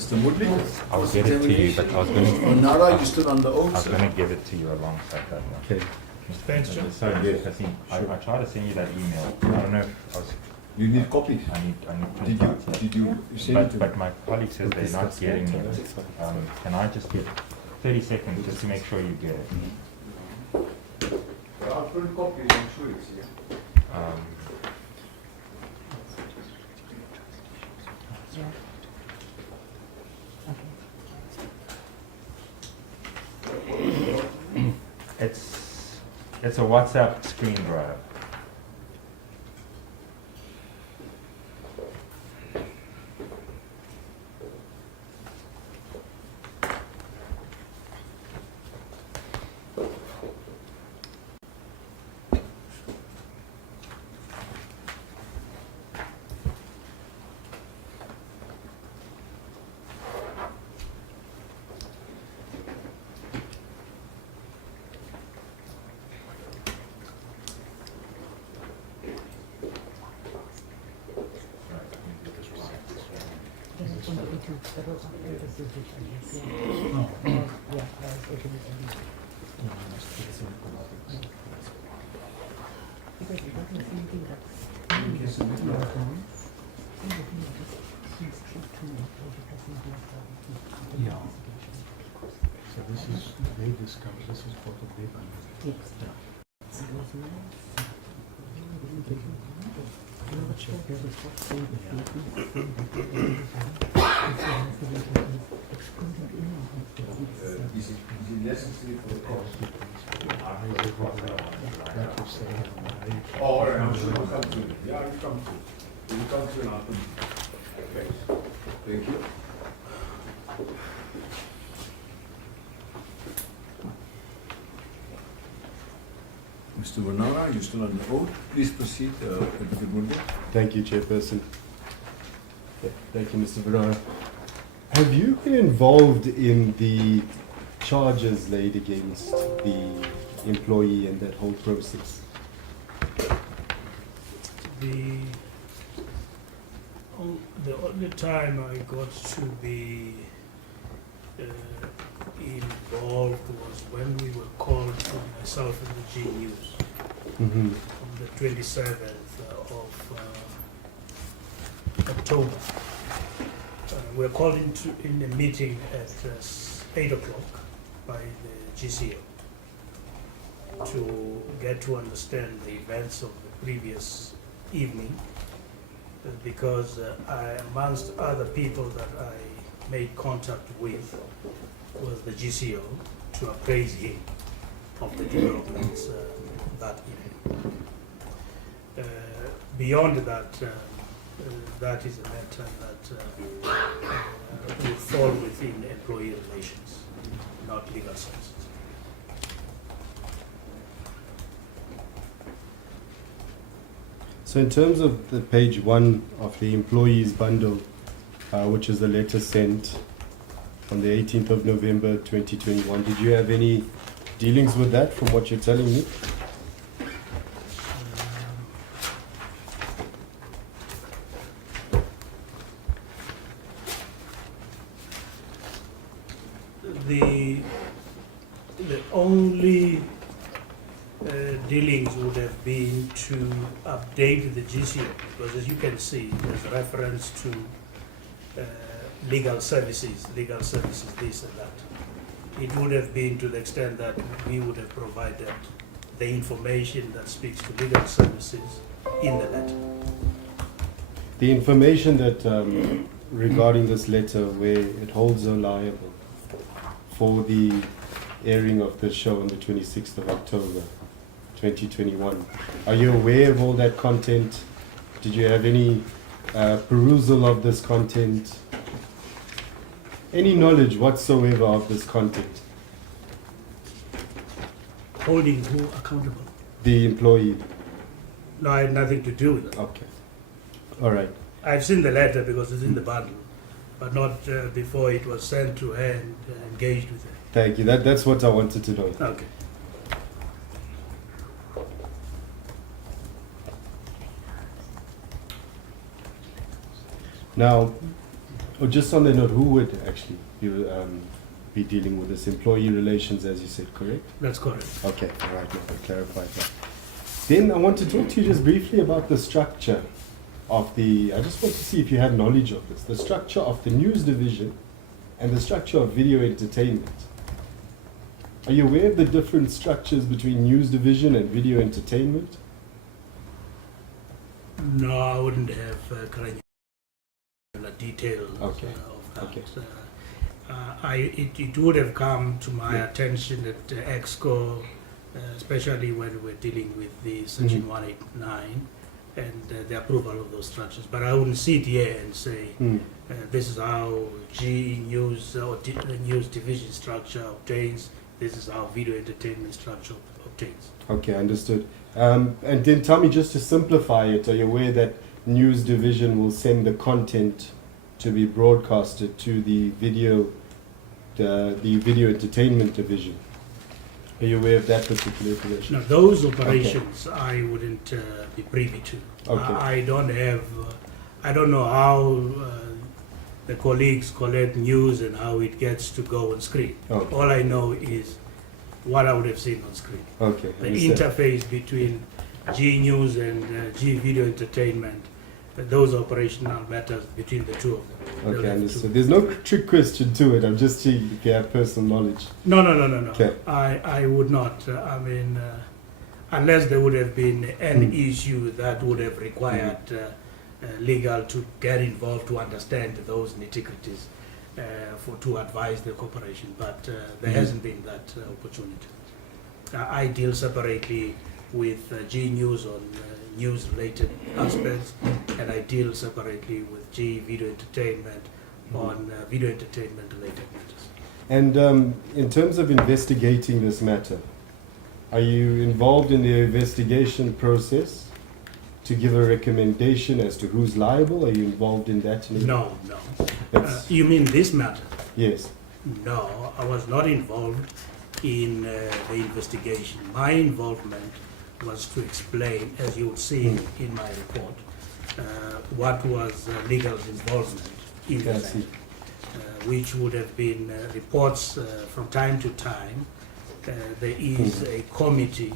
Mr. Mudlik? I'll get it to you, but I was going to. Nara, you stood on the oath, I was sir. going to give it to you alongside that one. Okay. Thanks, John. So yes, I think I tried to send you that email. I don't know if I was. You need copies. I need Did you send it to but my colleague says they're not getting it. Can I just get 30 seconds just to make sure you get it? I'll put a copy, I'm sure it's here. It's a WhatsApp screen grab. Yeah. So this is, they discovered, this is part of their findings. Is it necessary for the course? That was saying, Oh, all right, I'm sure it'll come through. Yeah, it'll come through. It'll come through and I'll put it. Okay. Thank you. Mr. Vanara, you're still on the oath. Please proceed, Advocate Munde. Thank you, Chairperson. Thank you, Mr. Varara. Have you been involved in the charges laid against the employee and that whole process? The only time I got to be involved was when we were called to myself and the G News Mm-hmm. on the 27th of October. We were called in a meeting at 8 o'clock by the GCO to get to understand the events of the previous evening, because amongst other people that I made contact with was the GCO to appraise him of the developments that evening. Beyond that, that is a matter that will fall within employee relations, not legal services. So in terms of the page 1 of the employees bundle, which is the letter sent on the 18th of November 2021, did you have any dealings with that from what you're telling me? The only dealings would have been to update the GCO, because as you can see, there's reference to legal services this and that. It would have been to the extent that we would have provided the information that speaks to legal services in the letter. The information that regarding this letter where it holds her liable for the airing of the show on the 26th of October 2021. Are you aware of all that content? Did you have any perusal of this content? Any knowledge whatsoever of this content? Holding who accountable? The employee. No, I had nothing to do with it. Okay. All right. I've seen the letter because it's in the bundle, but not before it was sent to her and engaged with her. Thank you. That's what I wanted to know. Okay. Now, Or just on the note, who would actually be dealing with this? Employee relations, as you said, correct? That's correct. Okay, all right, no, I clarified that. Then I want to talk to you just briefly about the structure of the, I just want to see if you have knowledge of this, the structure of the news division and the structure of video entertainment. Are you aware of the different structures between news division and video entertainment? No, I wouldn't have granular details Okay. of that. Okay. It would have come to my attention at EXCO, especially when we're dealing with the Section 189 and the approval of those structures. But I wouldn't sit here and say this is how G news or the news division structure obtains. This is how video entertainment structure obtains. Okay, understood. And then tell me, just to simplify it, are you aware that news division will send the content to be broadcasted to the video entertainment division? Are you aware of that particular information? Now, those operations I wouldn't be privy to. Okay. I don't have, I don't know how the colleagues collect news and how it gets to go on screen. Okay. All I know is what I would have seen on screen. Okay, The understand. interface between G News and G Video Entertainment, those operational matters between the two of them. They'll Okay, have to- understood. There's no trick question to it. I'm just seeing if you have personal knowledge. No. Okay. I would not. I mean, unless there would have been an issue that would have required legal to get involved to understand those nitty-gritties to advise the corporation. But there hasn't been that opportunity. I deal separately with G News on news-related aspects, and I deal separately with G Video Entertainment on video entertainment-related matters. And in terms of investigating this matter, are you involved in the investigation process to give a recommendation as to who's liable? Are you involved in that? No. That's- You mean this matter? Yes. No, I was not involved in the investigation. My involvement was to explain, as you would see in my report, what was legal's involvement in the I matter, see. which would have been reports from time to time. There is a committee,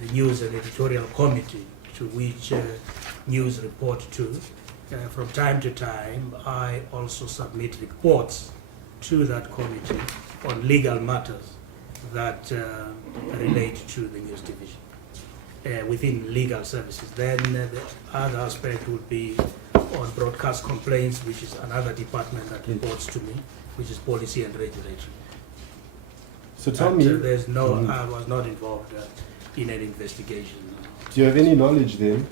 the News and Editorial Committee, to which news report to. From time to time, I also submit reports to that committee on legal matters that relate to the news division within legal services. Then the other aspect would be on broadcast complaints, which is another department that reports to me, which is policy and regulatory. So tell But, me, there's no, I was not involved in an investigation. do you have any knowledge then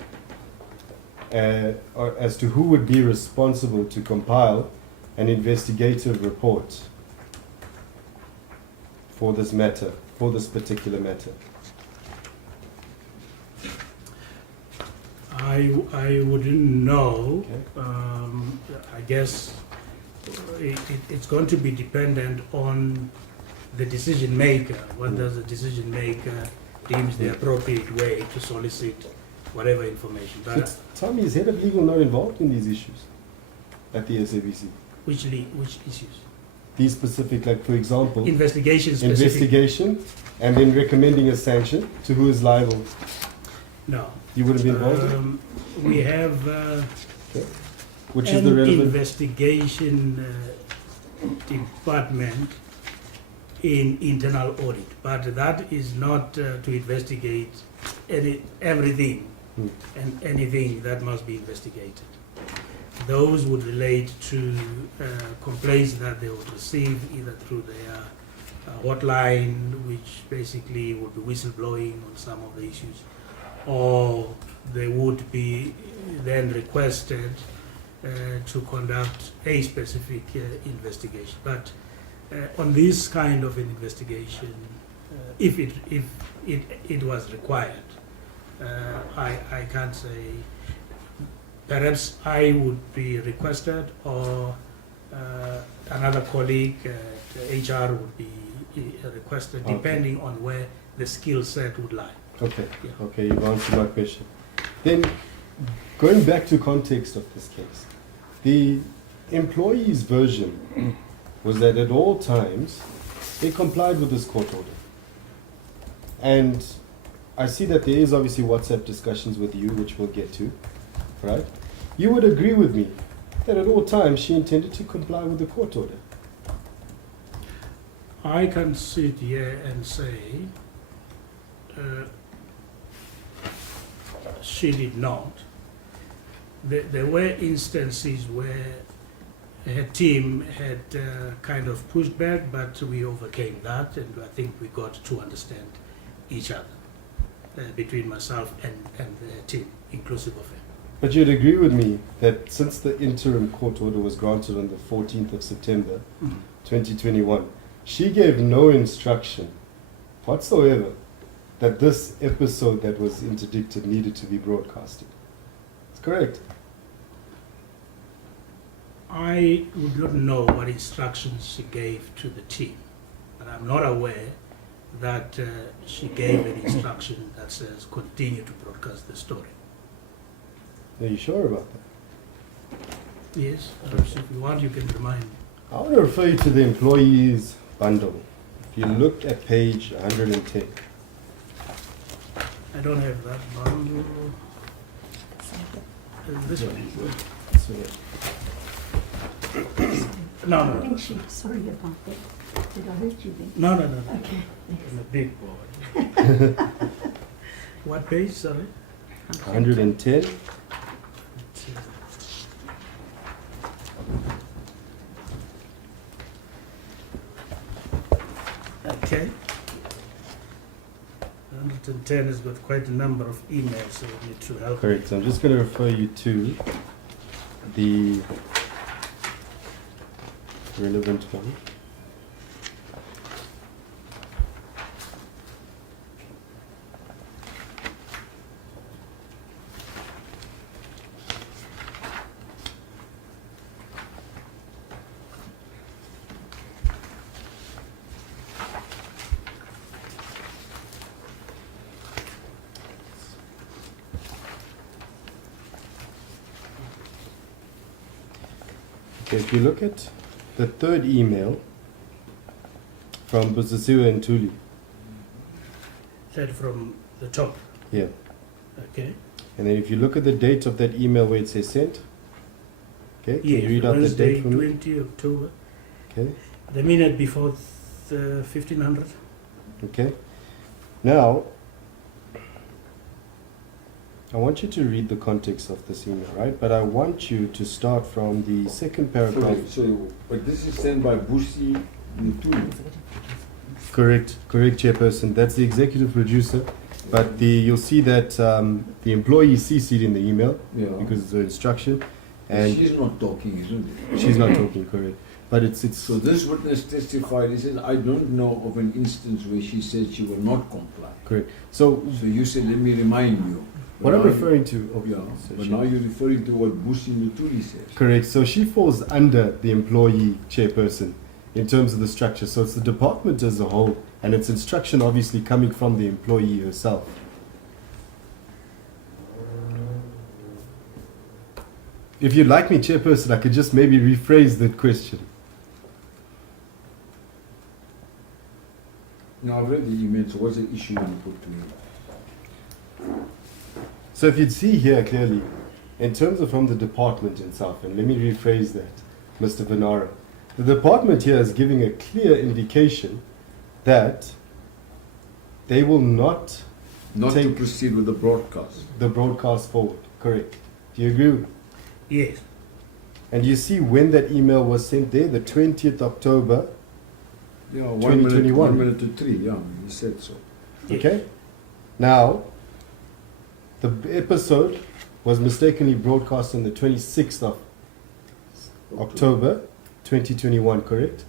or as to who would be responsible to compile an investigative report for this matter, for this particular matter? I wouldn't know. Okay. I guess it's going to be dependent on the decision maker. What does the decision maker deems the appropriate way to solicit whatever information? So But tell me, is head of legal not involved in these issues at the SABC? which issues? These specific, like for example, Investigation specific? investigation and then recommending a sanction to who is liable. No. You wouldn't be involved in? We have Which is an the relevant? investigation department in internal audit, but that is not to investigate everything and anything that must be investigated. Those would relate to complaints that they would receive either through their hotline, which basically would be whistleblowing on some of the issues, or they would be then requested to conduct a specific investigation. But on this kind of an investigation, if it was required, I can't say. Perhaps I would be requested, or another colleague at HR would be requested, Okay. depending on where the skill set would lie. Okay, Yeah. okay, you've answered my question. Then, going back to context of this case, The employee's version was that at all times they complied with this court order. And I see that there is obviously WhatsApp discussions with you, which we'll get to, right? You would agree with me that at all times she intended to comply with the court order. I can sit here and say she did not. There were instances where her team had kind of pushed back, but we overcame that, and I think we got to understand each other between myself and the team, inclusive of her. But you'd agree with me that since the interim court order was granted on the 14th of September, 2021, she gave no instruction whatsoever that this episode that was interdicted needed to be broadcasted. That's correct. I would not know what instructions she gave to the team, but I'm not aware that she gave an instruction that says continue to broadcast the story. Are you sure about that? Yes, perhaps if you want, you can remind me. I want to refer you to the employees bundle. If you look at page 110. I don't have that bundle. This one. So, No, I no, no. think she, sorry about that. Did I hurt you then? No. Okay. I'm a big boy. What page, sorry? 110. Okay. 110 has got quite a number of emails, so we need to help. Correct. So I'm just going to refer you to the relevant one. Okay, if you look at the third email from Phathiswa and Tuli, That from the top. yeah, Okay. and then if you look at the date of that email where it says sent, okay, can you read out the Wednesday, date for me? 20 October. Okay, The minute before the 1500. okay. Now, I want you to read the context of this email, right? But I want you to start from the second paragraph. But this is sent by Busi Mutuli. Correct, Chairperson. That's the executive producer. But you'll see that the employee is CC'd in the email Yeah. because it's an instruction, And and she's not talking, isn't it? she's not talking. Correct, but it's So this witness testified, he says, I don't know of an instance where she said she will not comply. correct. So So you said, let me remind you. what But I'm now- referring to, Yeah, so but she- now you're referring to what Busi Mutuli says. correct. So she falls under the employee chairperson in terms of the structure. So it's the department as a whole, and it's instruction obviously coming from the employee herself. If you'd like me, chairperson, I could just maybe rephrase that question. Now, I've read the email, so what's the issue you put to me? So if you'd see here clearly, in terms of from the department itself, and let me rephrase that, Mr. Vanara, the department here is giving a clear indication that they will not Not to Take- proceed with the broadcast. the broadcast forward. Correct. Do you agree? Yes. And you see when that email was sent there, the 20th October, Yeah, 2021. 1 minute to 3, yeah, he said so. Yes. okay? Now, the episode was mistakenly broadcast on the 26th of October 2021, correct?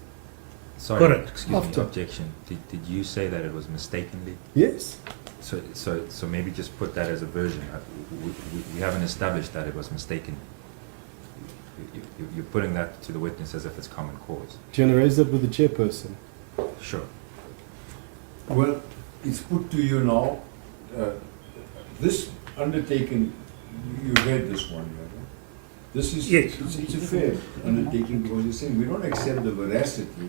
Sorry, Correct. excuse After. me, objection. Did you say that it was mistakenly? Yes. So maybe just put that as a version. We haven't established that it was mistaken. You're putting that to the witness as if it's common cause. Do you want to raise that with the chairperson? Sure. Well, it's put to you now, this undertaking, you read this one, right? This is, Yes. it's a fair undertaking because you're saying we don't accept the veracity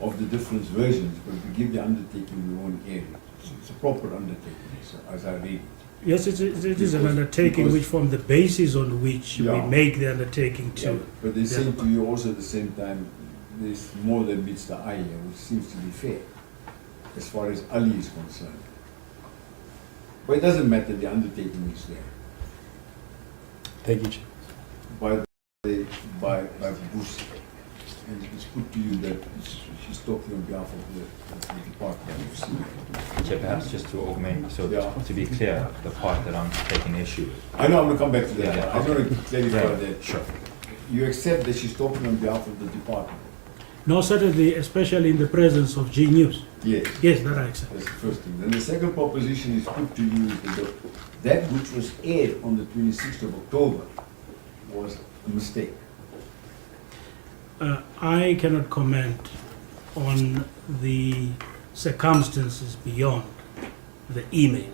of the different versions, but we give the undertaking we won't air it. It's a proper undertaking, as I read it. Yes, it is an Because- undertaking because- which form the basis on which we Yeah. make the undertaking Yeah, to. but they the say other to you also at the same time, there's more than meets the eye here, which seems to be fair, as far as Ali is concerned. But it doesn't matter, the undertaking is there. Thank you, Chair. By Bruce, and it's put to you that she's talking on behalf of the department. You see. Chair, perhaps just to augment, so Yeah. to be clear, the part that I'm taking issue with. I know, I'm gonna come back to that. Yeah, yeah, I just want to clarify Yeah, that. sure. You accept that she's talking on behalf of the department? No, certainly, especially in the presence of G News. Yes. Yes, that I accept. That's the first thing. Then the second proposition is put to you is that which was aired on the 26th of October was a mistake. I cannot comment on the circumstances beyond the email.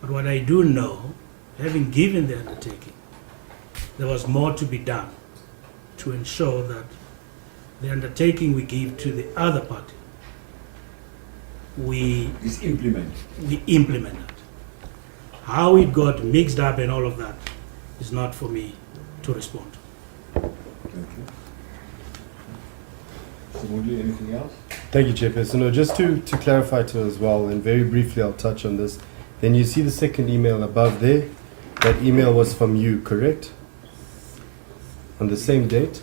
But what I do know, having given the undertaking, there was more to be done to ensure that the undertaking we give to the other party, we It's implemented. implement it. How it got mixed up and all of that is not for me to respond. Thank you. So, Mudli, anything else? Thank you, Chairperson. No, just to clarify to as well, and very briefly I'll touch on this. Then you see the second email above there. That email was from you, correct? On the same date?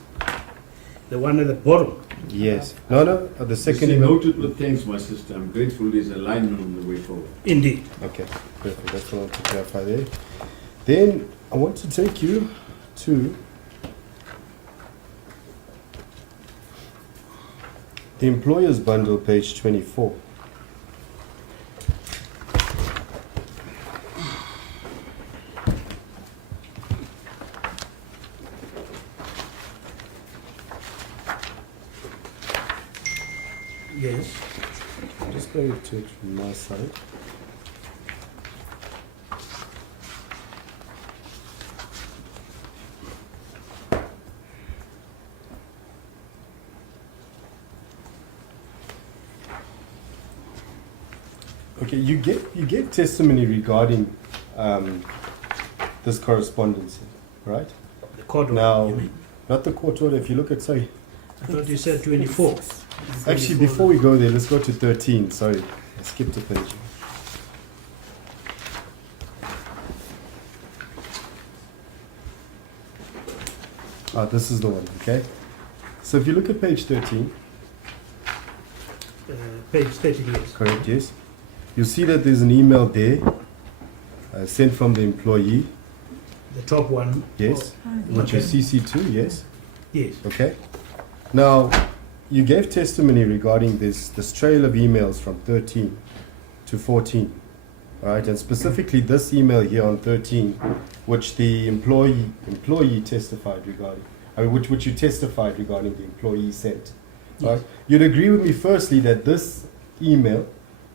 The one at the bottom, Yes. No, the second Mr. email. Noted with thanks, my sister. I'm grateful there's alignment on the way forward. indeed. Okay, perfect. That's what I want to clarify there. Then I want to take you to the employer's bundle, page 24. Yes. I'm just going to it from my side. Okay, you gave testimony regarding this correspondence, right? The court order, Now, you mean? not the court order. If you look at, sorry, I thought you said 24. actually, before we go there, let's go to 13. Sorry, I skipped a page. This is the one, okay? So if you look at page 13, Page 30 years. correct, yes? You'll see that there's an email there sent from the employee, The top one. yes? Oh, Which is okay. CC2, yes? Yes. Okay. Now, you gave testimony regarding this trail of emails from 13 to 14, all right? And specifically this email here on 13, which the employee testified regarding, which you testified regarding the employee sent, all right? You'd agree with me firstly that this email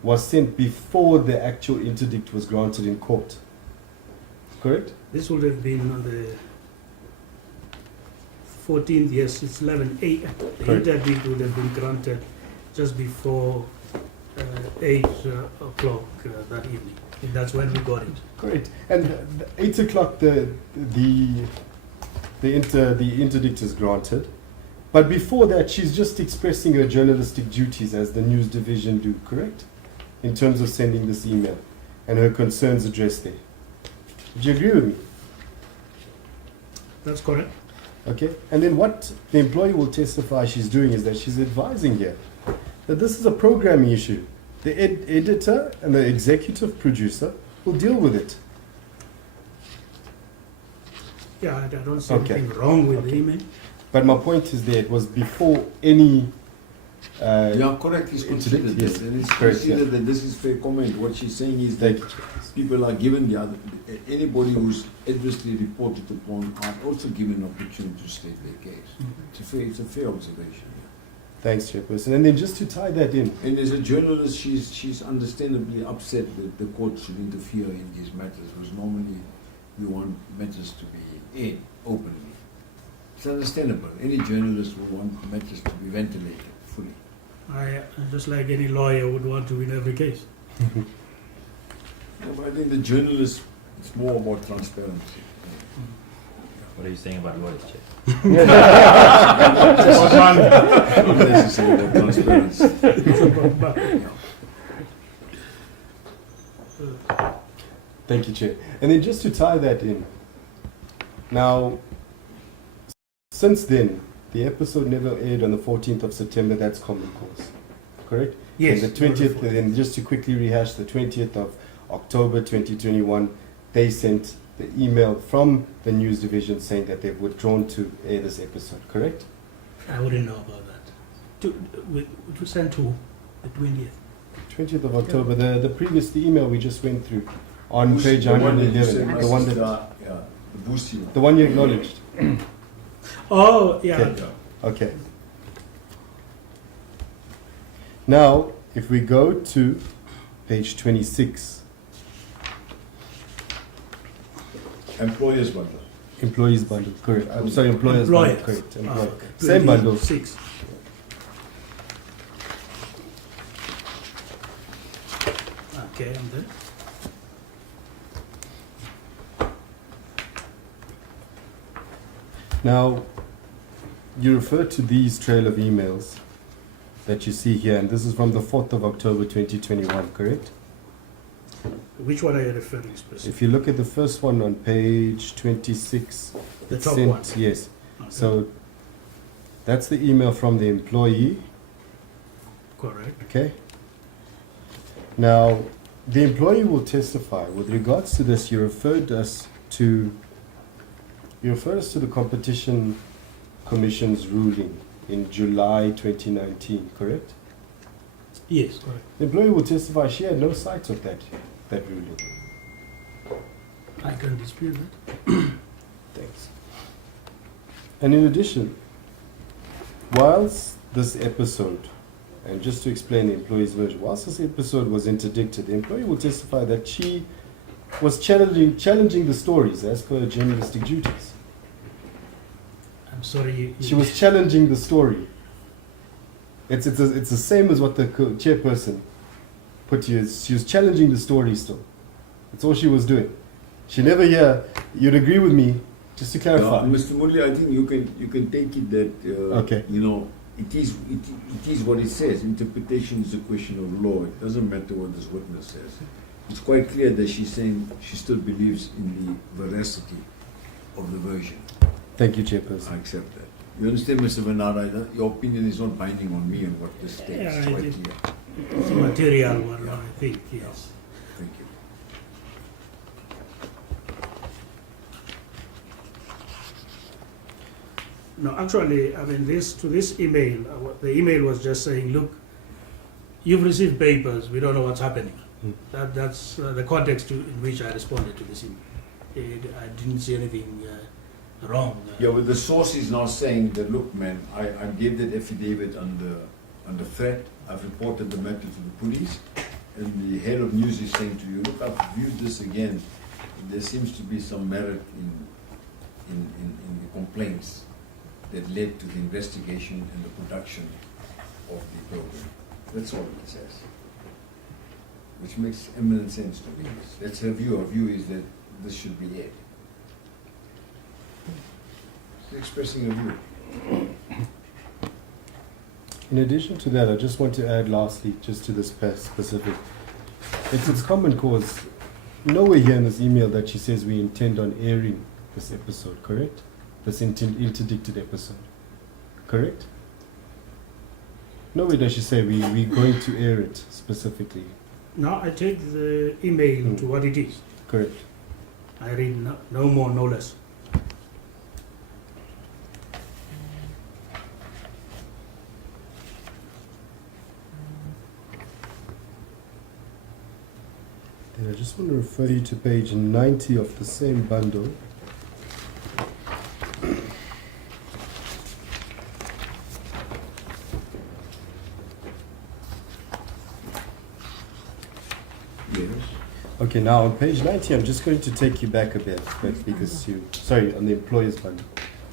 was sent before the actual interdict was granted in court, correct? This would have been on the 14th, yes, it's 11 a.m. The Correct. interdict would have been granted just before 8 o'clock that evening. And that's when we got it. Correct. And 8 o'clock, the interdict is granted. But before that, she's just expressing her journalistic duties as the news division do, correct? In terms of sending this email and her concerns addressed there. Would you agree with me? That's correct. Okay. And then what the employee will testify she's doing is that she's advising here that this is a programming issue. The editor and the executive producer will deal with it. Yeah, I don't see Okay. anything wrong with the Okay. email. But my point is that it was before any. Yeah, correct. It's considered interdict, yes. that. And it's Correct, yeah. considered that this is fair comment. What she's saying is that people are given anybody who's adversely reported upon are also given an opportunity to state their case. It's a fair observation. Thanks, Chairperson. And then just to tie that in, And as a journalist, she's understandably upset that the court should interfere in these matters, because normally we want matters to be aired openly. It's understandable. Any journalist will want matters to be ventilated fully. I just like any lawyer would want to win every case. No, but I think the journalist, it's more about transparency. What are you saying about lawyers, Chair? Not necessarily about transparency. Thank you, Chair. And then just to tie that in, now, since then, the episode never aired on the 14th of September, that's common cause, correct? Yes. And the 20th, and then just to quickly rehash, the 20th of October 2021, they sent the email from the news division saying that they've withdrawn to air this episode, correct? I wouldn't know about that. To send to the 20th. 20th of October, the previous, the email we just went through on Boost- page the one that you 111, said, the one that, yeah, the boost you. the one you acknowledged. Oh, yeah. Okay. Okay. Now, if we go to page 26, Employers bundle. employees bundle, correct. I'm sorry, employers bundle, correct. Ah, Employer. okay. Same bundle. 26. Okay, and then? Now, you refer to these trail of emails that you see here, and this is from the 4th of October 2021, correct? Which one are you referring specifically? If you look at the first one on page 26, The it's top sent, one. yes. Okay. So that's the email from the employee, Correct. okay? Now, the employee will testify. With regards to this, you referred us to the Competition Commission's ruling in July 2019, correct? Yes, correct. The employee will testify she had no sight of that ruling. I can dispute that. Thanks. And in addition, whilst this episode, and just to explain the employee's version, whilst this episode was interdicted, the employee will testify that she was challenging the stories as per her journalistic duties. I'm sorry. She was challenging the story. It's the same as what the chairperson put to you. She was challenging the story still. That's all she was doing. She never here. You'd agree with me, just to clarify. Mr. Murli, I think you can take it that Okay. you know it is what it says. Interpretation is a question of law. It doesn't matter what this witness says. It's quite clear that she's saying she still believes in the veracity of the version. Thank you, I Chairperson. accept that. You understand, Mr. Bernard? Your opinion is not binding on me on what this states. Yeah, It's I quite did. clear. It's a material one, I think, yes. Thank you. No, actually, I mean, this email, the email was just saying, look, you've received papers, we don't know what's happening. That's the context in which I responded to this email. I didn't see anything wrong. Yeah, but the source is now saying that, look, man, I gave that affidavit under threat. I've reported the matter to the police, and the head of news is saying to you, look, I've viewed this again. There seems to be some merit in the complaints that led to the investigation and the production of the program. That's all it says, which makes eminent sense to me. That's her view. Her view is that this should be aired. She's expressing a view. In addition to that, I just want to add lastly, just to this specific, it's common cause. Nowhere here in this email that she says we intend on airing this episode, correct? This interdicted episode, correct? Nowhere does she say we're going to air it specifically, Now I take the email to what it is. correct? I read no more, no less. Then I just want to refer you to page 90 of the same bundle. Yes. Okay, now on page 90, I'm just going to take you back a bit, but because you, sorry, on the employer's bundle.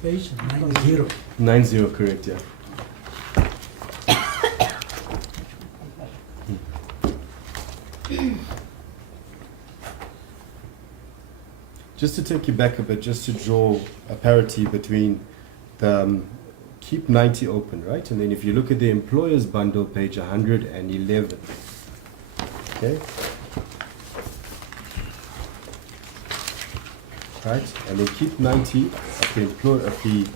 Page 90. 90, correct, yeah. Just to take you back a bit, just to draw a parity between the, keep 90 open, right? And then if you look at the employer's bundle, page 111, okay? Right, and then keep 90 of the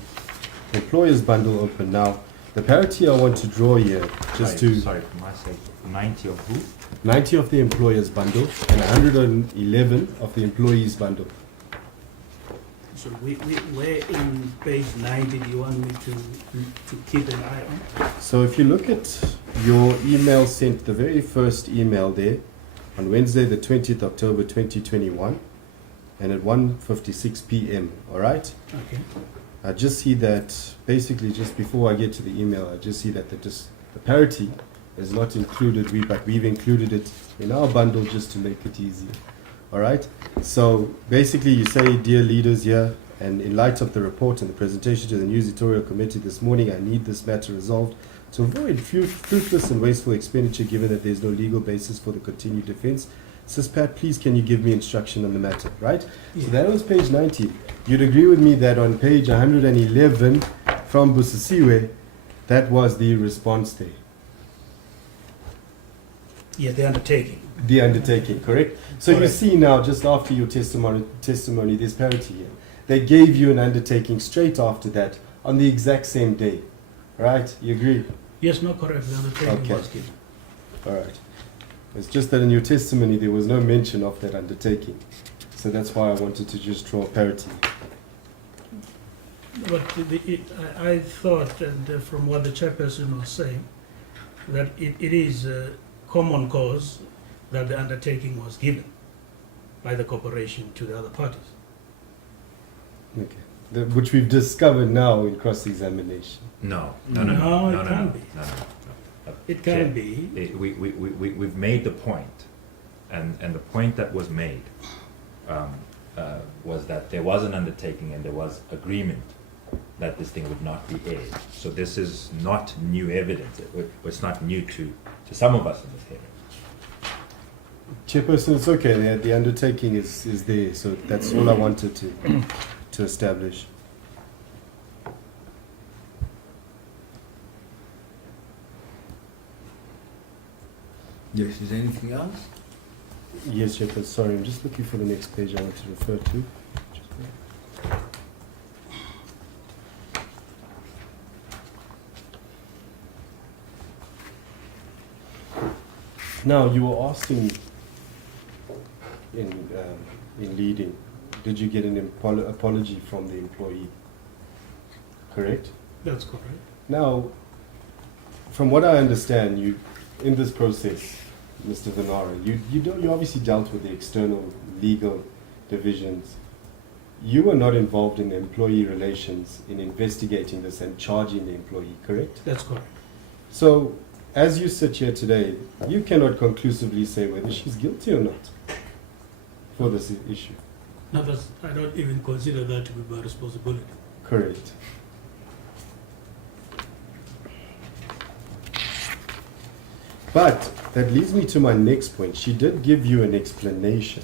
employer's bundle open. Now, the parity I want to draw here, just to Sorry, for my sake, 90 of who? 90 of the employer's bundle and 111 of the employee's bundle. So where in page 90 do you want me to keep an eye on? So if you look at your email sent, the very first email there, on Wednesday the 20th October 2021, and at 1:56 p.m., all right? Okay. I just see that, basically just before I get to the email, I just see that the parity is not included, but we've included it in our bundle just to make it easier. All right? So basically you say, dear leaders here, and in light of the report and the presentation to the News Editorial Committee this morning, I need this matter resolved to avoid fruitless and wasteful expenditure given that there's no legal basis for the continued defense. Says Pat, please can you give me instruction on the matter, right? Yeah. So that was page 90. You'd agree with me that on page 111 from Busisiwe, that was the response there. Yeah, the undertaking. The undertaking, correct? So Correct. you see now, just after your testimony, there's parity here. They gave you an undertaking straight after that on the exact same day, right? You agree? Yes, no, correct. The undertaking Okay. was given. All right. It's just that in your testimony there was no mention of that undertaking. So that's why I wanted to just draw parity. But I thought, and from what the chairperson was saying, that it is a common cause that the undertaking was given by the corporation to the other parties. Okay. Which we've discovered now in cross-examination. No, No, it can't be. no. It can be. We've made the point, and the point that was made was that there was an undertaking and there was agreement that this thing would not be aired. So this is not new evidence. It's not new to some of us in this hearing. Chairperson, it's okay. The undertaking is there. So that's all I wanted to establish. Yes, is there anything else? Yes, Chairperson. Sorry, I'm just looking for the next page I want to refer to. Now, you were asking in leading, did you get an apology from the employee? Correct? That's correct. Now, from what I understand, you in this process, Mr. Vanara, you obviously dealt with the external legal divisions. You were not involved in the employee relations in investigating this and charging the employee, correct? That's correct. So, as you sit here today, you cannot conclusively say whether she's guilty or not for this issue. No, I don't even consider that to be my responsibility. Correct. But that leads me to my next point. She did give you an explanation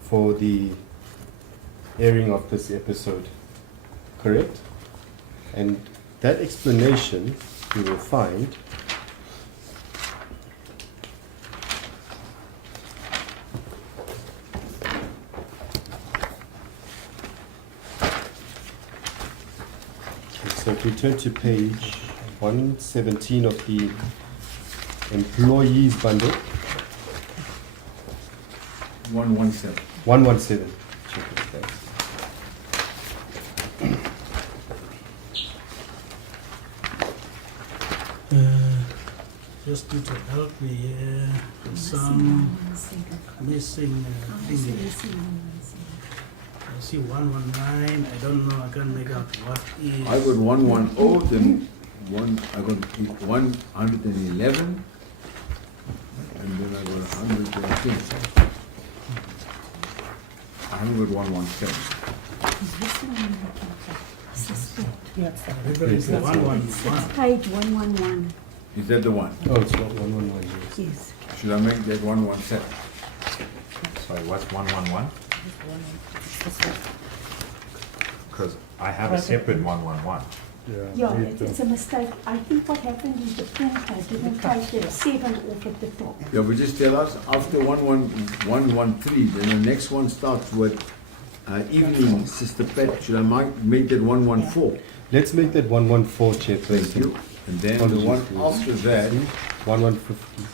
for the airing of this episode, correct? And that explanation you will find so if we turn to page 117 of the employees bundle, 117. 117. Check it, thanks. Just need to help me here. Some missing thing. I see 119. I don't know. I can't make out what is. I got 110, then I got 111. I and then I got 113. I haven't got 117. Is this the one you're looking for? Suspect. Reference to 111. It's page 111. Is that the one? Oh, it's not 111. Yes. Yes. Should I make that 117? Sorry, what's 111? Because I have a separate 111. Yeah, it's a mistake. I think what happened is the printer didn't take the 7 off at the top. Yeah, but just tell us, after 113, then the next one starts with evening, Sister Pat. Should I make that 114? Let's make that 114, Chairperson. Thank you. And then the Apologies, one please. after that, 1150.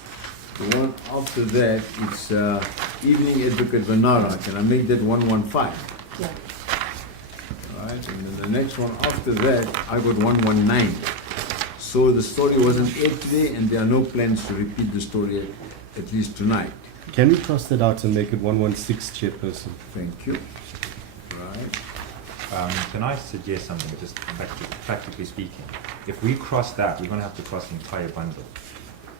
the one after that, it's evening Advocate Vanara. Can I make that 115? Yeah. Alright, and then the next one after that, I got 119. So the story wasn't aired today, and there are no plans to repeat the story at least tonight. Can we cross that out and make it 116, Chairperson? Thank you. Right. Can I suggest something, just practically speaking? If we cross that, we're going to have to cross the entire bundle.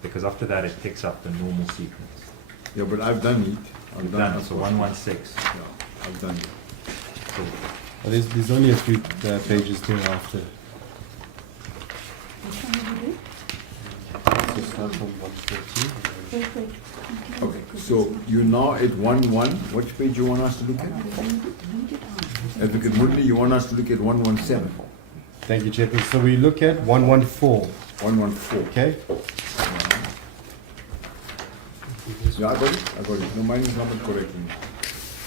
Because after that, it picks up the normal sequence. Yeah, but I've done it. I've Done, it. so 116. Yeah, I've done it. So There's only a few pages thereafter. Which one will you do? So start from 114. Wait, wait. Okay, so you're now at 11. Which page you want us to look at? Read it on. Advocate Mudley, you want us to look at 117. Thank you, Chairperson. So we look at 114, 114. okay? Yeah, I got it. No, mine is not correctly.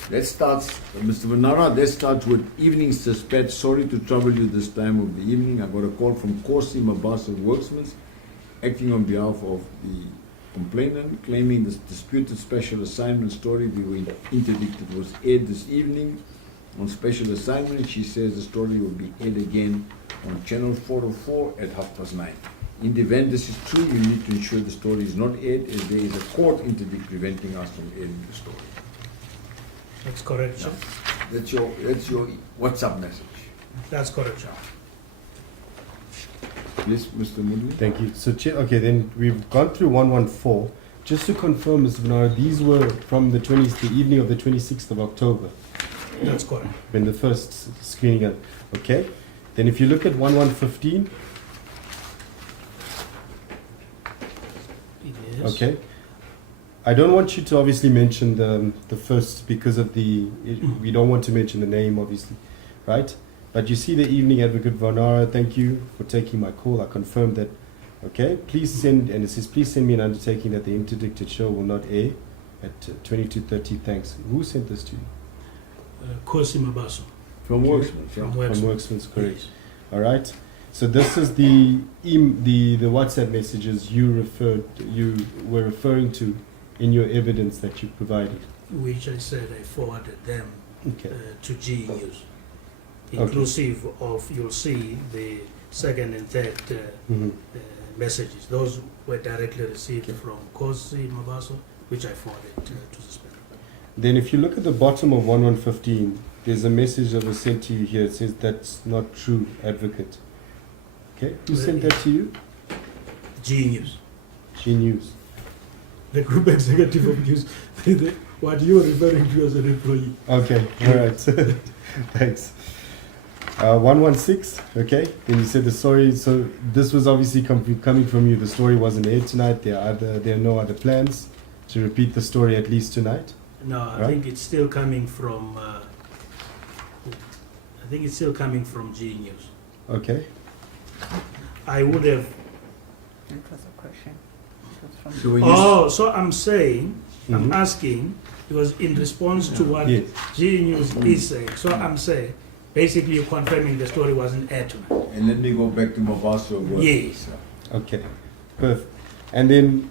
Let's start, Mr. Vanara, let's start with evening suspect. Sorry to trouble you this time of the evening. I got a call from Corsi Mabasa Worksmans, acting on behalf of the complainant, claiming this disputed special assignment story we were interdicted was aired this evening on special assignment. She says the story will be aired again on channel 404 at 9:30. In the event this is true, you need to ensure the story is not aired, as there is a court interdict preventing us from airing the story. That's correct, John. That's your WhatsApp message. That's correct, John. Yes, Mr. Mudley? Thank you. So, okay, then we've gone through 114. Just to confirm, Mr. Bernard, these were from the evening of the 26th of October, That's correct. when the first screening, okay? Then if you look at 1115, Yes. okay? I don't want you to obviously mention the first because of we don't want to mention the name, obviously, right? But you see the evening Advocate Vanara, thank you for taking my call. I confirmed that, okay? Please send, and it says, please send me an undertaking that the interdicted show will not air at 22:30, thanks. Who sent this to you? Kosi Mabaso. From Worksman, yeah. From From Worksman. Worksman's, correct. Yes. All right. So this is the WhatsApp messages you were referring to in your evidence that you provided. Which I said I forwarded them Okay. to G News, inclusive of, you'll see the second and third Mhm. messages. Those were directly received from Kosi Mabaso, which I forwarded to suspend. Then if you look at the bottom of 1115, there's a message that was sent to you here. It says that's not true, advocate. Okay, who sent that to you? G News, G News. the group executive of News, what you're referring to as an employee. Okay, all right. Thanks. 116, okay. Then you said the story. So this was obviously coming from you. The story wasn't aired tonight. There are no other plans to repeat the story at least tonight. No, I Right. think it's still coming from. I think it's still coming from G News. Okay. I would have. It was a question. It was from So when you Oh, so I'm saying, I'm Mhm. asking, because in response to what Yes. G News is saying, so I'm saying, basically you're confirming the story wasn't aired tonight. and let me go back to Mabaso. Yes. Okay. Perfect. And then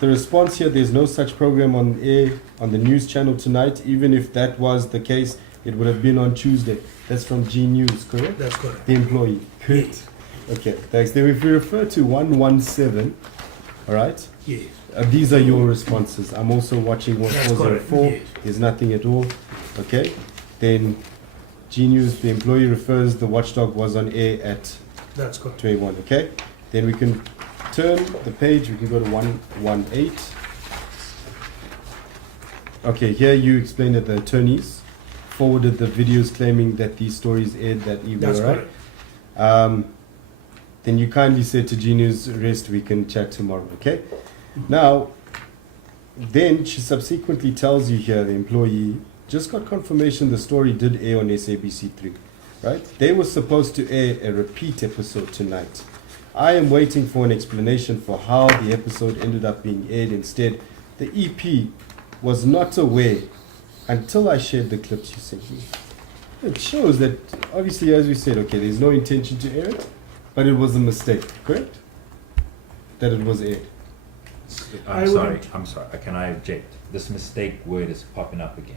the response here, there's no such program on air on the news channel tonight. Even if that was the case, it would have been on Tuesday. That's from G News, correct? That's correct. The employee. Good. Yes. Okay, thanks. Then if we refer to 117, all right? Yes. These are your responses. I'm also watching That's 1404. correct, yes. There's nothing at all. Okay? Then G News, the employee refers the watchdog was on air at That's correct. 21. Okay? Then we can turn the page, we can go to 118. Okay, here you explain that the attorneys forwarded the videos claiming that these stories aired that evening, That's right? correct. Then you kindly said to Genius, rest, we can chat tomorrow, okay? Now, then she subsequently tells you here, the employee, just got confirmation the story did air on SABC3, right? They were supposed to air a repeat episode tonight. I am waiting for an explanation for how the episode ended up being aired instead. The EP was not aware until I shared the clips you sent me. It shows that, obviously, as we said, okay, there's no intention to air it, but it was a mistake, correct? That it was aired. I I'm sorry, wouldn't- I'm sorry. Can I object? This mistake word is popping up again.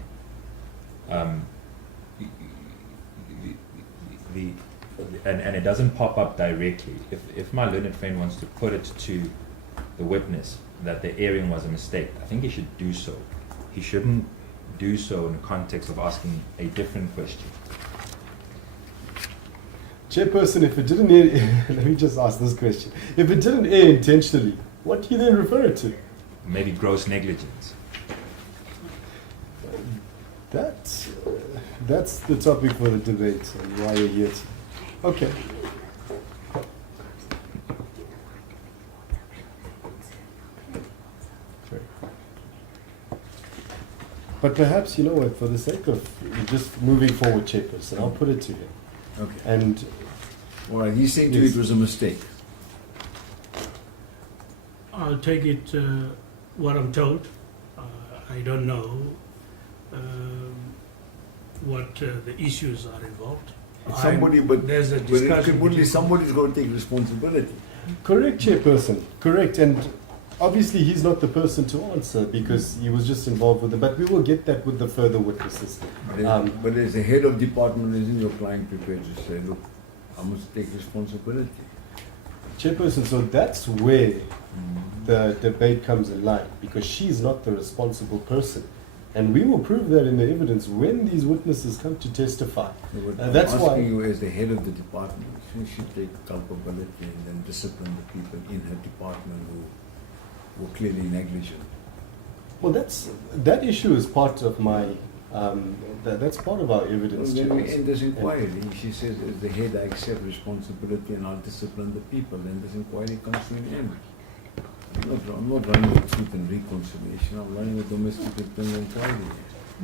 And it doesn't pop up directly. If my learned friend wants to put it to the witness that the airing was a mistake, I think he should do so. He shouldn't do so in the context of asking a different question. Chairperson, if it didn't air, let me just ask this question. If it didn't air intentionally, what do you then refer it to? Maybe gross negligence. That's the topic for the debate and why you're here. Okay. Great. But perhaps, you know what, for the sake of just moving forward, Chairperson, I'll put it to him. Okay. And All right, he's saying to you Yes. it was a mistake. I'll take it what I'm told. I don't know what the issues are involved. Somebody, but There's a but it discussion. could only between- somebody's going to take responsibility. correct, Chairperson, correct. And obviously he's not the person to answer because he was just involved with it. But we will get that with the further witnesses. But as the head of department, isn't your client prepared to say, look, I must take responsibility? Chairperson, so that's where the debate comes in line because she's not the responsible person. And we will prove that in the evidence when these witnesses come to testify. No, but That's I'm why- asking you as the head of the department, she should take culpability and then discipline the people in her department who were clearly negligent. Well, that issue is part of my, that's part of our evidence. When we Chairperson. end this inquiry, she says, as the head, I accept responsibility and I'll discipline the people, and this inquiry comes to an end. I'm not running a truth and reconciliation, I'm running a domestic criminal inquiry.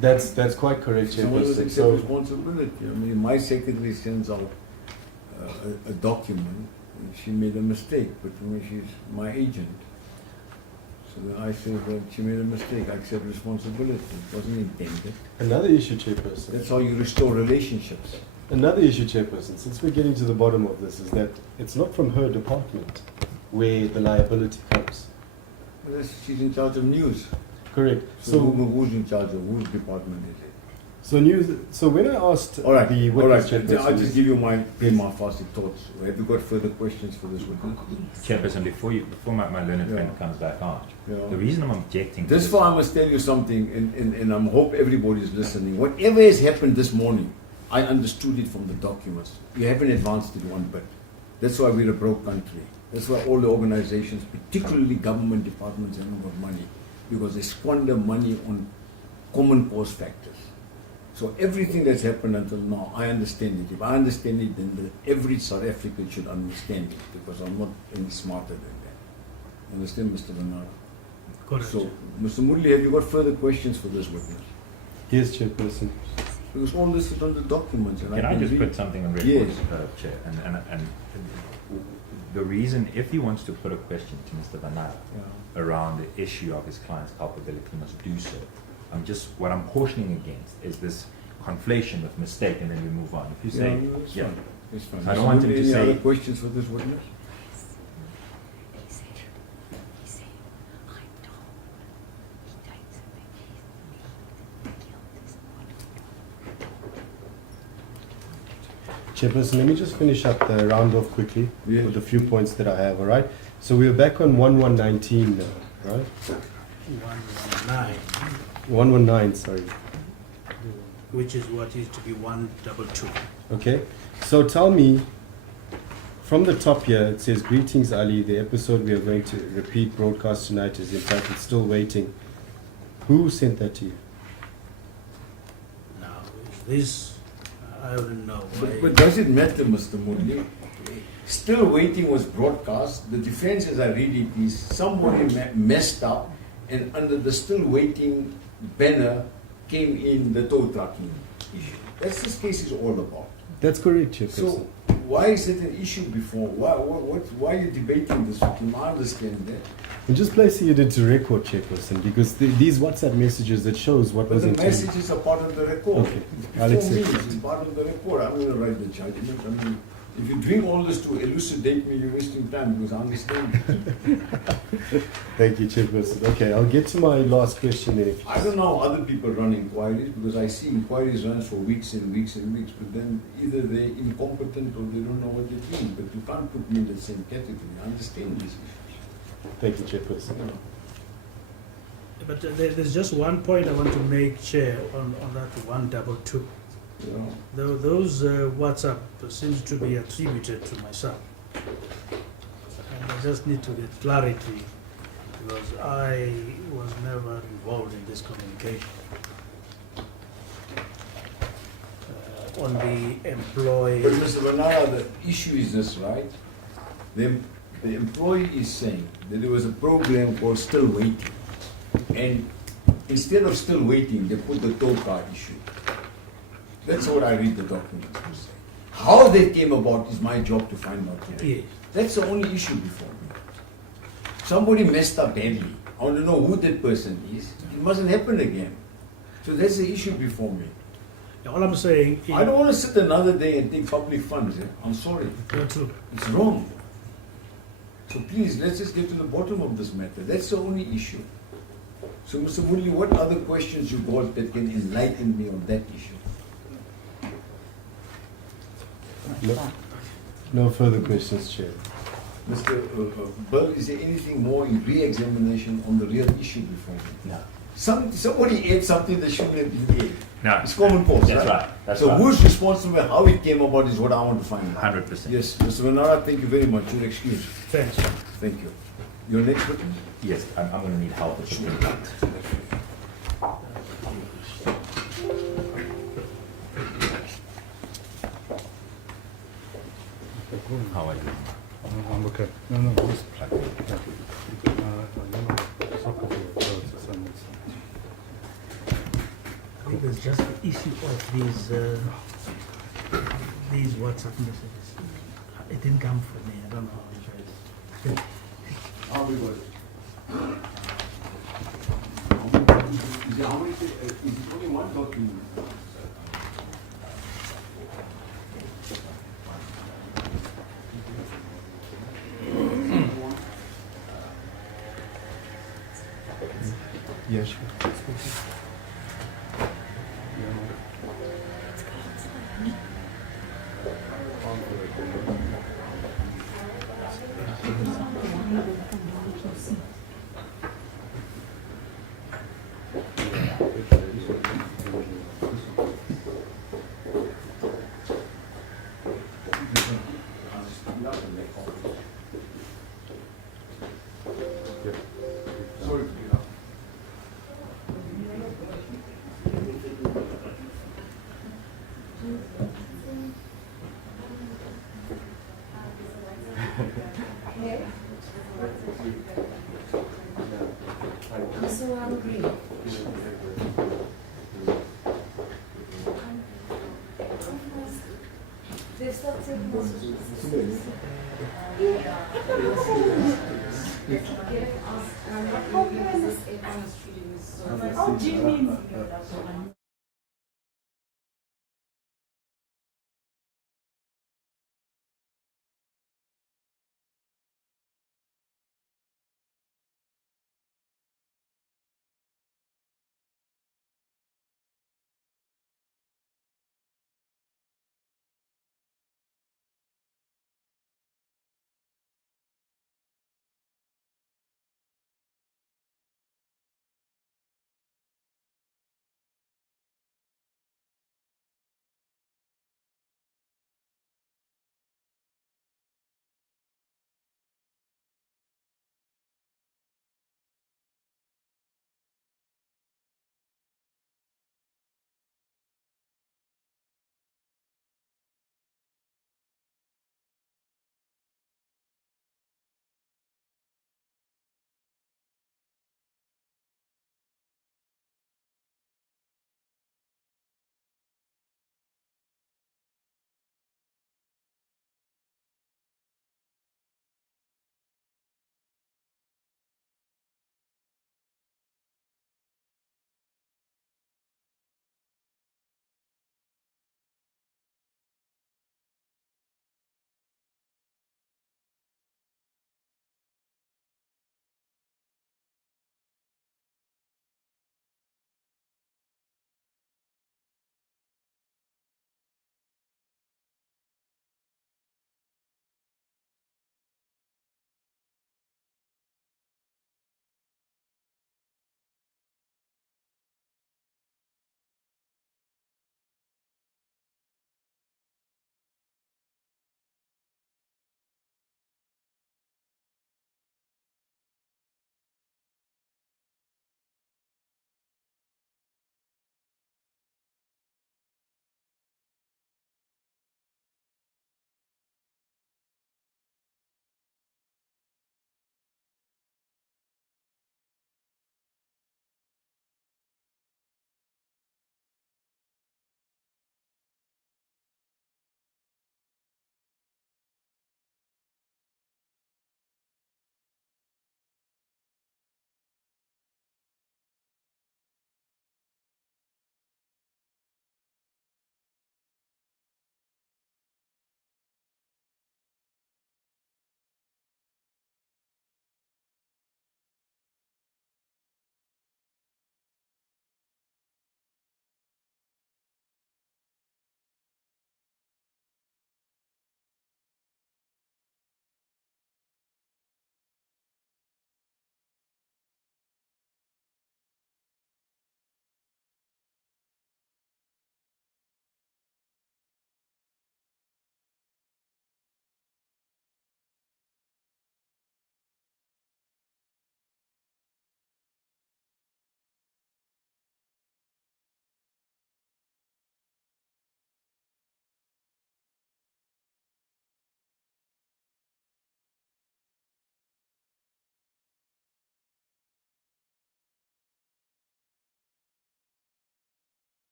That's quite correct, Someone must Chairperson. accept So, responsibility. I mean, my secretary sends out a document, and she made a mistake, but I mean, she's my agent. So then I say that she made a mistake, I accept responsibility, it wasn't intended. another issue, Chairperson. That's how you restore relationships. Another issue, Chairperson, since we're getting to the bottom of this, is that it's not from her department where the liability comes. She's in charge of news. Correct. So So, who's in charge of whose department is it? so when I asked All right, the all right. witness, I'll Chairperson, just give you my prima facie thoughts. Have you got further questions for this witness? Chairperson, before my learned friend Yeah. comes back on, Yeah. the reason I'm objecting to This far, I must tell you something, and I hope everybody's listening. Whatever has happened this morning, I understood it from the documents. You haven't advanced it one bit. That's why we're a broke country. That's why all the organizations, particularly government departments, haven't got money, because they squander money on common cause factors. So everything that's happened until now, I understand it. If I understand it, then the average South African should understand it, because I'm not any smarter than that. Understand, Mr. Bernard? Correct. So, Mr. Mudley, have you got further questions for this witness? yes, Chairperson. Because all this is on the documents, and Can I can just read. put something on record, Yes. Chair? And the reason, if he wants to put a question to Mr. Banana Yeah. around the issue of his client's culpability, he must do so. What I'm cautioning against is this conflation with mistake, and then we move on. If you say, Yeah, it's yeah. fine. It's fine. I don't Mr. want him Mudley, to any say- other questions for this witness? Chairperson, let me just finish up the round off quickly Yes. with a few points that I have, all right? So we're back on 1119 now, right? 119, 119, sorry. which is what is to be 122. Okay, so tell me, From the top here, it says, "Greetings, Ali. The episode we are going to repeat broadcast tonight is entitled Still Waiting." Who sent that to you? Now, this, I don't know. But does it matter, Mr. Murli? Still Waiting was broadcast. The defense, as I read it, is somebody messed up, and under the Still Waiting banner came in the tow trucking issue. That's this case is all about. That's correct, Chairperson. So why is it an issue before? Why are you debating this with him? I understand that. I'm just placing it into record, Chairperson, because these WhatsApp messages that shows what But was the intended. messages are part of the record. Okay. Before I'll me, accept it's part of the record. I'm going to write the judgment. I mean, if you're doing all this to elucidate me, you're wasting time because I understand. Thank you, Chairperson. Okay, I'll get to my last question then. I don't know how other people run inquiries because I see inquiries run for weeks and weeks and weeks, but then either they're incompetent or they don't know what they're doing. But you can't put me in the same category. I understand this issue. Thank you, Chairperson. But there's just one point I want to make, Chair, on that 122. You know. Those WhatsApp seems to be attributed to myself. And I just need to get clarity because I was never involved in this communication. On the employee. But Mr. Banara, the issue is this, right? The employee is saying that there was a program called Still Waiting. And instead of Still Waiting, they put the tow car issue. That's what I read the documents to say. How they came about is my job to find out. Yes. That's the only issue before me. Somebody messed up badly. I want to know who that person is. It mustn't happen again. So that's the issue before me. All I'm saying is. I don't want to sit another day and take public funds. I'm sorry. You're true. It's wrong. So please, let's just get to the bottom of this matter. That's the only issue. So Mr. Murli, what other questions you got that can enlighten me on that issue? No further questions, Chair. Mr. Burl, is there anything more in re-examination on the real issue before me? No. Somebody ate something that shouldn't have been ate. No. It's common cause, That's right. That's so right. who's responsible, how it came about is what I want to find out. 100%. Yes, Mr. Vanara, thank you very much. Your excuse. Thanks. Thank you. Your next witness? Yes, I'm going to need help with the print. How are you? I'm okay. No, this Plug. soccer field, so it's the same as- I think it's just the issue of these WhatsApp messages. It didn't come from me. I don't know how it is. How we got it? Is it only one document? Yes. Sorry. I'm so hungry. They start taking us How do you mean?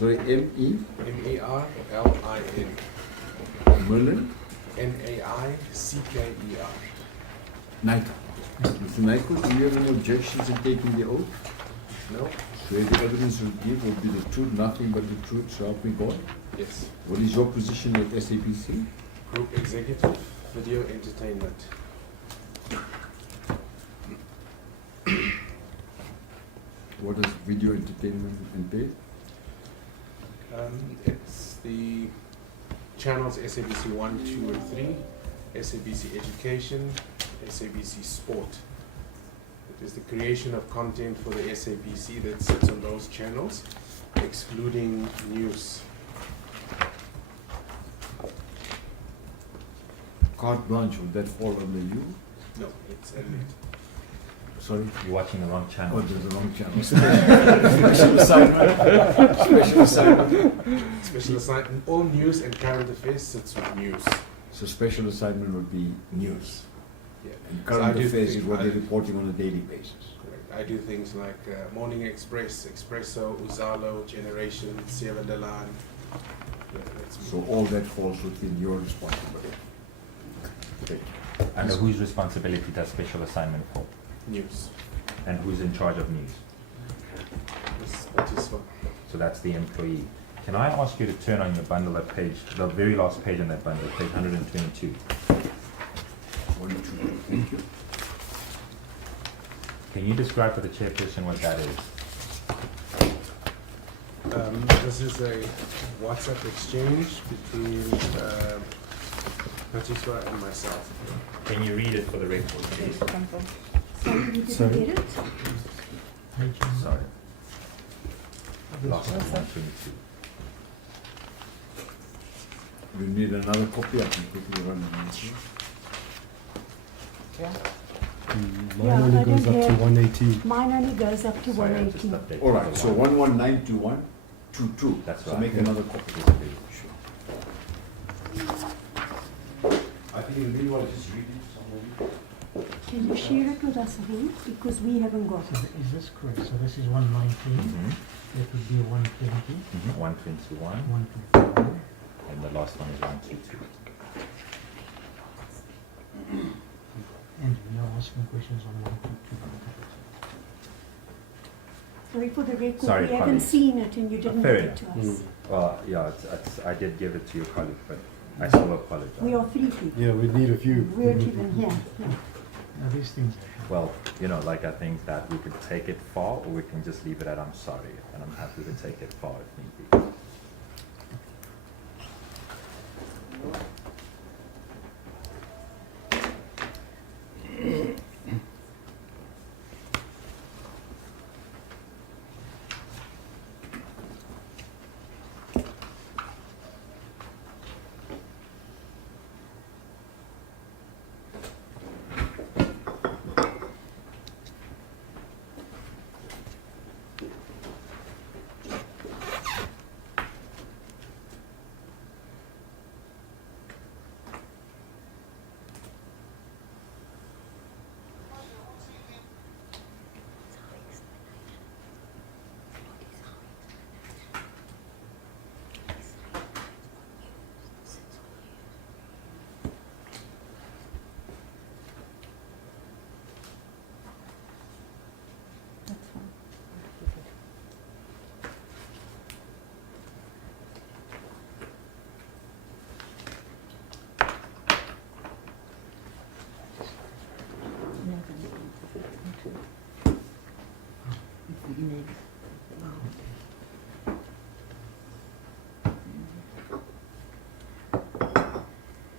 Sorry, M-E, M-A-R-L-I-N. Merlin, N-A-I-C-K-E-R. Naika. Mr. Naika, do you have any objections in taking the oath? No? Swear the evidence you give will be the truth, nothing but the truth, so help me God. Yes. What is your position at SABC? Group Executive, Video Entertainment. What does video entertainment entail? It's the channels SABC 1, 2, and 3, SABC Education, SABC Sport. It is the creation of content for the SABC that sits on those channels, excluding news. Carte blanche, would that fall under you? No, it's admit. Sorry? You're watching the wrong Oh, channel. there's a wrong channel. Special assignment. Special assignment. Special assignment. All news and current affairs sits with news. So special assignment would be news. Yeah. And So I current do affairs is think what I- they're reporting on a daily basis. Correct. I do things like Morning Express, Espresso, Uzalo, Generation, Sierra Delan. Yeah, that's me. So all that falls within your responsibility. Thank you. Under whose responsibility does special assignment fall? News. And who's in charge of news? This Phathiswa. So that's the employee. Can I ask you to turn on your bundle at page, the very last page on that bundle, page 122. 1, 2, thank you. Can you describe for the chairperson what that is? This is a WhatsApp exchange between Phathiswa and myself. Can you read it for the record, please? Sorry, you didn't Sorry? get it? Page number. Sorry, This last one. 122. You need another copy, I can quickly run it. Yeah. Mine Yeah, only I goes don't up to have- 118. Mine only goes up to Sorry, I just 118. updated All right, the so one. 1192122. That's So right. make another copy. Disappeared. Sure. I think in the meanwhile, just read it somewhere. Can you share it with us again? Because we haven't got So it. is this correct? So this is 119, Mhm, that would be 120, mhm, 121, 121. and the last one is 122. And we are asking questions on 122. Sorry for the record, Sorry, we haven't colleagues. seen it and you didn't Fair give it to us. Well, yeah, I did give it to your colleague, but I still apologize. We are 3 people. Yeah, we'd need a few. We weren't even here. Yeah. Now these things happen. Well, you know, like I think that we could take it far, or we can just leave it at I'm sorry, and I'm happy to take it far if need be. That's fine.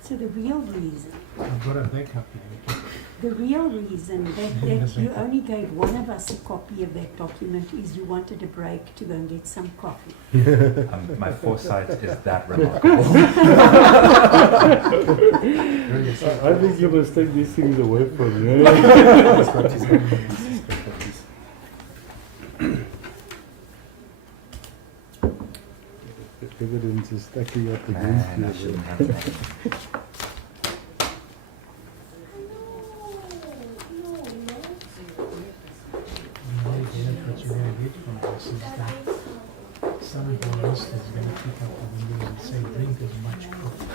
So the real reason, I've got a backup here. the real reason that you only gave one of us a copy of that document is you wanted a break to go and get some coffee. My foresight is that remarkable. I think you must take these things away from you. Evidence is stacking up against Man, I you. shouldn't have that. What you're going to get from this is that Some of our listeners are going to pick up on the news and say drink as much coffee.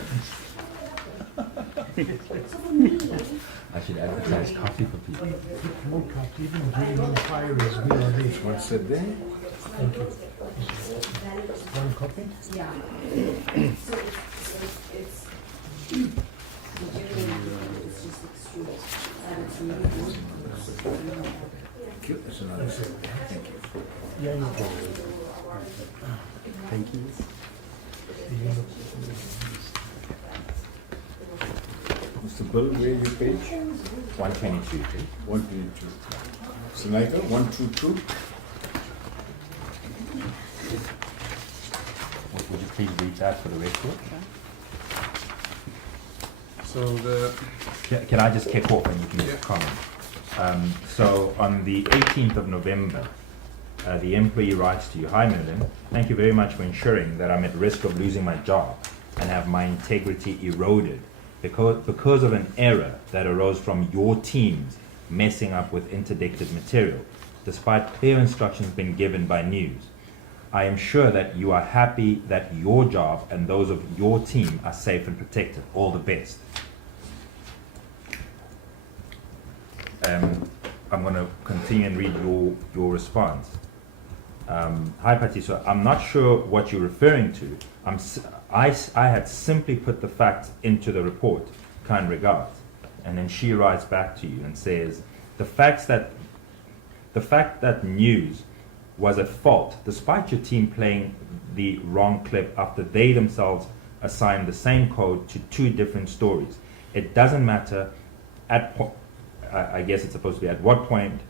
I should advertise coffee for people. Pick more cups, even during inquiries, we are there. What's that there? Thank you. One copy? Yeah. It's just extreme. And it's really Thank you. That's another set. Thank you. Yeah, you go. Thank you. Mr. Bill, where are you page? 122, please. 122. Senator, 122. Would you please read that for the record? So the, Can I just kick off and you can Yeah. comment? So on the 18th of November, the employee writes to you, "Hi Merlin, thank you very much for ensuring that I'm at risk of losing my job and have my integrity eroded because of an error that arose from your teams messing up with interdicted material, despite clear instructions being given by news. I am sure that you are happy that your job and those of your team are safe and protected. All the best." I'm going to continue and read your response. Hi Phathiswa, I'm not sure what you're referring to. I had simply put the facts into the report. Kind regards. And then she writes back to you and says, the fact that news was at fault, despite your team playing the wrong clip after they themselves assigned the same code to two different stories. It doesn't matter I guess it's supposed to be at what point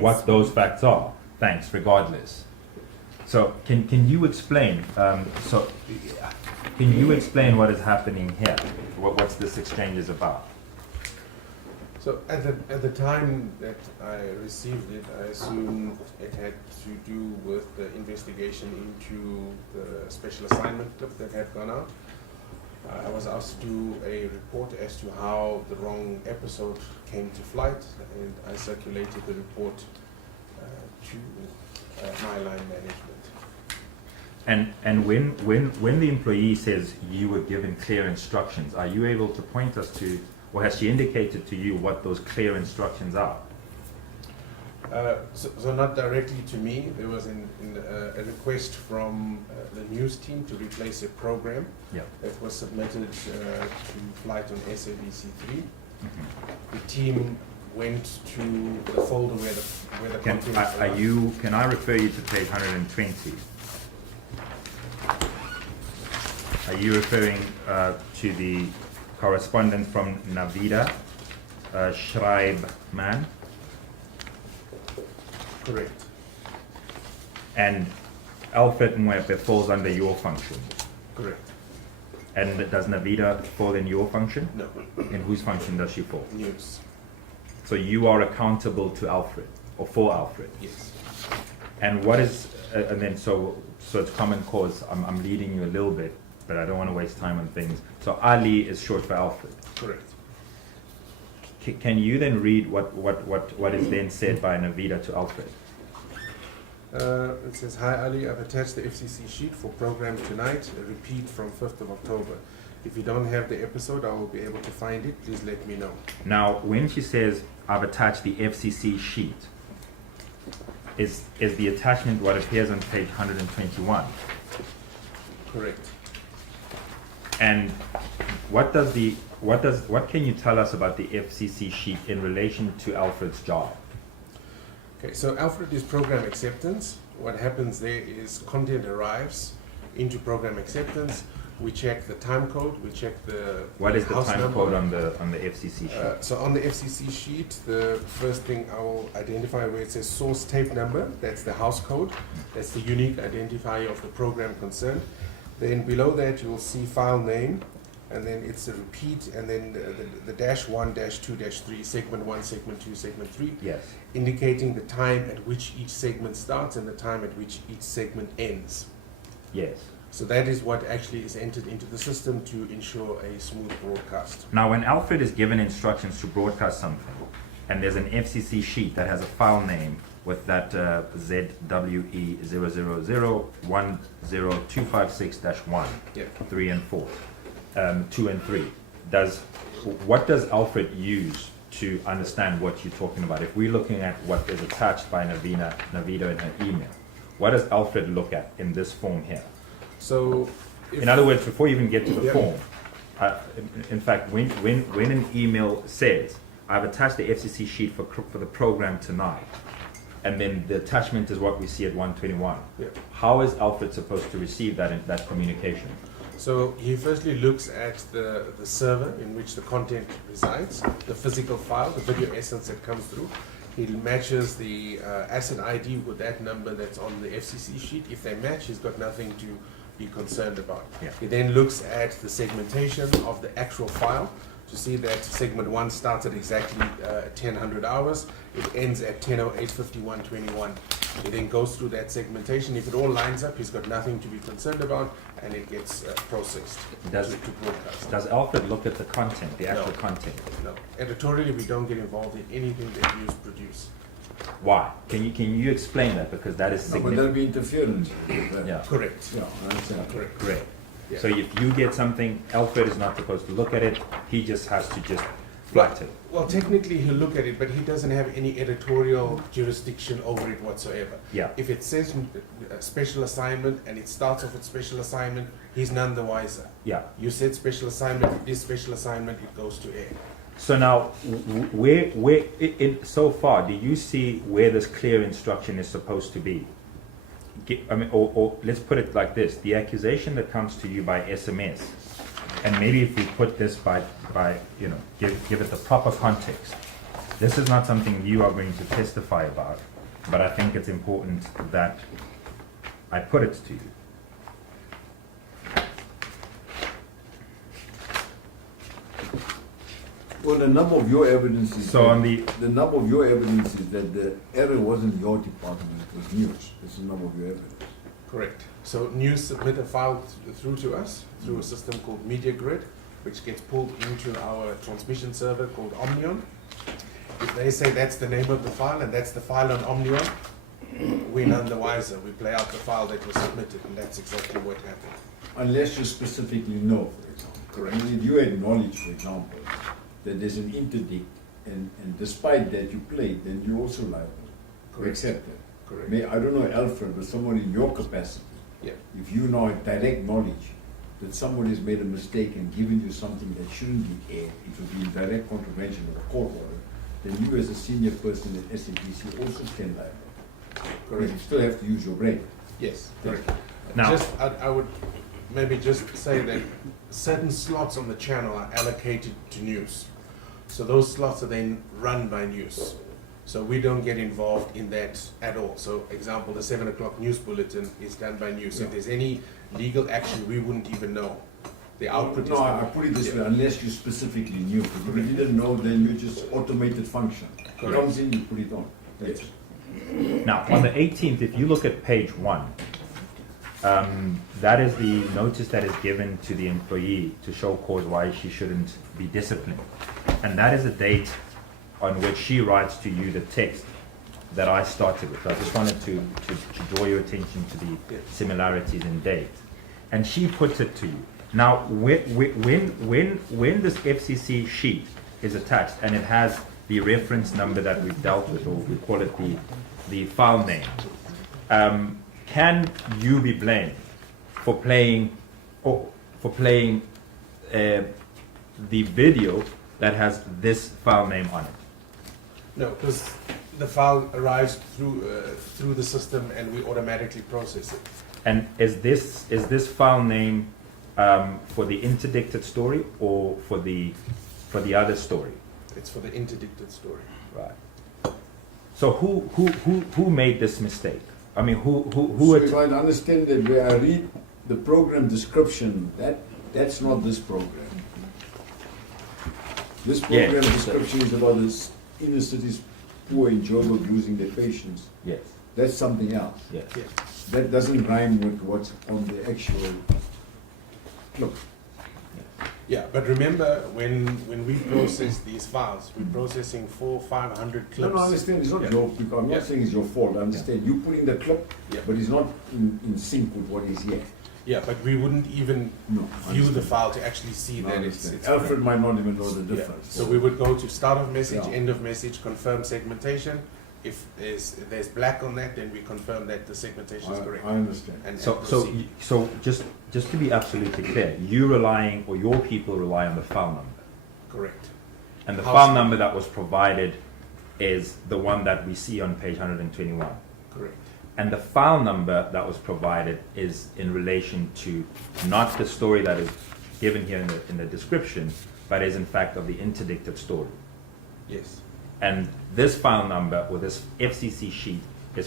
what those facts are. Thanks, regardless. So can you explain? Can you explain what is happening here? What's this exchange is about? so at the time that I received it, I assumed it had to do with the investigation into the special assignment clip that had gone out. I was asked to do a report as to how the wrong episode came to flight, and I circulated the report to my line management. And when the employee says you were given clear instructions, are you able to point us to, or has she indicated to you what those clear instructions are? So not directly to me. There was a request from the news team to replace a program Yeah. that was submitted to flight on SABC 3. Mhm. The team went to the folder where the content was. Can I refer you to page 120? Are you referring to the correspondence from Navida Schreibman? Correct. And Alfred Mwepe falls under your function. Correct. And does Navida fall in your function? No. In whose function does she fall? News. So you are accountable to Alfred, or for Alfred. Yes. And what is, and then so it's common cause. I'm leading you a little bit, but I don't want to waste time on things. So Ali is short for Alfred. Correct. Can you then read what is then said by Navida to Alfred? It says, "Hi Ali, I've attached the FCC sheet for program tonight, a repeat from 5th of October. If you don't have the episode, I will be able to find it. Please let me know." Now, when she says, "I've attached the FCC sheet," is the attachment what appears on page 121? Correct. And what can you tell us about the FCC sheet in relation to Alfred's job? Okay, so Alfred is program acceptance. What happens there is content arrives into program acceptance. We check the time code. We check the What is the house time number. code on the FCC sheet? So on the FCC sheet, the first thing I will identify where it says source tape number, that's the house code. That's the unique identifier of the program concerned. Then below that you will see file name, and then it's a repeat, and then the -1, -2, -3, segment 1, segment 2, segment 3, Yes. indicating the time at which each segment starts and the time at which each segment ends. Yes. So that is what actually is entered into the system to ensure a smooth broadcast. Now, when Alfred is given instructions to broadcast something, and there's an FCC sheet that has a file name with that ZWE000100256-1, Yeah. 3 and 4, 2 and 3. What does Alfred use to understand what you're talking about? If we're looking at what is attached by Navida in her email, what does Alfred look at in this form here? So, if In other words, before you even get to the Yeah. form, in fact, when an email says, I've attached the FCC sheet for the program tonight, and then the attachment is what we see at 121, Yeah. how is Alfred supposed to receive that communication? So he firstly looks at the server in which the content resides, the physical file, the video essence that comes through. He matches the asset ID with that number that's on the FCC sheet. If they match, he's got nothing to be concerned about. Yeah. He then looks at the segmentation of the actual file to see that segment 1 starts at exactly 1000 hours. It ends at 10:08:51:21. He then goes through that segmentation. If it all lines up, he's got nothing to be concerned about, and it gets processed Does to broadcast. Does Alfred look at the content, the actual No. content? No, editorially, we don't get involved in anything that news produce. Why? Can you explain that? Because that is No, but there'll significant. be interference with that. Yeah. Correct. Yeah, I understand. Correct. Great. Yeah. So if you get something, Alfred is not supposed to look at it. He just has to just flat it. Well, technically, he'll look at it, but he doesn't have any editorial jurisdiction over it whatsoever. Yeah. If it says special assignment and it starts off with special assignment, he's none the wiser. Yeah. You said special assignment, it is special assignment, it goes to air. So now, so far, do you see where this clear instruction is supposed to be? Or let's put it like this: the accusation that comes to you by SMS, and maybe if we put this by give it the proper context. This is not something you are going to testify about, but I think it's important that I put it to you. Well, the number of your evidence is So that, on the number of your evidence is that the error wasn't your department, it was news. That's the number of your evidence. Correct. So news submit a file through to us through a system called Media Grid, which gets pulled into our transmission server called Omnion. If they say that's the name of the file and that's the file on Omnion, we're none the wiser. We play out the file that was submitted, and that's exactly what happened. Unless you specifically know, for example. Correct. I mean, if you acknowledge, for example, that there's an interdict, and despite that you played, then you're also liable. Correct. Accept that. Correct. I don't know Alfred, but someone in your capacity, Yeah. if you know direct knowledge that somebody's made a mistake and given you something that shouldn't be aired, it would be in direct contravention of a court order, then you as a senior person at SABC also stand liable. Correct. You still have to use your brain. Yes. Correct. Now- I would maybe just say that certain slots on the channel are allocated to news. So those slots are then run by news. So we don't get involved in that at all. So example, the 7 o'clock news bulletin is done by news. If there's any legal action, we wouldn't even know. The output is. No, I put it this way, Yeah. unless you specifically knew. If you didn't know, then you just automated function. It Correct. comes in, you put it on. That's Yes. it. Now, on the 18th, if you look at page 1, that is the notice that is given to the employee to show cause why she shouldn't be disciplined. And that is a date on which she writes to you the text that I started with. I just wanted to draw your attention to the similarities in date. And she puts it to you. Now, when this FCC sheet is attached and it has the reference number that we've dealt with, or we call it the file name, can you be blamed for playing the video that has this file name on it? No, because the file arrives through the system and we automatically process it. And is this file name for the interdicted story or for the other story? It's for the interdicted story. Right. So who made this mistake? I mean, who So if I understand that where I read the program description, that's not this program. This program Yes. description is about this inner cities poor in Joburg losing their patients. Yes. That's something else. Yes. Yeah. That doesn't rhyme with what's on the actual. Look, Yeah, but remember when we process these files, we're processing 500 No, clips. no, I understand, it's not Yeah. your, because I'm Yeah. not saying it's your fault, I understand, you put in the clip, Yeah. but it's not in sync with what is here. Yeah, but we wouldn't even No. I view the understand. file to actually see No, I that it's. understand. Alfred might not even know the Yeah. difference. So we would go to start of message, Yeah. end of message, confirm segmentation. If there's black on that, then we confirm that the segmentation is correct. I understand. And So, proceed. just to be absolutely clear, you relying, or your people rely on the file number. Correct. And the House file number. number that was provided is the one that we see on page 121. Correct. And the file number that was provided is in relation to not the story that is given here in the description, but is in fact of the interdicted story. Yes. And this file number or this FCC sheet is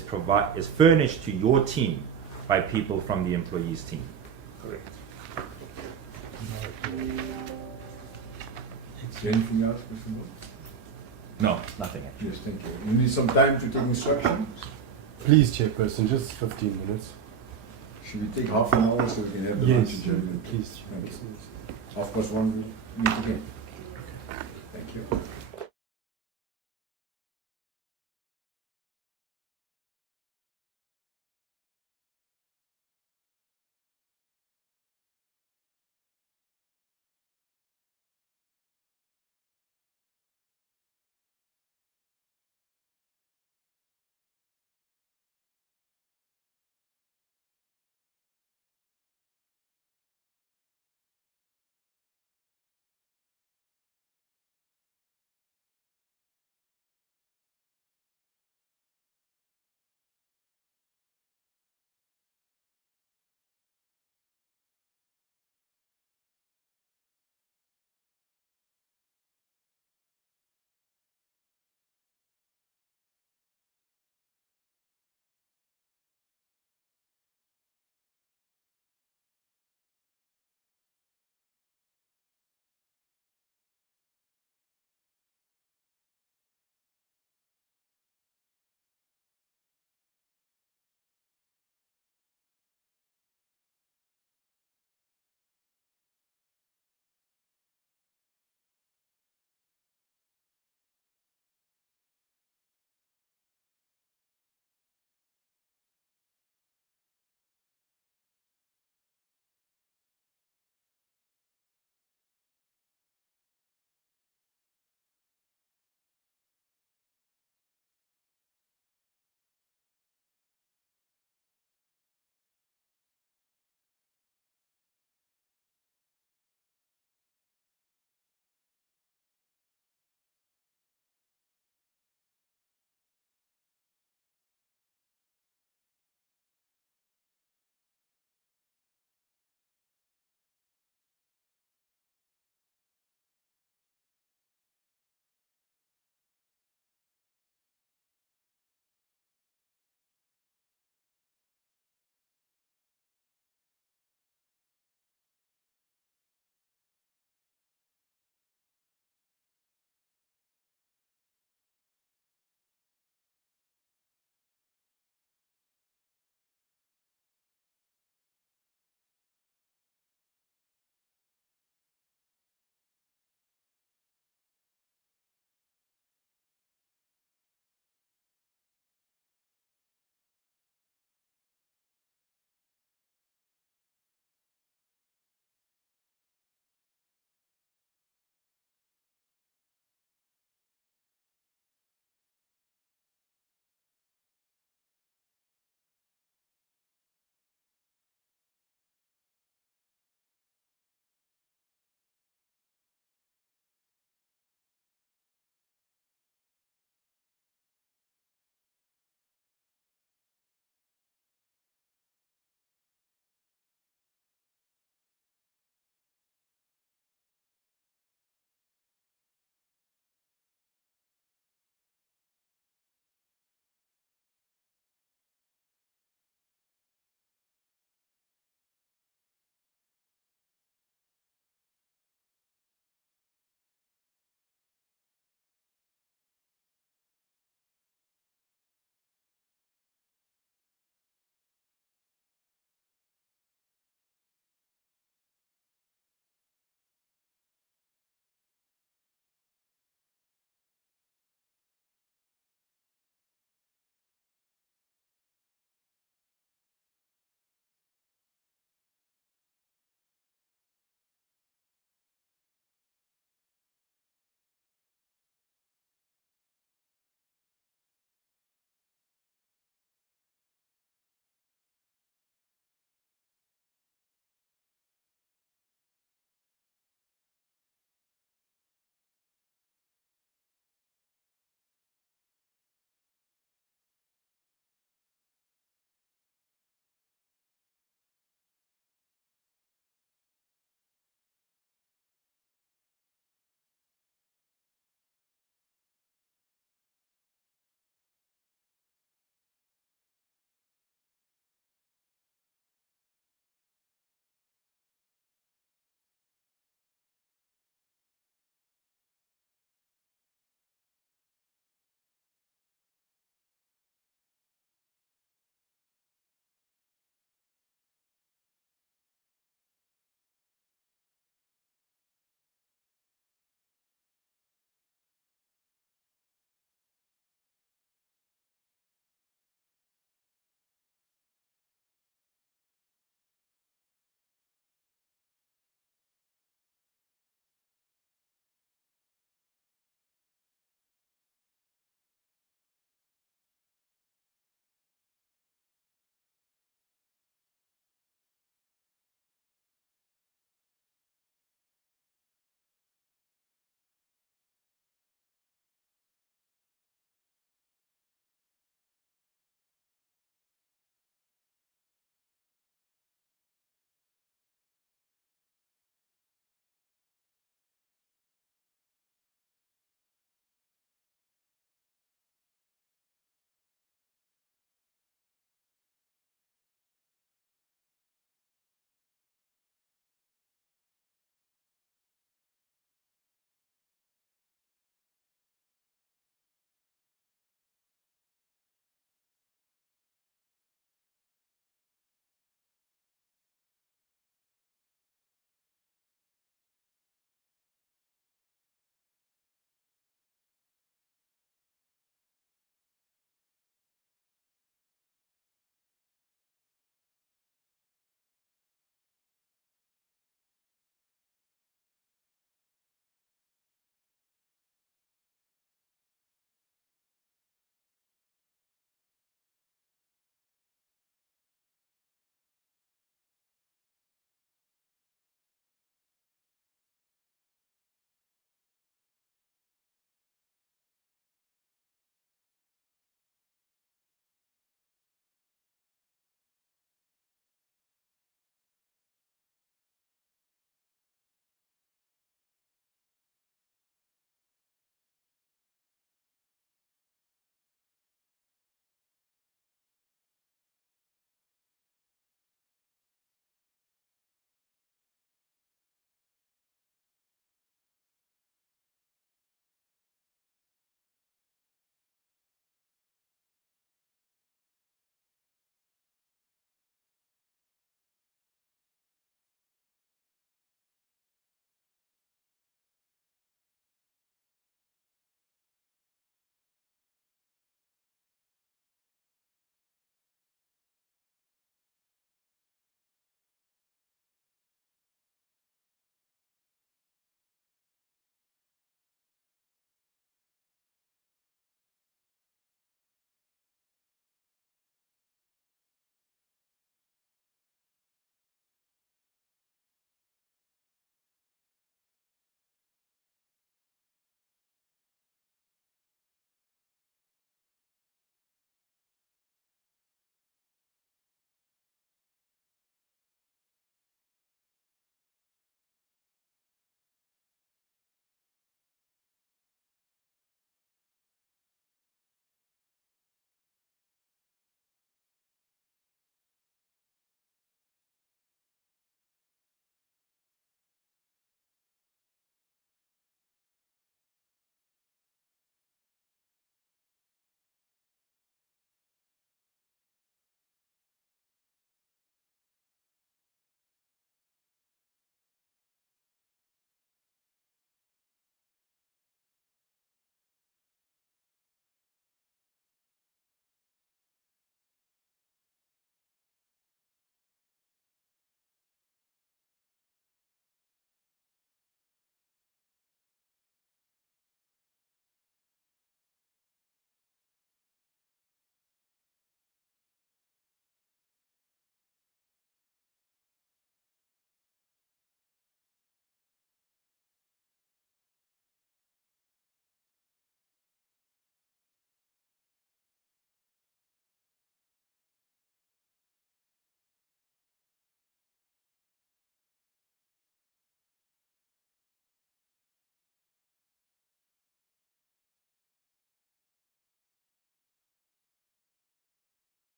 furnished to your team by people from the employees team. Correct. Is there anything else, Mr. Moore? No, nothing actually. Yes, thank you. You need some time to take instructions? Please, Chairperson, just 15 minutes. Should we take half an hour so we can have the lunch Yes, adjournment? please. Thank you. Half past one, meet again. Thank you.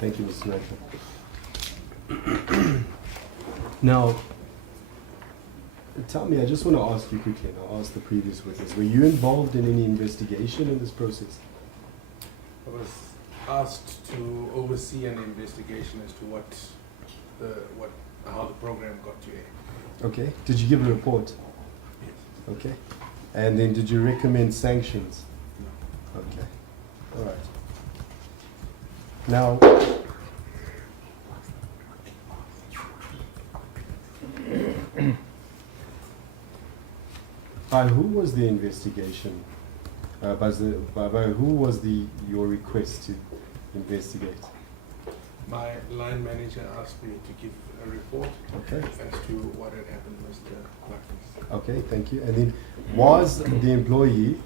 Thank you, Mr. Nathan. Now, tell me, I just want to ask you quickly, and I'll ask the previous witness, were you involved in any investigation in this process? I was asked to oversee an investigation as to how the program got to air. Okay. Did you give a report? Yes. Okay. And then did you recommend sanctions? No. Okay. All right. Now, by who was the investigation? By who was your request to investigate? My line manager asked me to give a report Okay. as to what had happened, Mr. Clarkins. Okay, thank you. And then, was the employee,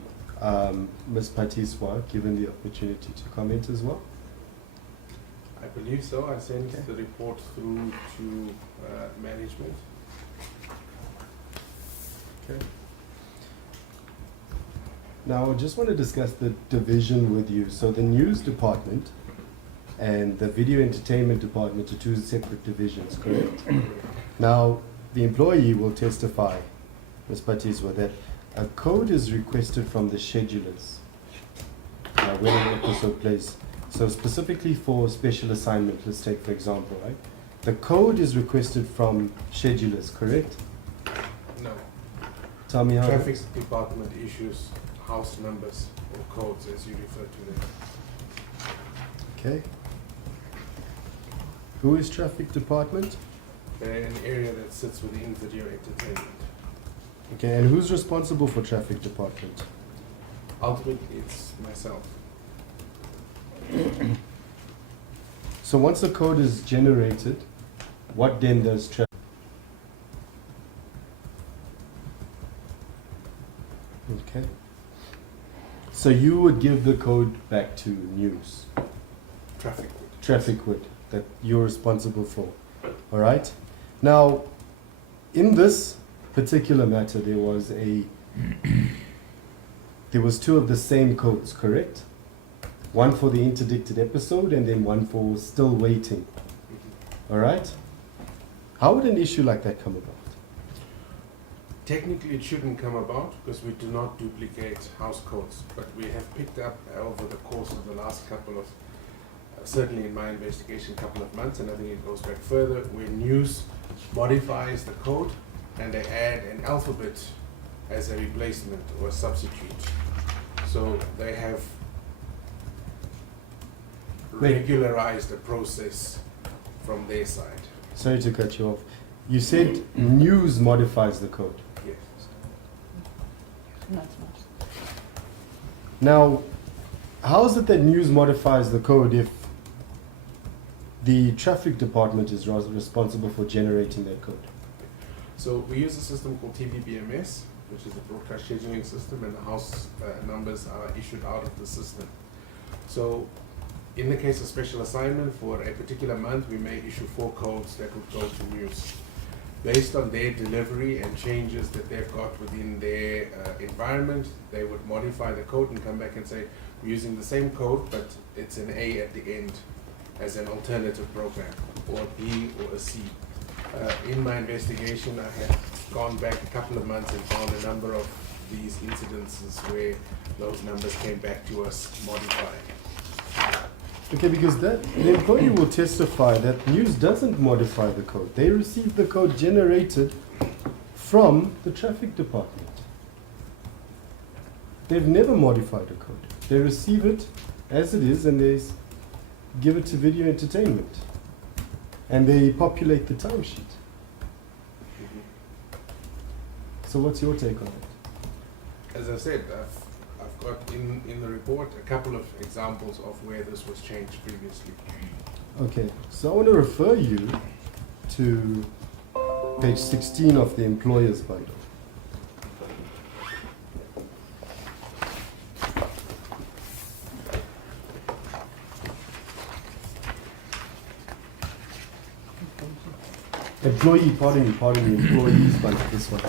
Ms. Phathiswa, given the opportunity to comment as well? I believe so. I sent Okay. the report through to management. Okay. Now, I just want to discuss the division with you. So the news department and the video entertainment department are two separate divisions, correct? Now, the employee will testify, Ms. Phathiswa, that a code is requested from the schedulers when an episode plays. So specifically for special assignment, let's take for example, right? The code is requested from schedulers, correct? No. Tell me how. Traffic department issues house numbers or codes, as you refer to them. Okay. Who is traffic department? They're an area that sits within video entertainment. Okay, and who's responsible for traffic department? Ultimately, it's myself. So once a code is generated, what then does traffic? Okay. So you would give the code back to news. Traffic. Traffic would, that you're responsible for. All right. Now, in this particular matter, there was two of the same codes, correct? One for the interdicted episode and then one for still waiting. All right. How would an issue like that come about? Technically, it shouldn't come about because we do not duplicate house codes, but we have picked up over the course of the last couple of, certainly in my investigation, couple of months, and I think it goes back further, where news modifies the code and they add an alphabet as a replacement or a substitute. So they have regularized the process from their side. Sorry to cut you off. You said news modifies the code. Yes. Not much. Now, how is it that news modifies the code if the traffic department is responsible for generating that code? So we use a system called TBBMS, which is a broadcast scheduling system, and the house numbers are issued out of the system. So in the case of special assignment, for a particular month, we may issue 4 codes that would go to news. Based on their delivery and changes that they've got within their environment, they would modify the code and come back and say, we're using the same code, but it's an A at the end as an alternative program, or a B or a C. In my investigation, I had gone back a couple of months and found a number of these incidences where those numbers came back to us modified. Okay, because the employee will testify that news doesn't modify the code. They receive the code generated from the traffic department. They've never modified a code. They receive it as it is and they give it to video entertainment. And they populate the timesheet. So what's your take on it? As I said, I've got in the report a couple of examples of where this was changed previously. Okay, so I want to refer you to page 16 of the employer's bundle. Pardon me, employees bundle, this one.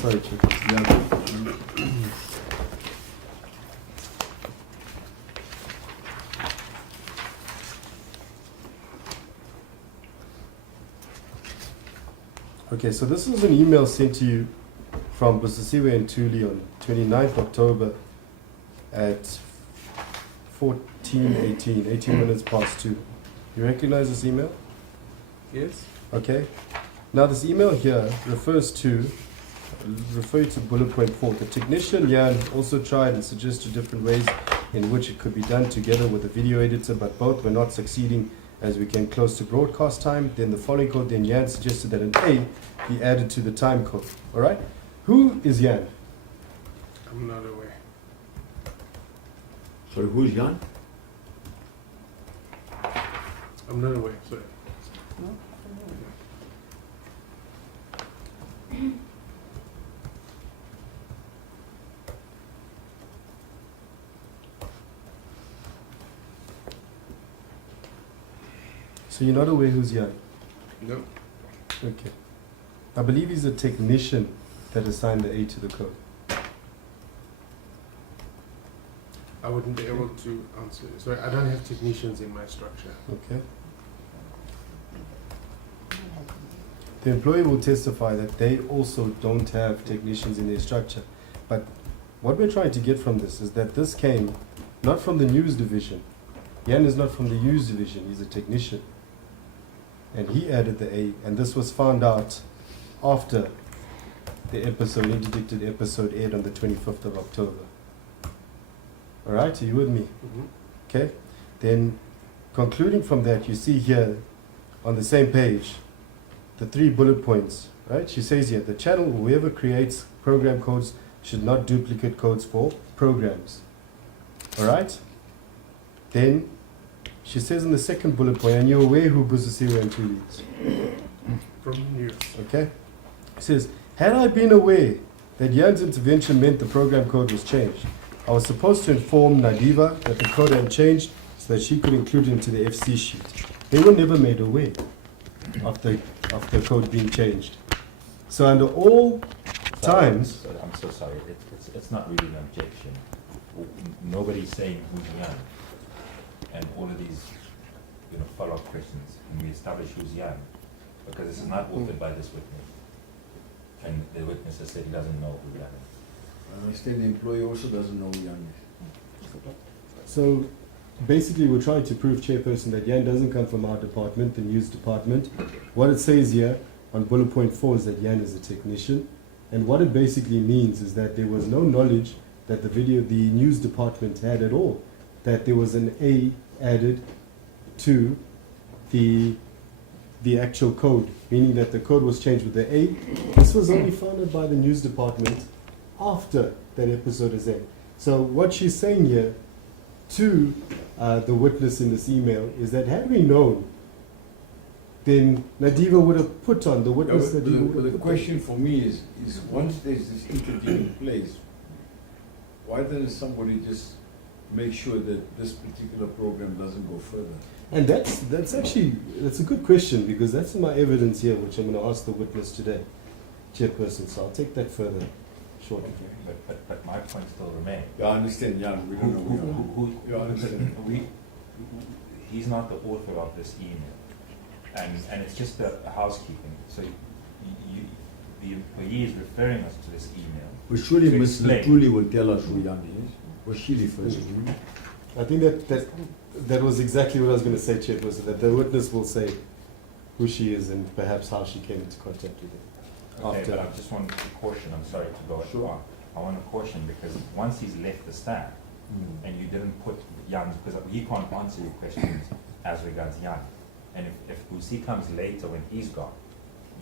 Sorry, Chief. Okay, so this is an email sent to you from Busisiwe and Tuli on 29th October at 14:18, 18 minutes past 2. You recognize this email? Yes? Okay. Now this email here refers to bullet point 4. The technician Jan also tried and suggested different ways in which it could be done together with a video editor, but both were not succeeding as we came close to broadcast time. Then the following code, then Jan suggested that an A be added to the time code. Alright? Who is Jan? I'm not aware. Sorry, who's Jan? I'm not aware, sorry. No? So you're not aware who's Jan? No. Okay. I believe he's a technician that assigned the A to the code. I wouldn't be able to answer. Sorry, I don't have technicians in my structure. Okay. The employee will testify that they also don't have technicians in their structure. But what we're trying to get from this is that this came not from the news division. Jan is not from the news division, he's a technician. And he added the A, and this was found out after the episode, interdicted episode aired on the 25th of October. Alright, are you with me? Mm-hmm. Okay, then concluding from that, you see here on the same page the 3 bullet points, right? She says here, the channel, whoever creates program codes should not duplicate codes for programs. Alright? Then she says in the second bullet point, and you're aware who Busisiwe and Tuli is. From news. Okay? It says, had I been aware that Jan's intervention meant the program code was changed, I was supposed to inform Nadiva that the code had changed so that she could include it into the FC sheet. They were never made aware of the code being changed. So under all times, I'm so sorry. It's not really an objection. Nobody's saying who's young, and all of these, follow-up questions. Can we establish who's young? Because this is not authored by this witness, and the witness has said he doesn't know who young is. I understand the employee also doesn't know who Jan is. so basically we're trying to prove, Chairperson, that Jan doesn't come from our department, the news department. What it says here on bullet point 4 is that Jan is a technician, and what it basically means is that there was no knowledge that the news department had at all, that there was an A added to the actual code, meaning that the code was changed with the A. This was only found out by the news department after that episode is aired. So what she's saying here to the witness in this email is that had we known, then Nadiva would have put on the witness. But Nadiva would the have put question for me is once there's this interview in place, why doesn't somebody just make sure that this particular program doesn't go further? And that's actually a good question, because that's my evidence here, which I'm going to ask the witness today, Chairperson. So I'll take that further shortly. But my point still remains. Yeah, I understand, Jan. We don't know who Jan. Yeah, I understand. He's not the author of this email, and it's just a housekeeping. So the employee is referring us to this email. But surely to Ms. explain. Truly will tell us who Jan is. What she refers to. I think that was exactly what I was going to say, Chairperson, that the witness will say who she is and perhaps how she came into contact with him. Okay, After. but I just want to caution. I'm sorry to go Sure. on. I want to caution because once he's left the stand and you didn't put Jan's, because he can't answer your questions as regards Jan. And if Busi comes later when he's gone,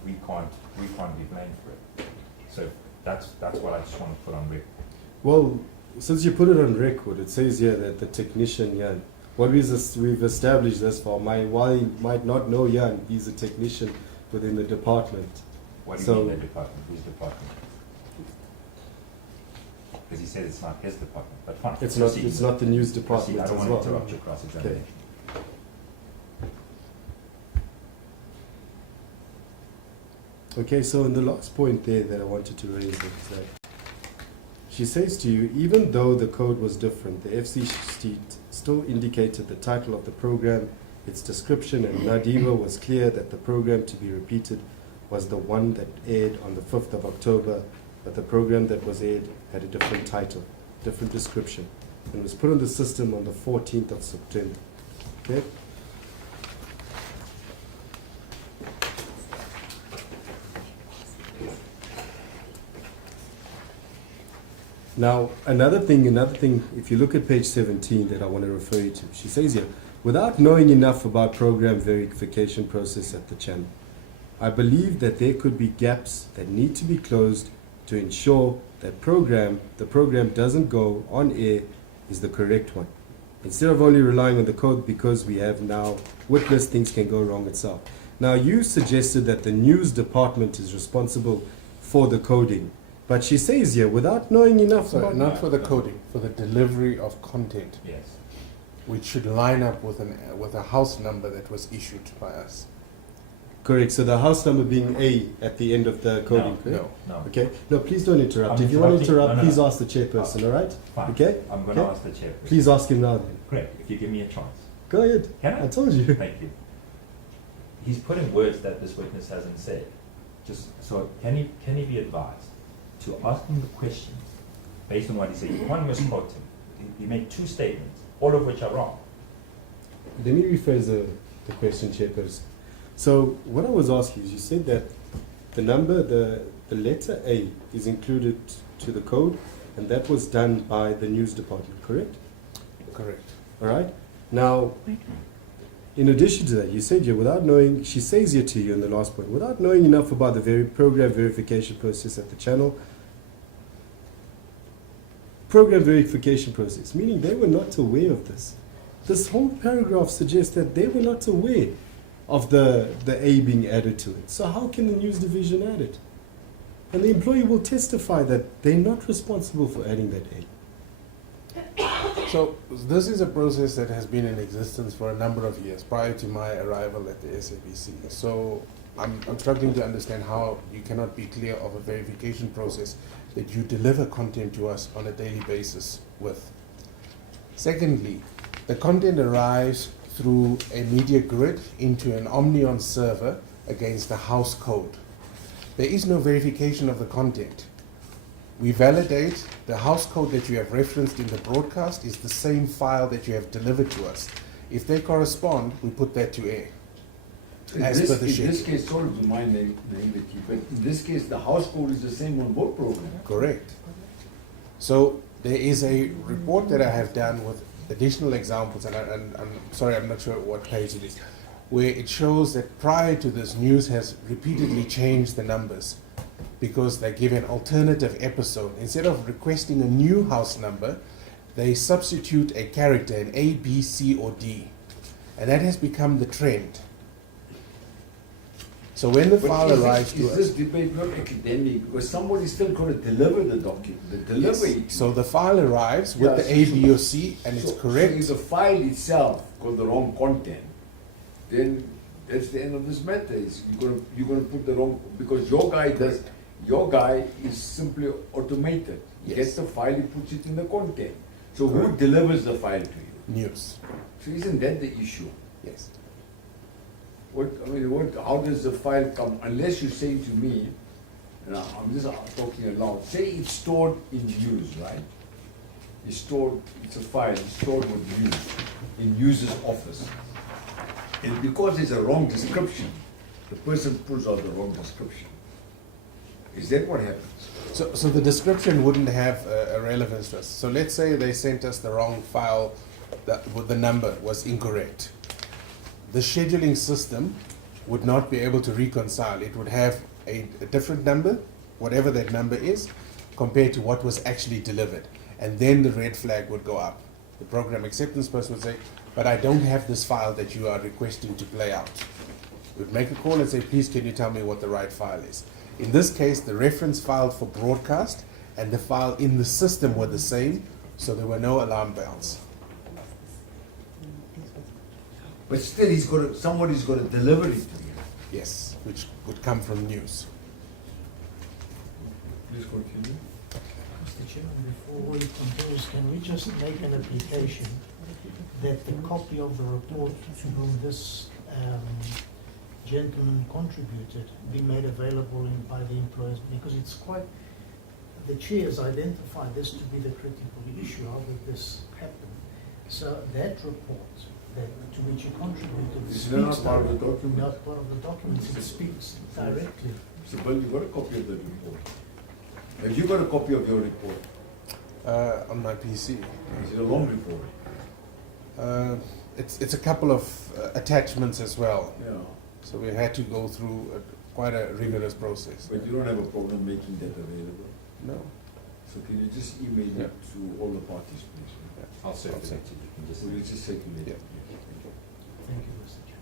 we can't be blamed for it. So that's what I just want to put on record. Well, since you put it on record, it says here that the technician Jan, what we've established thus far, while he might not know Jan, he's a technician within the department. What do you So- mean the department? Whose department? Because he said it's not his department, but fine. It's proceed. not the news Proceed. department I don't as want to well. interrupt your cross-examination. Okay, so in the last point there that I wanted to raise is that she says to you, even though the code was different, the FC sheet still indicated the title of the program, its description, and Nadiva was clear that the program to be repeated was the one that aired on the 5th of October, but the program that was aired had a different title, different description, and was put on the system on the 14th of September. Okay? Now, another thing, if you look at page 17 that I want to refer you to, she says here, without knowing enough about program verification process at the channel, I believe that there could be gaps that need to be closed to ensure that the program doesn't go on air is the correct one. Instead of only relying on the code because we have now witnessed things can go wrong itself. Now, you suggested that the news department is responsible for the coding. But she says here, without knowing enough So about... not for the coding, for the delivery of content, Yes. which should line up with a house number that was issued by us. Correct, so the house number being A at the end of the coding, correct? No. No. Okay, no, please don't interrupt. I'm If you want to interrupting- interrupt, no, no. please ask the chairperson, all right? Fine. Okay? I'm going to Okay. ask the chairperson. Please ask him now then. Great, if you give me a chance. Go ahead. Can I? I told you. Thank you. He's put in words that this witness hasn't said. Just so can he be advised to ask him the questions based on what he said? You can't misquote him. He made two statements, all of which are wrong. Let me rephrase the question, chairperson. So what I was asking is, you said that the number, the letter A is included to the code, and that was done by the news department, correct? Correct. All right? Now, in addition to that, you said here, without knowing, she says here to you in the last point, without knowing enough about the program verification process at the channel, program verification process, meaning they were not aware of this. This whole paragraph suggests that they were not aware of the A being added to it. So how can the news division add it? And the employee will testify that they're not responsible for adding that A. So this is a process that has been in existence for a number of years prior to my arrival at the SABC. So I'm struggling to understand how you cannot be clear of a verification process that you deliver content to us on a daily basis with. Secondly, the content arrives through a media grid into an Omnion server against the house code. There is no verification of the content. We validate the house code that you have referenced in the broadcast is the same file that you have delivered to us. If they correspond, we put that to air. As per the In schedule. this case, sorry to mind naivety, but in this case, the house code is the same on both programs. Correct. So there is a report that I have done with additional examples, and I'm sorry, I'm not sure what page it is, where it shows that prior to this, news has repeatedly changed the numbers because they give an alternative episode. Instead of requesting a new house number, they substitute a character, an A, B, C, or D. And that has become the trend. So when the But file is arrives to Is us... this debate not academic? Because somebody's still going to deliver the document, the delivery. Yes. So the file arrives with Yeah, the A, B, or C, and it's correct. So if the file itself got the wrong content, then that's the end of this matter. Is you're gonna put the wrong, because your guy is simply automated. He Yes. gets the file, he puts it in the content. So who delivers the file to you? News. So isn't that the issue? Yes. How does the file come, unless you say to me, and I'm just talking aloud, say it's stored in news, right? It's a file, it's stored with news, in user's office. And because it's a wrong description, the person pulls out the wrong description. Is that what happens? So the description wouldn't have a relevance to us. So let's say they sent us the wrong file, with the number was incorrect. The scheduling system would not be able to reconcile. It would have a different number, whatever that number is, compared to what was actually delivered. And then the red flag would go up. The program acceptance person would say, but I don't have this file that you are requesting to play out. We'd make a call and say, please can you tell me what the right file is? In this case, the reference file for broadcast and the file in the system were the same, so there were no alarm bells. But still, somebody's got to deliver it to you. Yes, which would come from news. Please continue. Mr. Chairman, before we compose, can we just make an application that the copy of the report to whom this gentleman contributed be made available by the employers, because it's quite, the chair has identified this to be the critical issue, how did this happen? So that report to which you contributed It's speaks not part of the directly- document. Not part of the documents, it speaks directly. Mr. Bill, you got a copy of that report? Have you got a copy of your report? On my PC. Is it a long report? It's a couple of attachments as well. Yeah. So we had to go through quite a rigorous process. But you don't have a problem making that available? No. So can you just email Yeah. it to all the parties, please? I'll circulate it. You can just. Will you just circulate Yeah. it, please? Thank you. Thank you, Mr. Chair.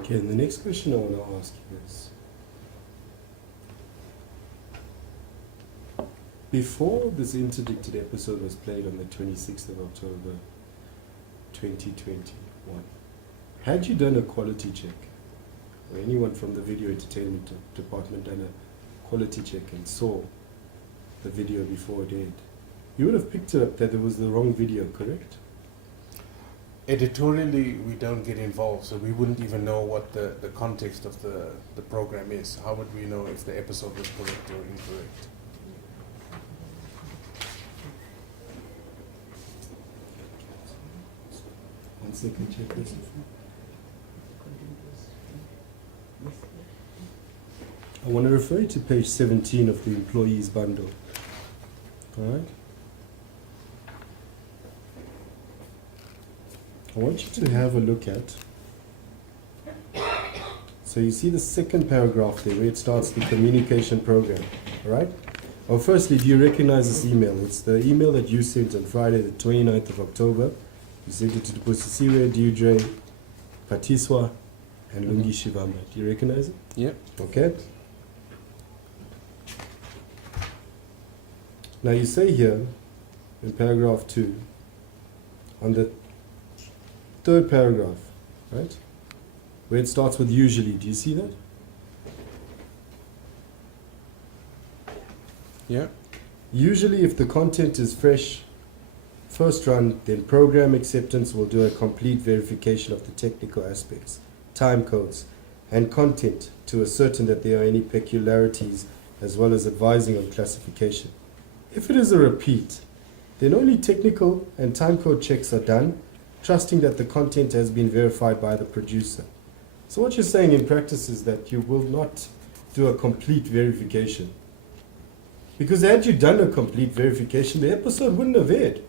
Okay, and the next question I want to ask you is, before this interdicted episode was played on the 26th of October 2021, had you done a quality check, or anyone from the video entertainment department done a quality check and saw the video before it aired, you would have picked it up that it was the wrong video, correct? Editorially, we don't get involved, so we wouldn't even know what the context of the program is. How would we know if the episode was correct or incorrect? One second, check this. I want to refer you to page 17 of the employees bundle. All right? I want you to have a look at. So you see the second paragraph there where it starts the communication program. All right? Well, firstly, do you recognize this email? It's the email that you sent on Friday, the 29th of October. You sent it to the Pusisiwe, Deirdre, Phathiswa, and Lungi Shivamba. Do you recognize it? Yep. Okay. Now you say here, in paragraph 2, on the third paragraph, right, where it starts with usually, do you see that? Yeah. Usually if the content is fresh, first run, then program acceptance will do a complete verification of the technical aspects, time codes, and content to ascertain that there are any peculiarities, as well as advising on classification. If it is a repeat, then only technical and timecode checks are done, trusting that the content has been verified by the producer. So what you're saying in practice is that you will not do a complete verification. Because had you done a complete verification, the episode wouldn't have aired.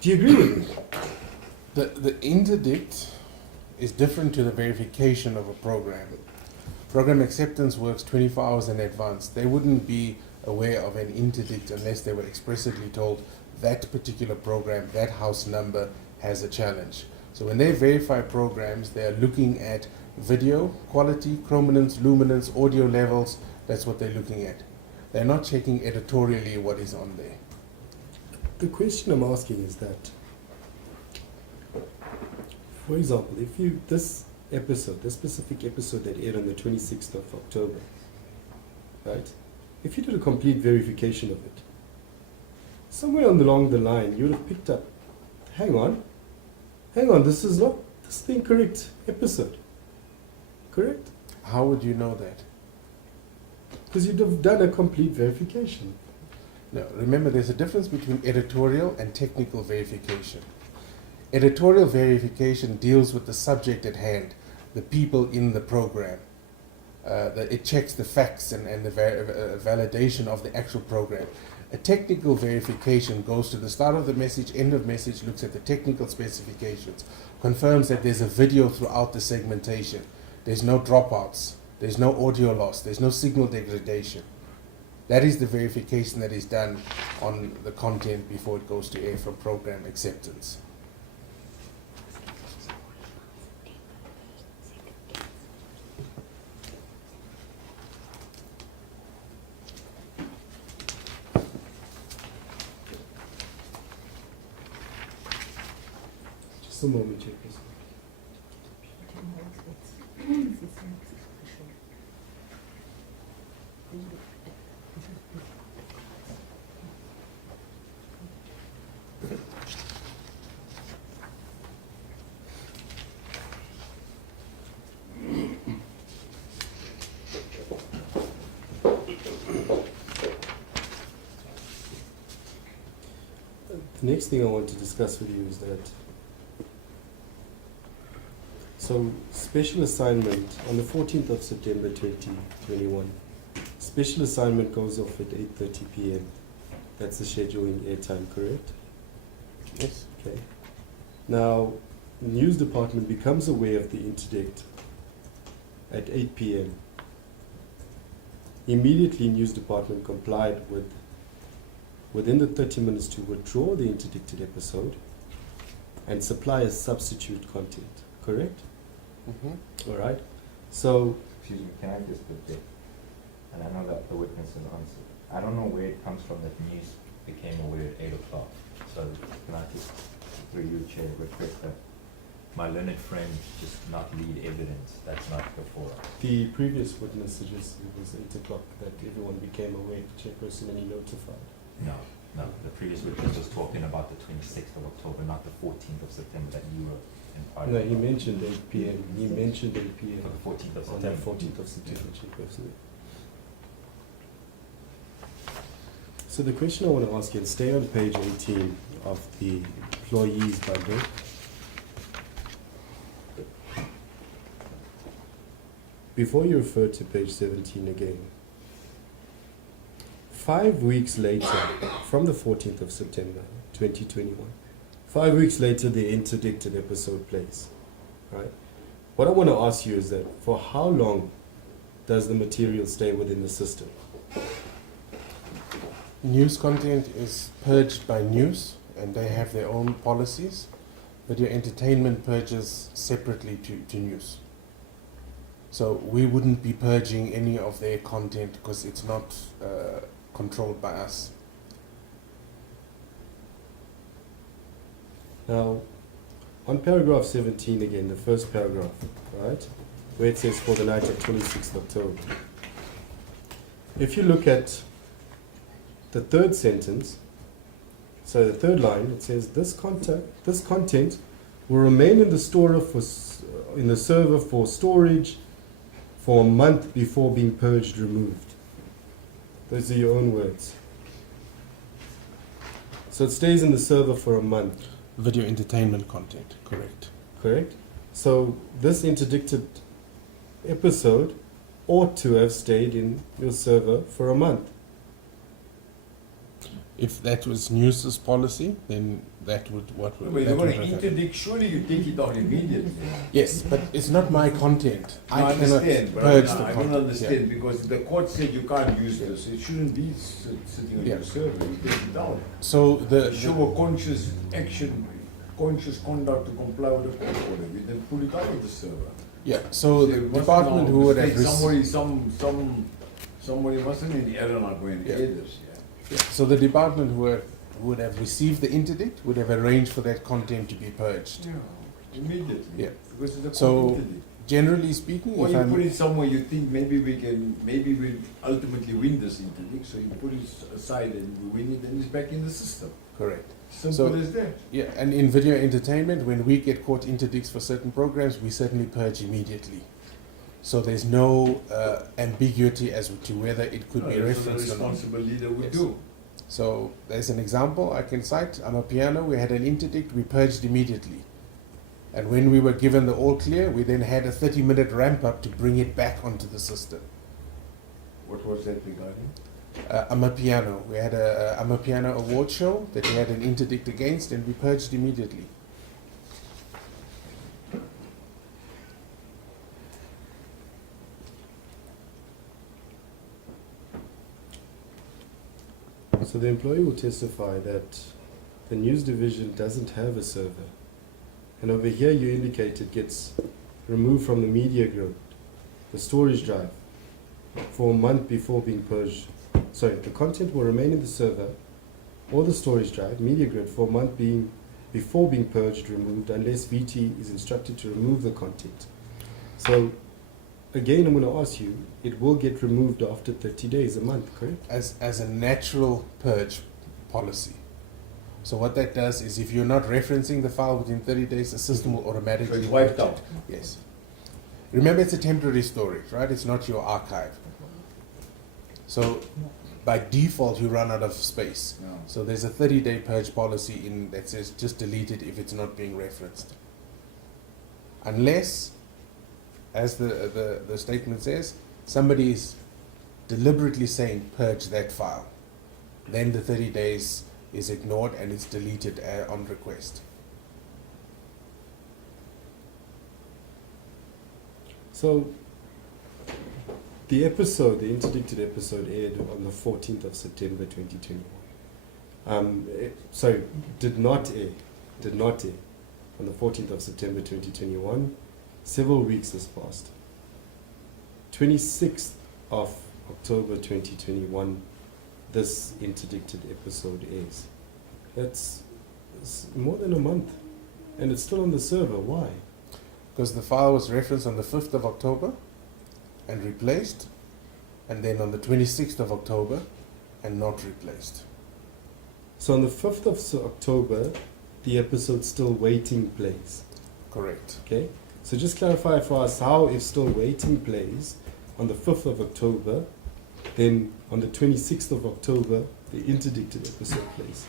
Do you agree with me? The interdict is different to the verification of a program. Program acceptance works 24 hours in advance. They wouldn't be aware of an interdict unless they were expressly told that particular program, that house number has a challenge. So when they verify programs, they are looking at video quality, chrominance, luminance, audio levels. That's what they're looking at. They're not checking editorially what is on there. The question I'm asking is that, for example, if you, this specific episode that aired on the 26th of October, right? If you did a complete verification of it, somewhere along the line, you would have picked up, hang on, this is the incorrect episode. Correct? How would you know that? Because you'd have done a complete verification. No, remember there's a difference between editorial and technical verification. Editorial verification deals with the subject at hand, the people in the program. It checks the facts and the validation of the actual program. A technical verification goes to the start of the message, end of message, looks at the technical specifications, confirms that there's a video throughout the segmentation, there's no dropouts, there's no audio loss, there's no signal degradation. That is the verification that is done on the content before it goes to air for program acceptance. Just a moment, Jefferson. next thing I want to discuss with you is that, so special assignment on the 14th of September 2021, special assignment goes off at 8:30 p.m. That's the scheduling airtime, correct? Yes. Okay. Now, the news department becomes aware of the interdict at 8 p.m. Immediately, news department complied within the 30 minutes to withdraw the interdicted episode and supply a substitute content, correct? Mm-hmm. All right. So, Excuse me, can I just object? And I know that the witness has answered. I don't know where it comes from that news became aware at 8 o'clock. So can I just, through you, Chair, request that my learned friend just not lead evidence that's not before us? the previous witness suggested it was 8 o'clock that everyone became aware, the chairperson, and he notified. No, the previous witness was talking about the 26th of October, not the 14th of September that you were in part No, of. he mentioned 8 p.m. He mentioned 8 p.m. For the 14th of on the September. 14th of September, chairperson. So the question I want to ask you, and stay on page 18 of the employees bundle. Before you refer to page 17 again, 5 weeks later, from the 14th of September 2021, 5 weeks later the interdicted episode plays, right? What I want to ask you is that for how long does the material stay within the system? News content is purged by news, and they have their own policies. Video entertainment purges separately to news. So we wouldn't be purging any of their content because it's not controlled by us. Now, on paragraph 17 again, the first paragraph, right, where it says for the night of 26th October. If you look at the third sentence, so the third line, it says this content will remain in the in the server for storage for a month before being purged, removed. Those are your own words. So it stays in the server for a month. Video entertainment content, correct. Correct? So this interdicted episode ought to have stayed in your server for a month. If that was news's policy, then that would what would. Well, that you're going would to have happened. interdict, surely you take it out immediately. Yes, but it's not my content. I I cannot understand, but purge the I content. don't understand, because the court said you can't use this, it shouldn't be sitting on Yeah. your server, you take it down. So the Show a conscious action, conscious conduct to comply with the court order, we then pull it out of the server. yeah. So Say, the must department now who would have mistake received. somebody mustn't in the error not going to Yeah. hear this, yeah. So the department who would have received the interdict would have arranged for that content to be purged. Immediately. Yeah. Because it's a So, court interdict. Generally speaking, Or if you I'm put it somewhere you think maybe we'll ultimately win this interdict, so you put it aside and we win it and it's back in the system. correct. Simple So- as that. Yeah, and in video entertainment, when we get court interdicts for certain programs, we certainly purge immediately. So there's no ambiguity as to whether it could be That's what a referenced or not. responsible leader would Yes. do. So there's an example I can cite. I'm a piano. We had an interdict. We purged immediately. And when we were given the all clear, we then had a 30-minute ramp up to bring it back onto the system. What was that regarding? I'm a piano. We had a I'm a piano award show that we had an interdict against, and we purged immediately. So the employee will testify that the news division doesn't have a server. And over here you indicate it gets removed from the media group, the storage drive, for a month before being purged. Sorry, the content will remain in the server or the storage drive, media grid, for a month before being purged, removed, unless VT is instructed to remove the content. So again, I'm going to ask you, it will get removed after 30 days, a month, correct? As a natural purge policy. So what that does is, if you're not referencing the file within 30 days, the system will automatically So it's wiped purge out. it. Yes. Remember, it's a temporary storage, right? It's not your archive. So by default, you run out of space. Yeah. So there's a 30-day purge policy in that says just delete it if it's not being referenced. Unless, as the statement says, somebody is deliberately saying purge that file, then the 30 days is ignored and it's deleted on request. So, the interdicted episode aired on the 14th of September 2021. Did not air on the 14th of September 2021. Several weeks has passed. 26th of October 2021, this interdicted episode airs. It's more than a month, and it's still on the server. Why? Because the file was referenced on the 5th of October and replaced, and then on the 26th of October and not replaced. So on the 5th of October, the episode's still waiting plays. Correct. Okay? So just clarify for us how if still waiting plays on the 5th of October, then on the 26th of October, the interdicted episode plays.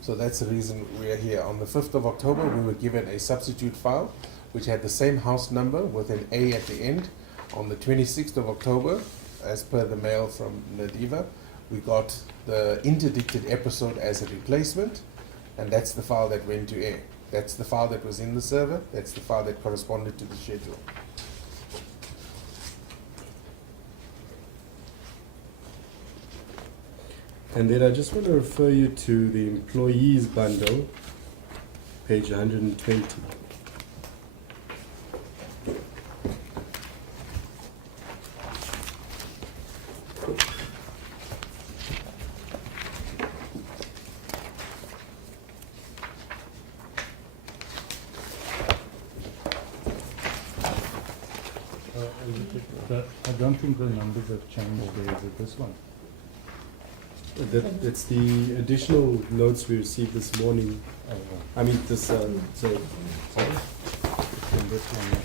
So that's the reason we are here. On the 5th of October, we were given a substitute file which had the same house number with an A at the end. On the 26th of October, as per the mail from Nadiva, we got the interdicted episode as a replacement, and that's the file that went to air. That's the file that was in the server. That's the file that corresponded to the schedule. And then I just want to refer you to the employees bundle, page 120. I don't think the numbers have changed there. Is it this one? It's the additional notes we received this morning. Oh, I mean, this, sorry. it's in this one.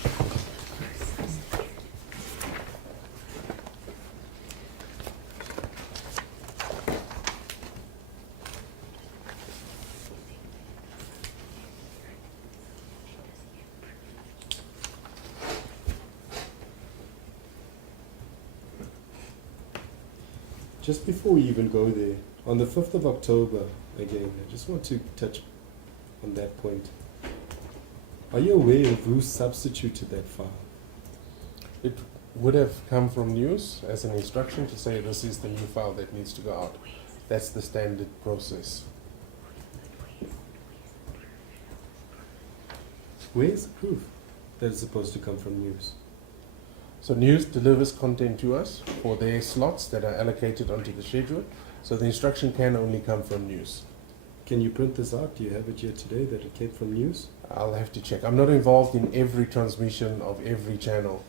Just before we even go there, on the 5th of October, again, I just want to touch on that point. Are you aware of who substituted that file? It would have come from news as an instruction to say this is the new file that needs to go out. That's the standard process. Where's the proof that it's supposed to come from news? So news delivers content to us for their slots that are allocated onto the schedule. So the instruction can only come from news. Can you print this out? Do you have it here today that it came from news? I'll have to check. I'm not involved in every transmission of every channel.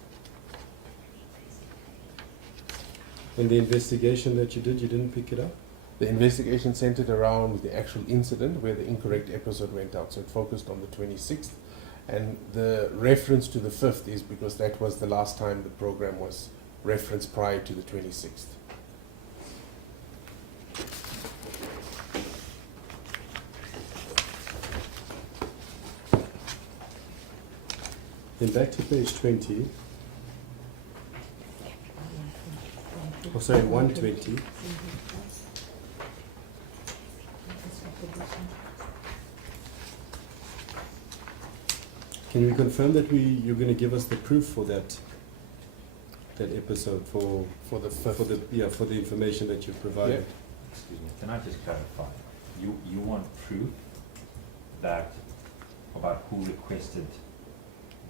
In the investigation that you did, you didn't pick it up? The investigation centered around the actual incident where the incorrect episode went out. So it focused on the 26th. And the reference to the 5th is because that was the last time the program was referenced prior to the 26th. Then back to page 20. Oh, sorry, 120. Can we confirm that you're going to give us the proof for that episode for the information that you've provided? Yeah. Excuse me, can I just clarify? You want proof that about who requested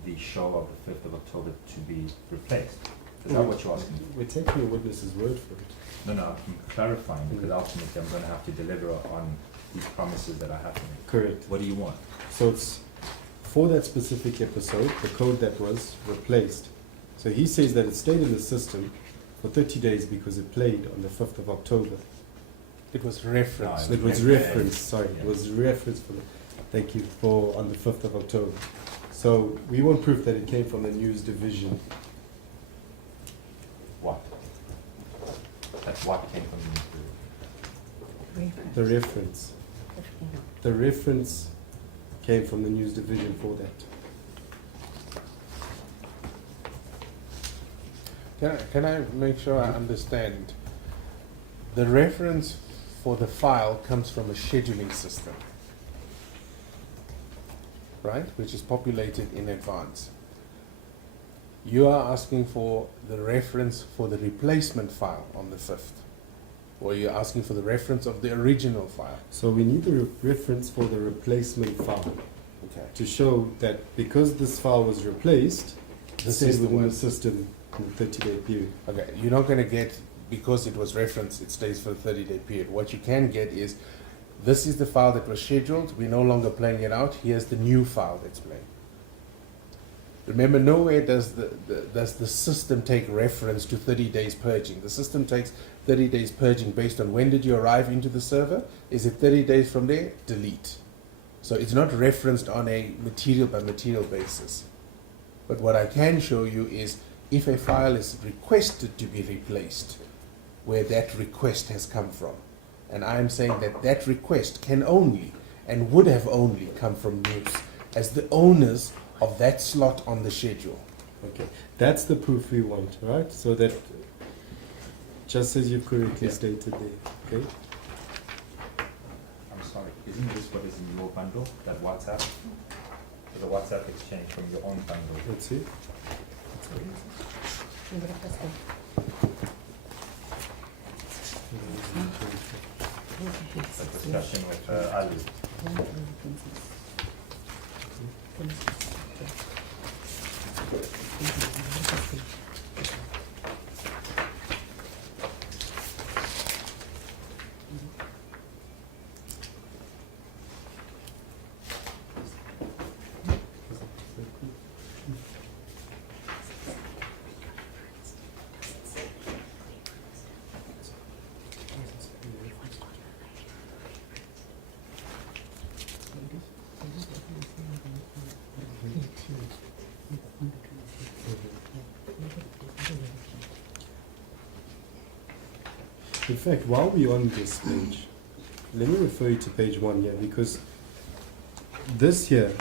the show of the 5th of October to be replaced? Is that what you're asking? We're taking a witness's word for it. No, I'm clarifying because ultimately I'm going to have to deliver on these promises that I have to make. Correct. What do you want? So it's for that specific episode, the code that was replaced. So he says that it stayed in the system for 30 days because it played on the 5th of October. It was referenced. It was referenced, sorry, it was referenced for thank you, for on the 5th of October. So we want proof that it came from the news division. What? that what came from the news division. The reference. The reference came from the news division for that. Can I make sure I understand? The reference for the file comes from a scheduling system, right? Which is populated in advance. You are asking for the reference for the replacement file on the 5th, or you're asking for the reference of the original file. So we need the reference for the replacement file Okay. to show that because this file was replaced, it This stayed is the within one. the system in the 30-day period. Okay, you're not going to get, because it was referenced, it stays for the 30-day period. What you can get is, this is the file that was scheduled, we're no longer playing it out, here's the new file that's playing. Remember, nowhere does the system take reference to 30 days purging. The system takes 30 days purging based on when did you arrive into the server. Is it 30 days from there? Delete. So it's not referenced on a material by material basis. But what I can show you is if a file is requested to be replaced, where that request has come from. And I am saying that that request can only and would have only come from news as the owners of that slot on the schedule. Okay, that's the proof we want, right? So that, just as you correctly Yeah. stated there, okay? I'm sorry, isn't this what is in your bundle, that WhatsApp? The WhatsApp exchange from your own bundle? Let's see. A discussion with Ali. In fact, while we're on this page, let me refer you to page 1 here, because this here,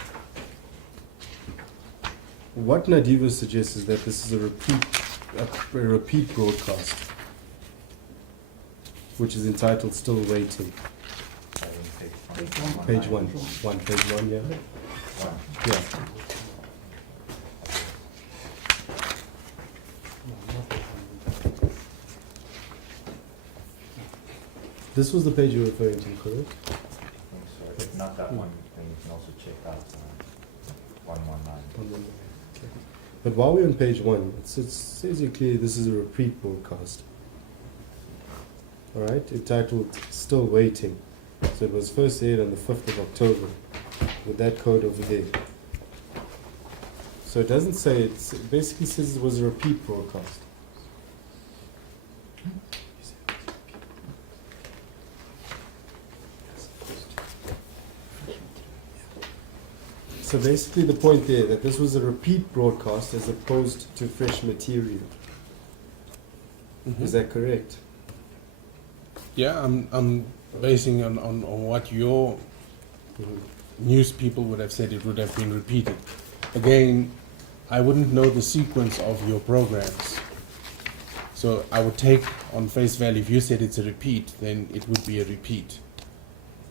what Nadiva suggests is that this is a repeat broadcast, which is entitled Still Waiting. Page 1. Page 1, yeah. Yeah. This was the page you were referring to, correct? Sorry, if not that one, then you can also check out 119. Okay. But while we're on page 1, it says here clearly this is a repeat broadcast. Alright, entitled Still Waiting. So it was first aired on the 5th of October with that code over there. So it doesn't say, it basically says it was a repeat broadcast. So basically the point there, that this was a repeat broadcast as opposed to fresh material. Is that correct? Yeah, I'm basing on what your news people would have said it would have been repeated. Again, I wouldn't know the sequence of your programs. So I would take on face value, if you said it's a repeat, then it would be a repeat.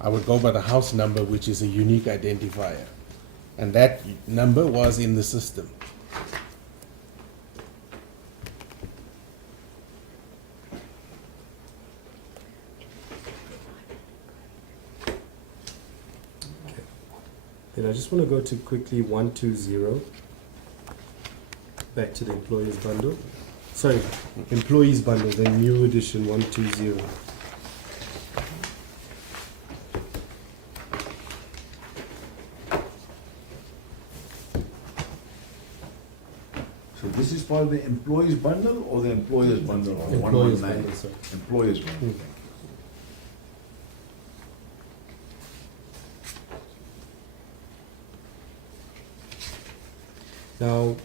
I would go by the house number, which is a unique identifier. And that number was in the system. Then I just want to go to quickly 120, back to the employees bundle. Sorry, employees bundle, the new edition 120. So this is part of the employees bundle or the employers bundle? Or Employees 119? bundle, sorry. Employers bundle. Mm. Now,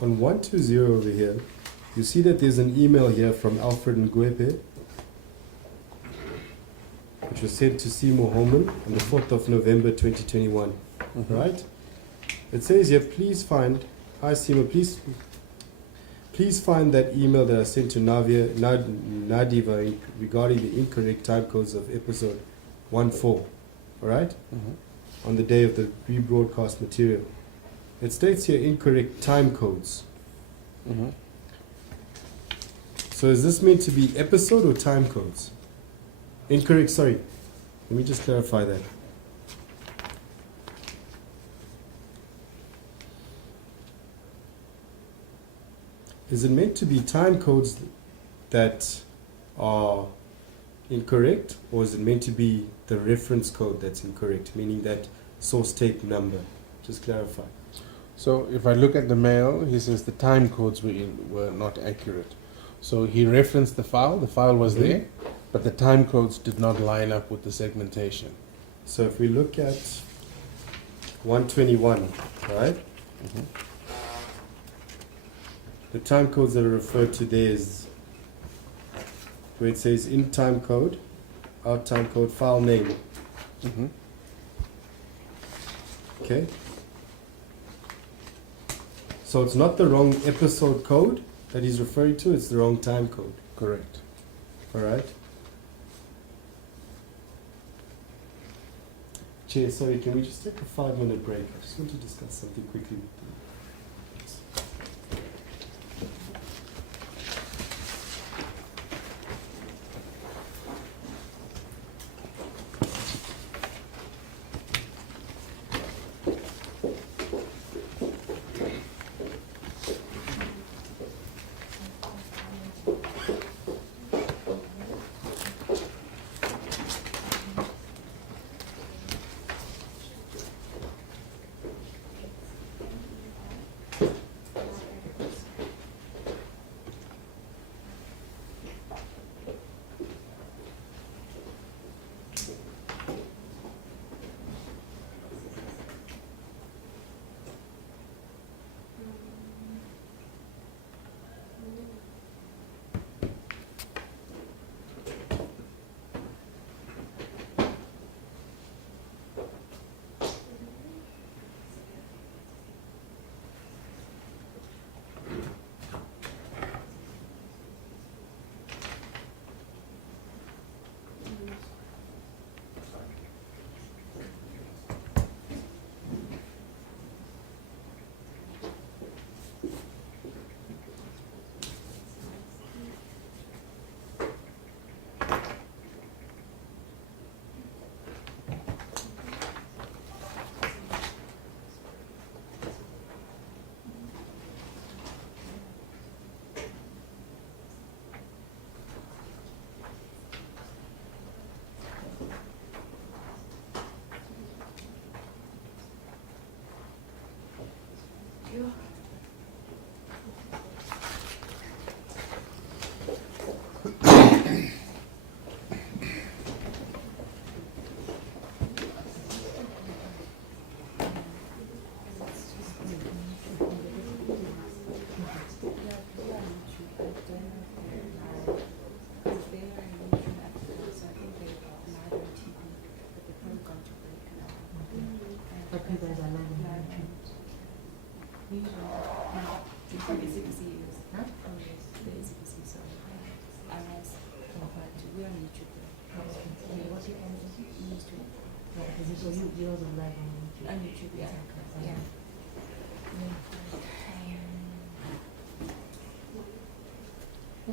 on 120 over here, you see that there's an email here from Alfred Ngwepe which was sent to Seymour Holman on the 4th of November 2021. Right? It says here, please find, hi Seymour, please find that email that I sent to Nadiva regarding the incorrect time codes of episode 1-4, alright? On the day of the rebroadcast material. It states here incorrect time codes. So is this meant to be episode or time codes? Incorrect, sorry. Let me just clarify that. Is it meant to be time codes that are incorrect, or is it meant to be the reference code that's incorrect, meaning that source tape number? Just clarify. So if I look at the mail, he says the time codes were not accurate. So he referenced the file was there, but the time codes did not line up with the segmentation. So if we look at 121, right? The time codes that are referred to there is where it says in time code, out time code, file name. Okay? So it's not the wrong episode code that he's referring to, it's the wrong time code. Correct. Alright? Chair, sorry, can we just take a 5-minute break? I just want to discuss something quickly with you.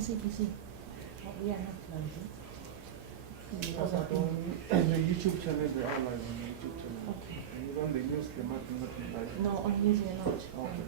SABC. We are not closing. The YouTube channel, they are live on the YouTube channel. Okay. And even the news, they might not be live. No, on news we are not. Okay.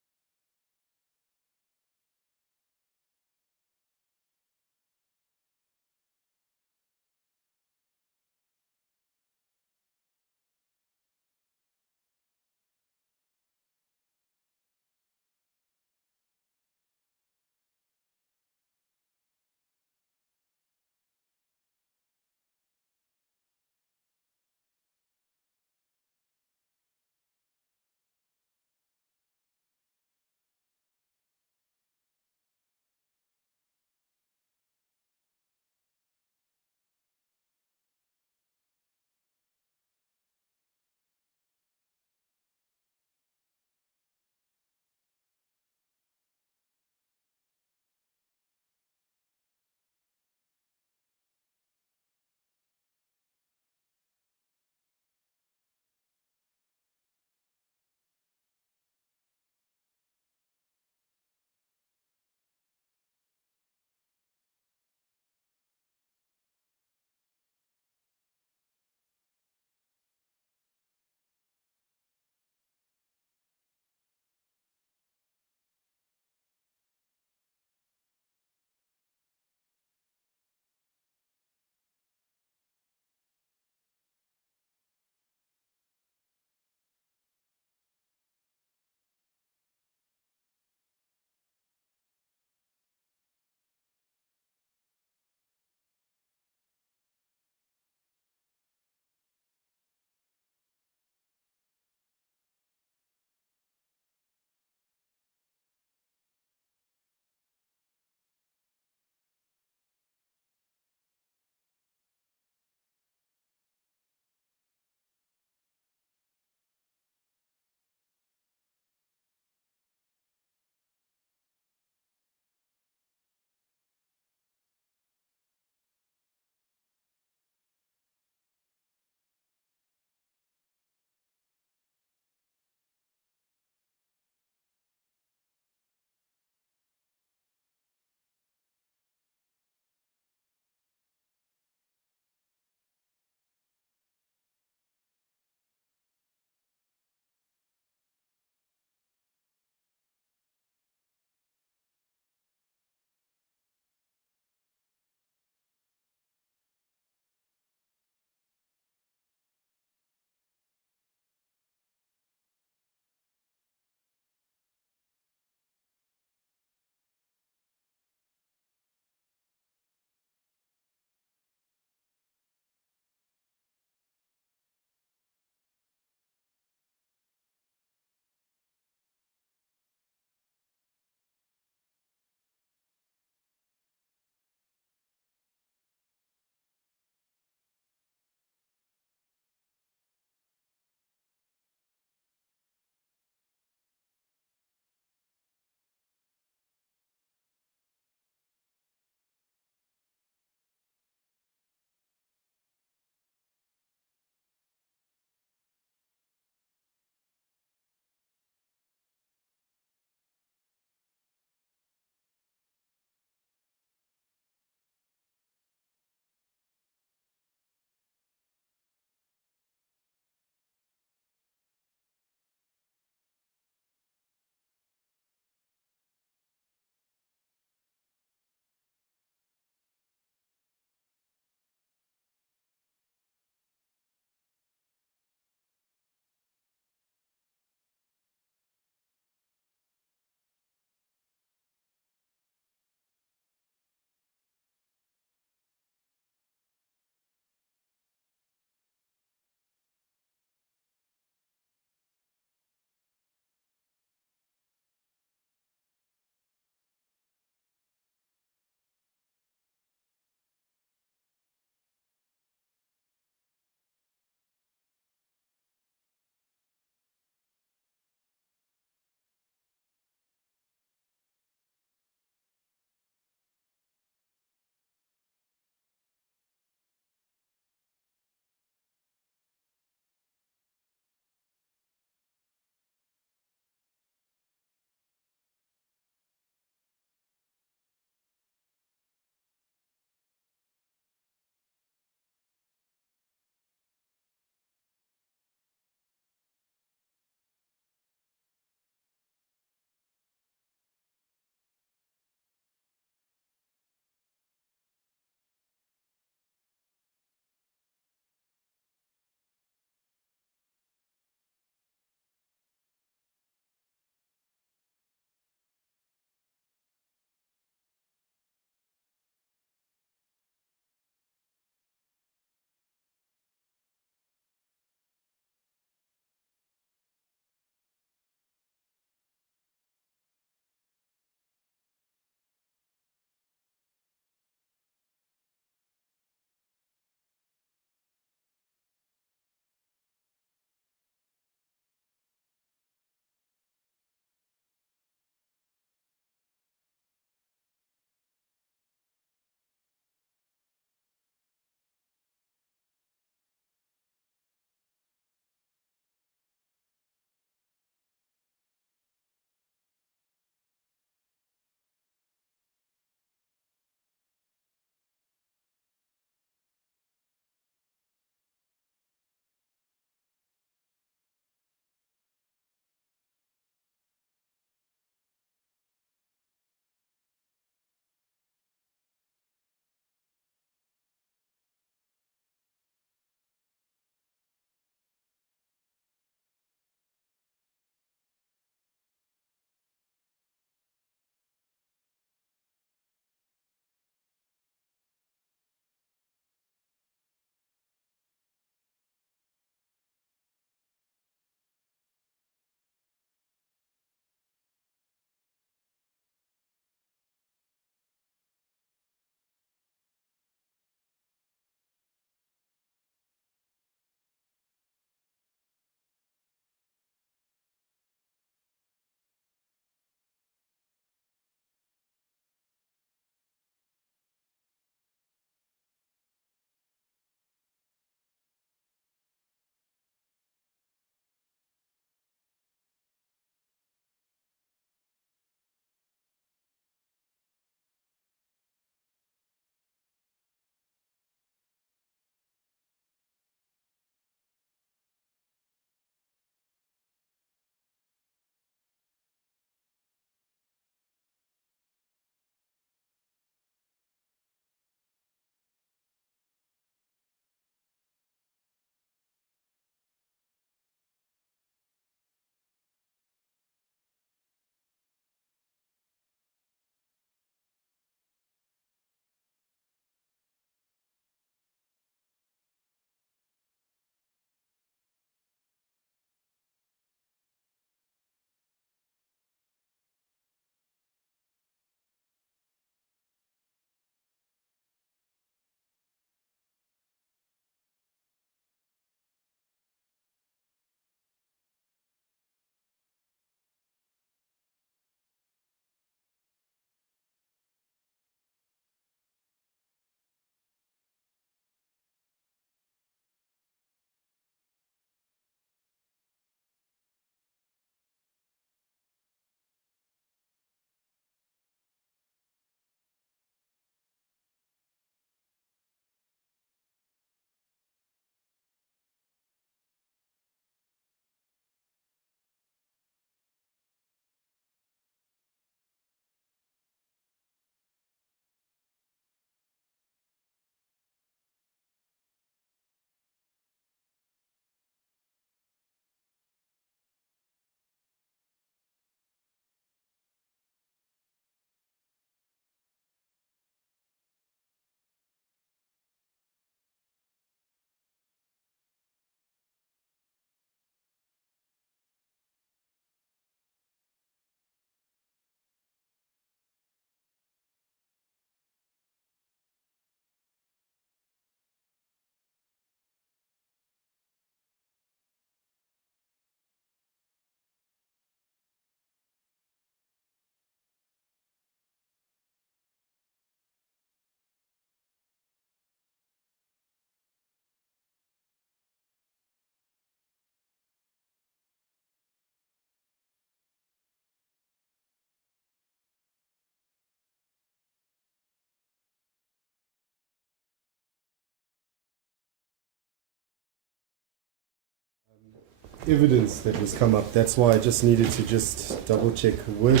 evidence that was come up. That's why I just needed to just double check with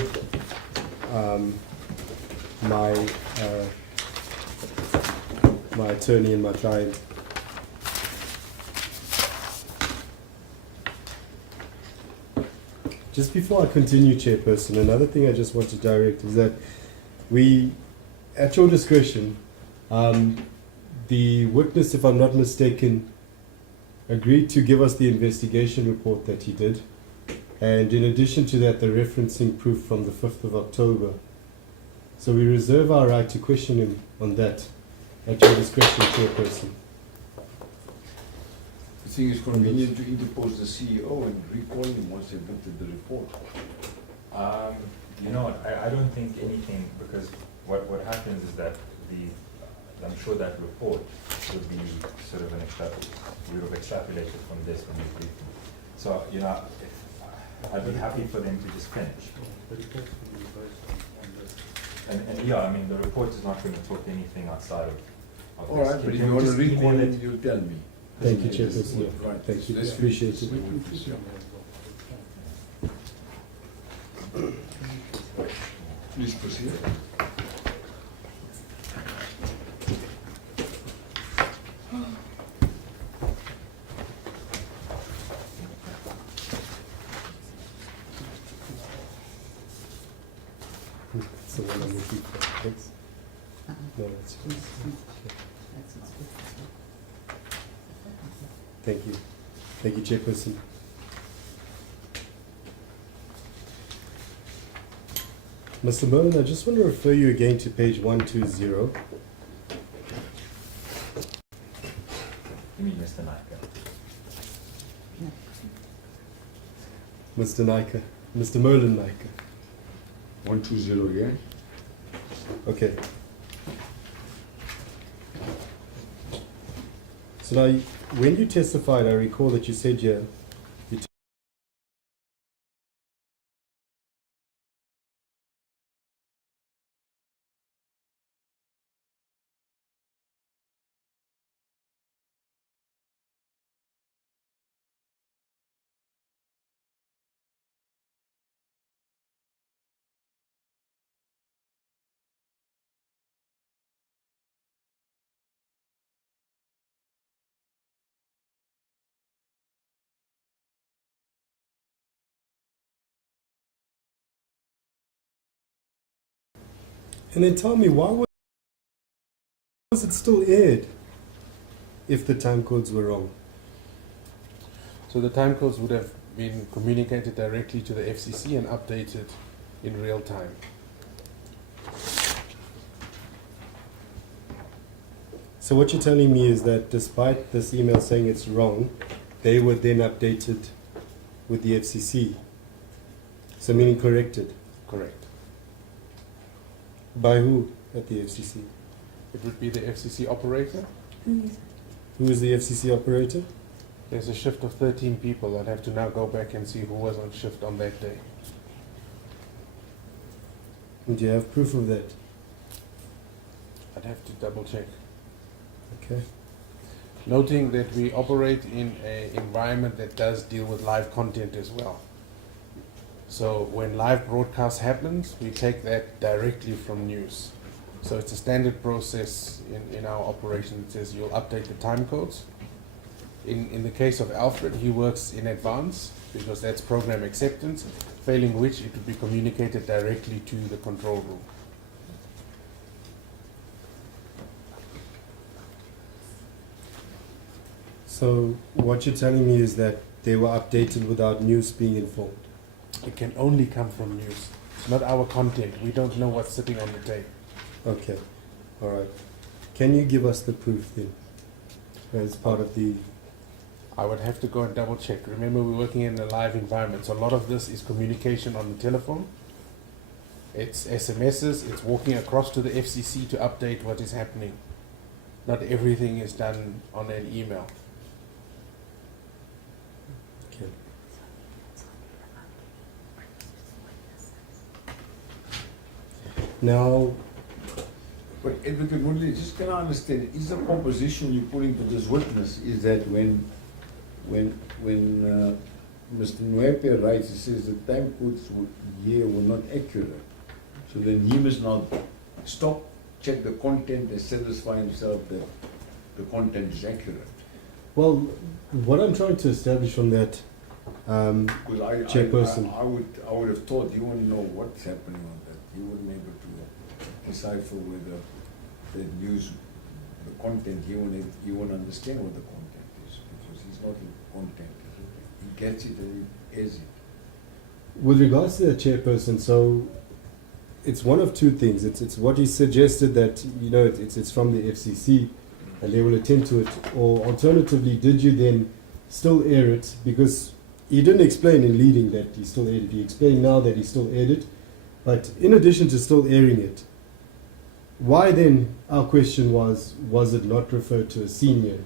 my my attorney and my client. Just before I continue, Chairperson, another thing I just want to direct is that we, at your discretion, the witness, if I'm not mistaken, agreed to give us the investigation report that he did, and in addition to that, the referencing proof from the 5th of October. So we reserve our right to question him on that, at your discretion, Chairperson. I think it's convenient to interpose the CEO and recall him once they've looked at the report. You know what, I don't think anything, because what happens is that I'm sure that report would be sort of we would have extrapolated from this when we briefed them. So, you know, I'd be happy for them to just finish. And yeah, I mean, the report is not going to talk anything outside of All this. right, but if Can you want to just recall email it, you tell me. Thank you, Yes, Chairperson. Right. Thank you. Let's Appreciate finish it. this one. Please proceed. So one on the key. Thanks. No, that's Thank you. Thank you, Chairperson. Mr. Merlin, I just want to refer you again to page 120. You mean Mr. Naika? Mr. Naika. Mr. Merlin Naika. 120, yeah? Okay. So now, when you testified, I recall that you said you And then tell me, why was it still aired if the time codes were wrong? So the time codes would have been communicated directly to the FCC and updated in real time. So what you're telling me is that despite this email saying it's wrong, they were then updated with the FCC. So meaning corrected. Correct. By who at the FCC? It would be the FCC operator. Who is the FCC operator? There's a shift of 13 people. I'd have to now go back and see who was on shift on that day. And do you have proof of that? I'd have to double check. Okay. Noting that we operate in an environment that does deal with live content as well. So when live broadcast happens, we take that directly from news. So it's a standard process in our operation. It says you'll update the time codes. In the case of Alfred, he works in advance because that's program acceptance, failing which it would be communicated directly to the control room. So what you're telling me is that they were updated without news being informed. It can only come from news. It's not our content. We don't know what's sitting on the tape. Okay. All right. Can you give us the proof then? As part of the... I would have to go and double check. Remember, we're working in a live environment, so a lot of this is communication on the telephone. It's SMSs, it's walking across to the FCC to update what is happening. Not everything is done on an email. Okay. Now, But Advocate Mundley, just can I understand, is the proposition you're putting to this witness is that when Mr. Nwepe writes, he says the time codes here were not accurate. So then he must now stop, check the content and satisfy himself that the content is accurate. Well, what I'm trying to establish on that, Because Chairperson. I would have thought he wouldn't know what's happening on that. He wouldn't be able to decipher whether the news, the content, he won't understand what the content is because he's not in content. He gets it and he airs it. with regards to the chairperson, so it's one of two things. It's what he suggested that, you know, it's from the FCC and they will attend to it, or alternatively, did you then still air it? Because he didn't explain in leading that he still aired it. He explained now that he still aired it. But in addition to still airing it, why then, our question was it not referred to a senior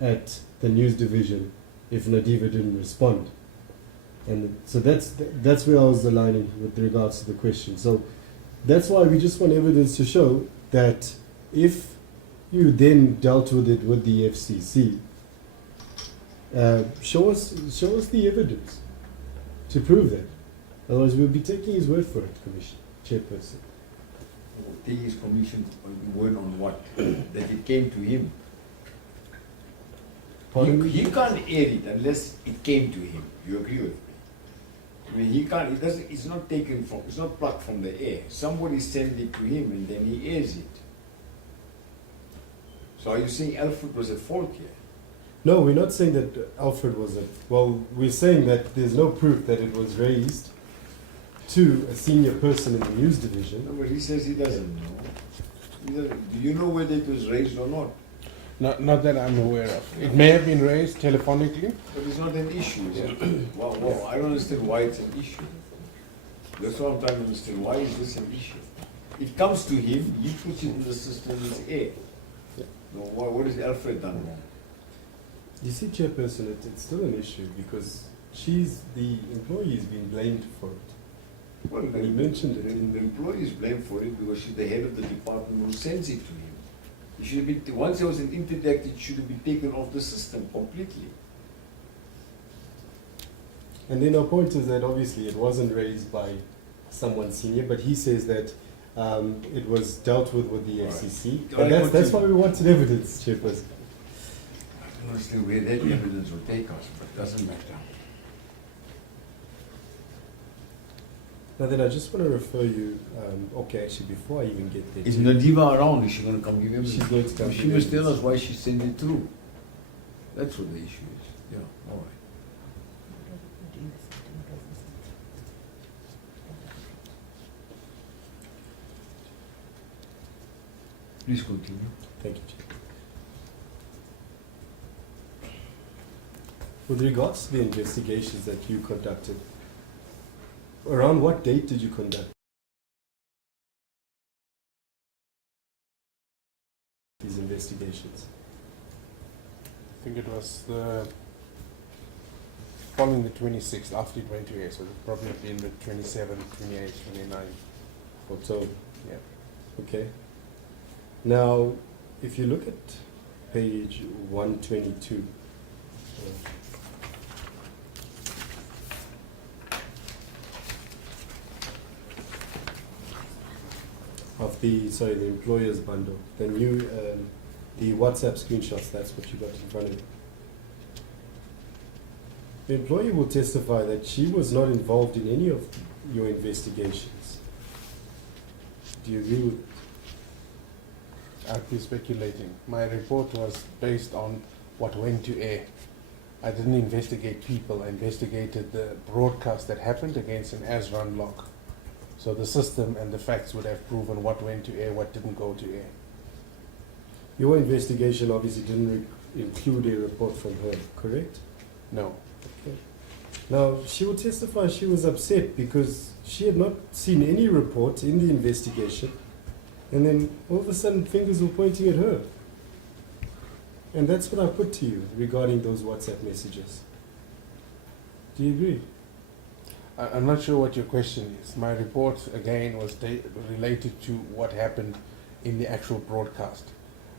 at the news division if Nadiva didn't respond? And so that's where I was aligning with regards to the question. So that's why we just want evidence to show that if you then dealt with it with the FCC, show us the evidence to prove that. Otherwise, we'll be taking his word for it, Chairperson. Take his commission word on what? That it came to him. Pardon me? He can't air it unless it came to him. You agree with me? I mean, he can't. It doesn't. It's not taken from. It's not plucked from the air. Somebody sent it to him, and then he airs it. So are you saying Alfred was at fault here? No, we're not saying that Alfred was well, we're saying that there's no proof that it was raised to a senior person in the news division. No, but he says he doesn't know. Do you know whether it was raised or not? Not that I'm aware of. It may have been raised telephonically. But it's not an issue. Is it? Well, I don't understand why it's an issue. That's what I'm trying to understand. Why is this an issue? It comes to him, he puts it in the system, it's air. No, what has Alfred done wrong? You see, Chairperson, it's still an issue because the employee is being blamed for it. Well, And he mentioned it. The employee is blamed for it because she's the head of the department who sends it to him. It should be, once there was an interdict, it should have been taken off the system completely. And then our point is that obviously it wasn't raised by someone senior, but he says that it was dealt with the Right. FCC. Right. And that's why we wanted evidence, Chairperson. I don't understand where that evidence will take us, but it doesn't matter. Now then, I just want to refer you, okay, actually, before I even get there. Is to- Nadiva around? Is she going to come give evidence? She's going to come She give must tell evidence. us why she sent it through. That's what the issue is. Yeah, all right. Please continue. Thank you, Chair. With regards to the investigations that you conducted, around what date did you conduct these investigations? I think it was following the 26th, after it went to air, so it would probably have been the 27th, 28th, 29th. October? Yeah. Okay. Now, if you look at page 122, of the employer's bundle, the new, the WhatsApp screenshots, that's what you got in front of you. The employee will testify that she was not involved in any of your investigations. Do you agree with? I'd be speculating. My report was based on what went to air. I didn't investigate people, I investigated the broadcast that happened against an as-run log. So the system and the facts would have proven what went to air, what didn't go to air. Your investigation obviously didn't include a report from her, correct? No. Now, she will testify she was upset because she had not seen any report in the investigation, and then all of a sudden fingers were pointing at her. And that's what I put to you regarding those WhatsApp messages. Do you agree? I'm not sure what your question is. My report, again, was related to what happened in the actual broadcast.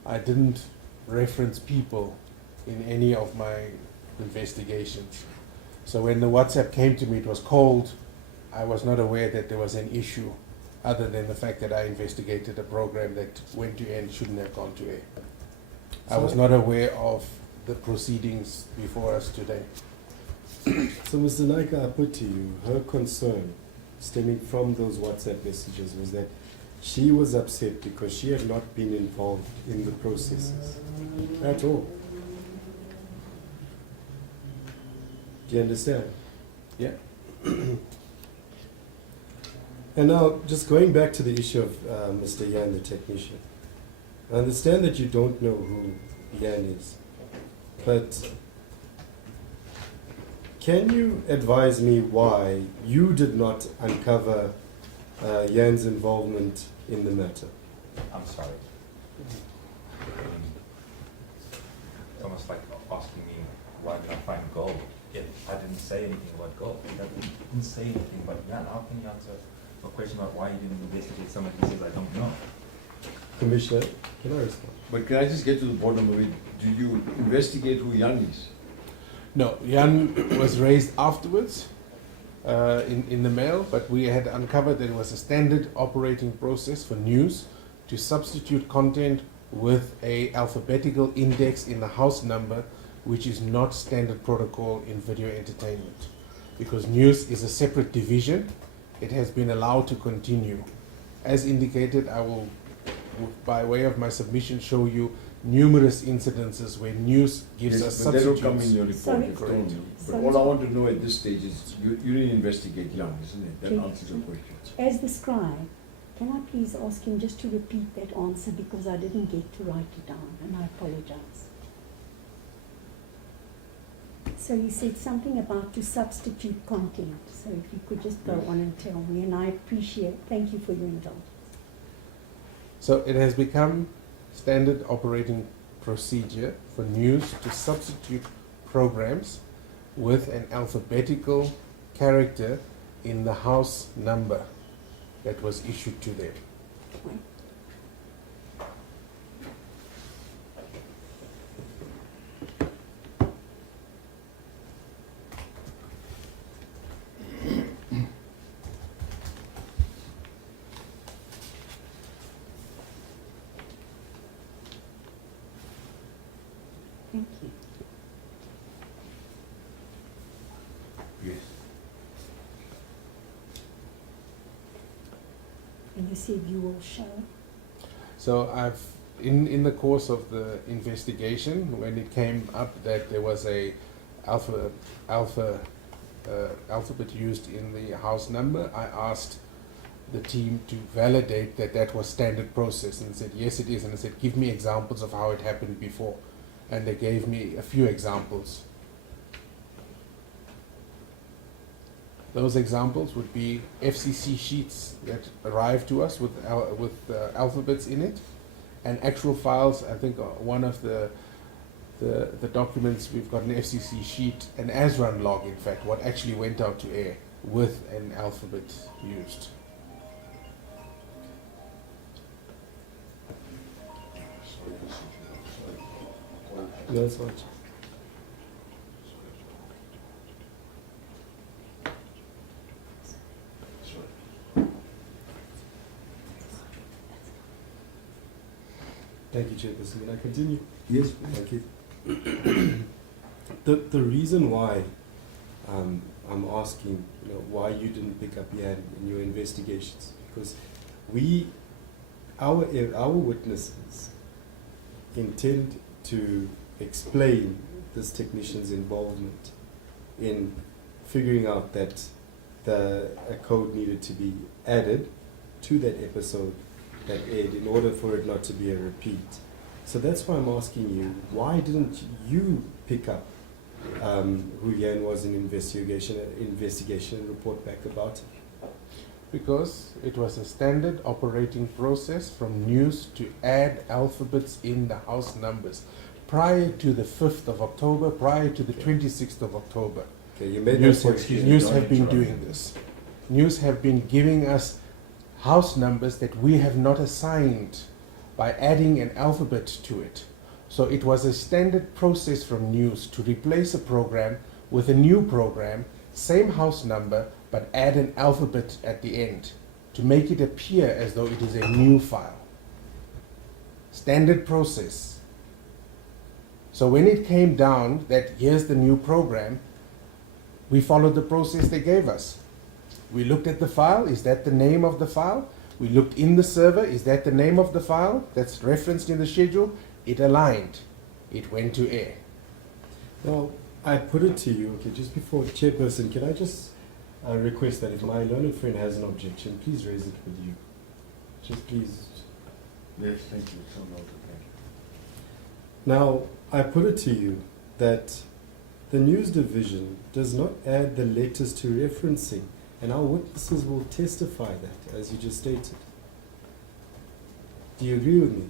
I didn't reference people in any of my investigations. So when the WhatsApp came to me, it was cold. I was not aware that there was an issue, other than the fact that I investigated a program that went to air and shouldn't have gone to air. I was not aware of the proceedings before us today. So, Mr. Naika, I put to you, her concern stemming from those WhatsApp messages was that she was upset because she had not been involved in the processes at all. Do you understand? Yeah. And now, just going back to the issue of Mr. Yan, the technician. I understand that you don't know who Yan is, but can you advise me why you did not uncover Yan's involvement in the matter? I'm sorry. It's almost like asking me why did I find gold if I didn't say anything about gold. I didn't say anything, but yeah, how can you answer a question about why you didn't investigate somebody who says I don't know? Commissioner, can I respond? But can I just get to the bottom of it? Do you investigate who Jan is? No, Jan was raised afterwards in the mail, but we had uncovered that it was a standard operating process for news to substitute content with a alphabetical index in the house number, which is not standard protocol in video entertainment. Because news is a separate division, it has been allowed to continue. As indicated, I will, by way of my submission, show you numerous incidences where news gives us but that will substitutes. come in your report. Sorry. you've told me. But Sorry. all I want to know at this stage is you didn't investigate Jan, isn't it? That Okay. answers your question. As the scribe, can I please ask him just to repeat that answer because I didn't get to write it down and I apologize. So you said something about to substitute content. So if you could just go Yes. on and tell me, and I appreciate, thank you for your indulgence. So it has become standard operating procedure for news to substitute programs with an alphabetical character in the house number that was issued to them. Thank you. Yes. And you said you will show. So I've, in the course of the investigation, when it came up that there was a alphabet used in the house number, I asked the team to validate that that was standard process, and said yes it is, and I said give me examples of how it happened before, and they gave me a few examples. Those examples would be FCC sheets that arrived to us with alphabets in it, and actual files. I think one of the documents, we've got an FCC sheet, an ASRAN log, in fact, what actually went out to air with an alphabet used. That's what. Thank you, Chairperson. Can I continue? Yes. Thank you. The reason why I'm asking, why you didn't pick up Yan in your investigations, because our witnesses intend to explain this technician's involvement in figuring out that a code needed to be added to that episode that aired in order for it not to be a repeat. So that's why I'm asking you, why didn't you pick up who Yan was in investigation and report back about it? Because it was a standard operating process from news to add alphabets in the house numbers prior to the 5th of October, prior to the 26th of October. Okay, you made News that have, point. news have been doing this. News have been giving us house numbers that we have not assigned by adding an alphabet to it. So it was a standard process from news to replace a program with a new program, same house number, but add an alphabet at the end to make it appear as though it is a new file. Standard process. So when it came down that here's the new program, we followed the process they gave us. We looked at the file, is that the name of the file? We looked in the server, is that the name of the file that's referenced in the schedule? It aligned. It went to air. Now, I put it to you, okay, just before, Chairperson, can I just request that if my learned friend has an objection, please raise it with you. Just please. Yes, thank you. So noted, thank you. Now, I put it to you that the news division does not add the letters to referencing, and our witnesses will testify that, as you just stated. Do you agree with me?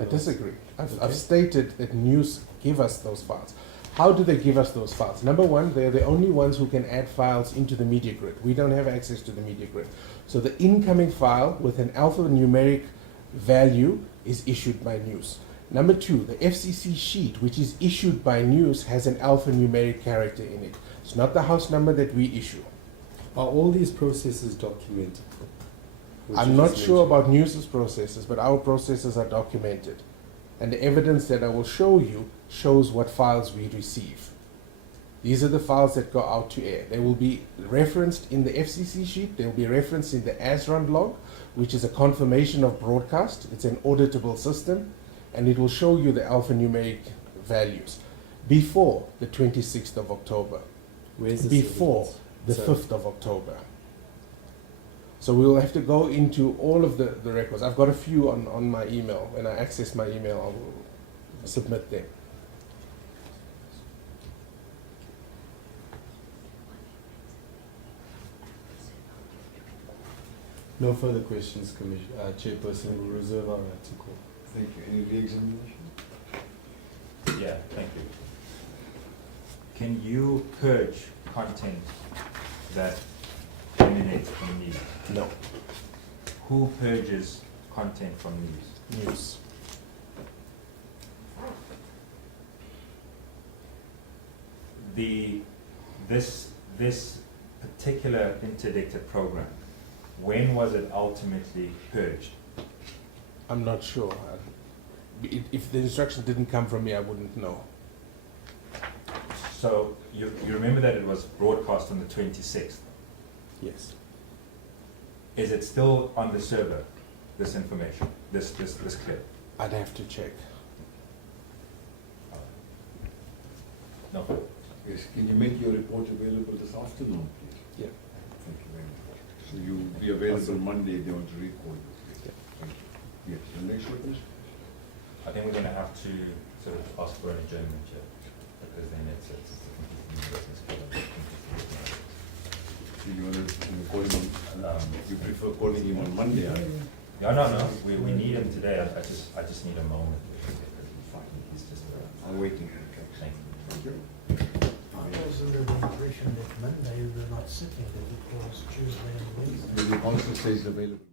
I disagree. I've Okay. stated that news give us those files. How do they give us those files? Number one, they're the only ones who can add files into the media grid. We don't have access to the media grid. So the incoming file with an alphanumeric value is issued by news. Number two, the FCC sheet, which is issued by news, has an alphanumeric character in it. It's not the house number that we issue. Are all these processes documented? Which I'm you not just sure mentioned? about news's processes, but our processes are documented. And the evidence that I will show you shows what files we receive. These are the files that go out to air. They will be referenced in the FCC sheet. They will be referenced in the ASRUN log, which is a confirmation of broadcast. It's an auditable system, and it will show you the alphanumeric values before the 26th of October, Where's this before evidence? the Sorry. 5th of October. So we will have to go into all of the records. I've got a few on my email. When I access my email, I will submit them. No further questions, Chairperson. We'll reserve our right to call. Thank you. Any re-examination? Yeah, thank you. Can you purge content that emanates from news? No. Who purges content from news? News. This particular interdicted program, when was it ultimately purged? I'm not sure. If the instruction didn't come from me, I wouldn't know. So you remember that it was broadcast on the 26th. Yes. Is it still on the server, this information, this clip? I'd have to check. No. Yes, can you make your report available this afternoon, please? Yeah. Thank you very much. So you'll be available Monday if they want to record you. please. Yeah. Thank you. Yes, the next witness? I think we're going to have to sort of ask for an adjournment here, because then it's a completely new business. So you want to call him on, you prefer calling him on Monday? huh? No. We need him today. I just need a moment. He's just I'm waiting. thank you. Thank you. I was under the impression that Monday we were not sitting, that it was Tuesday and Wednesday. The council says available.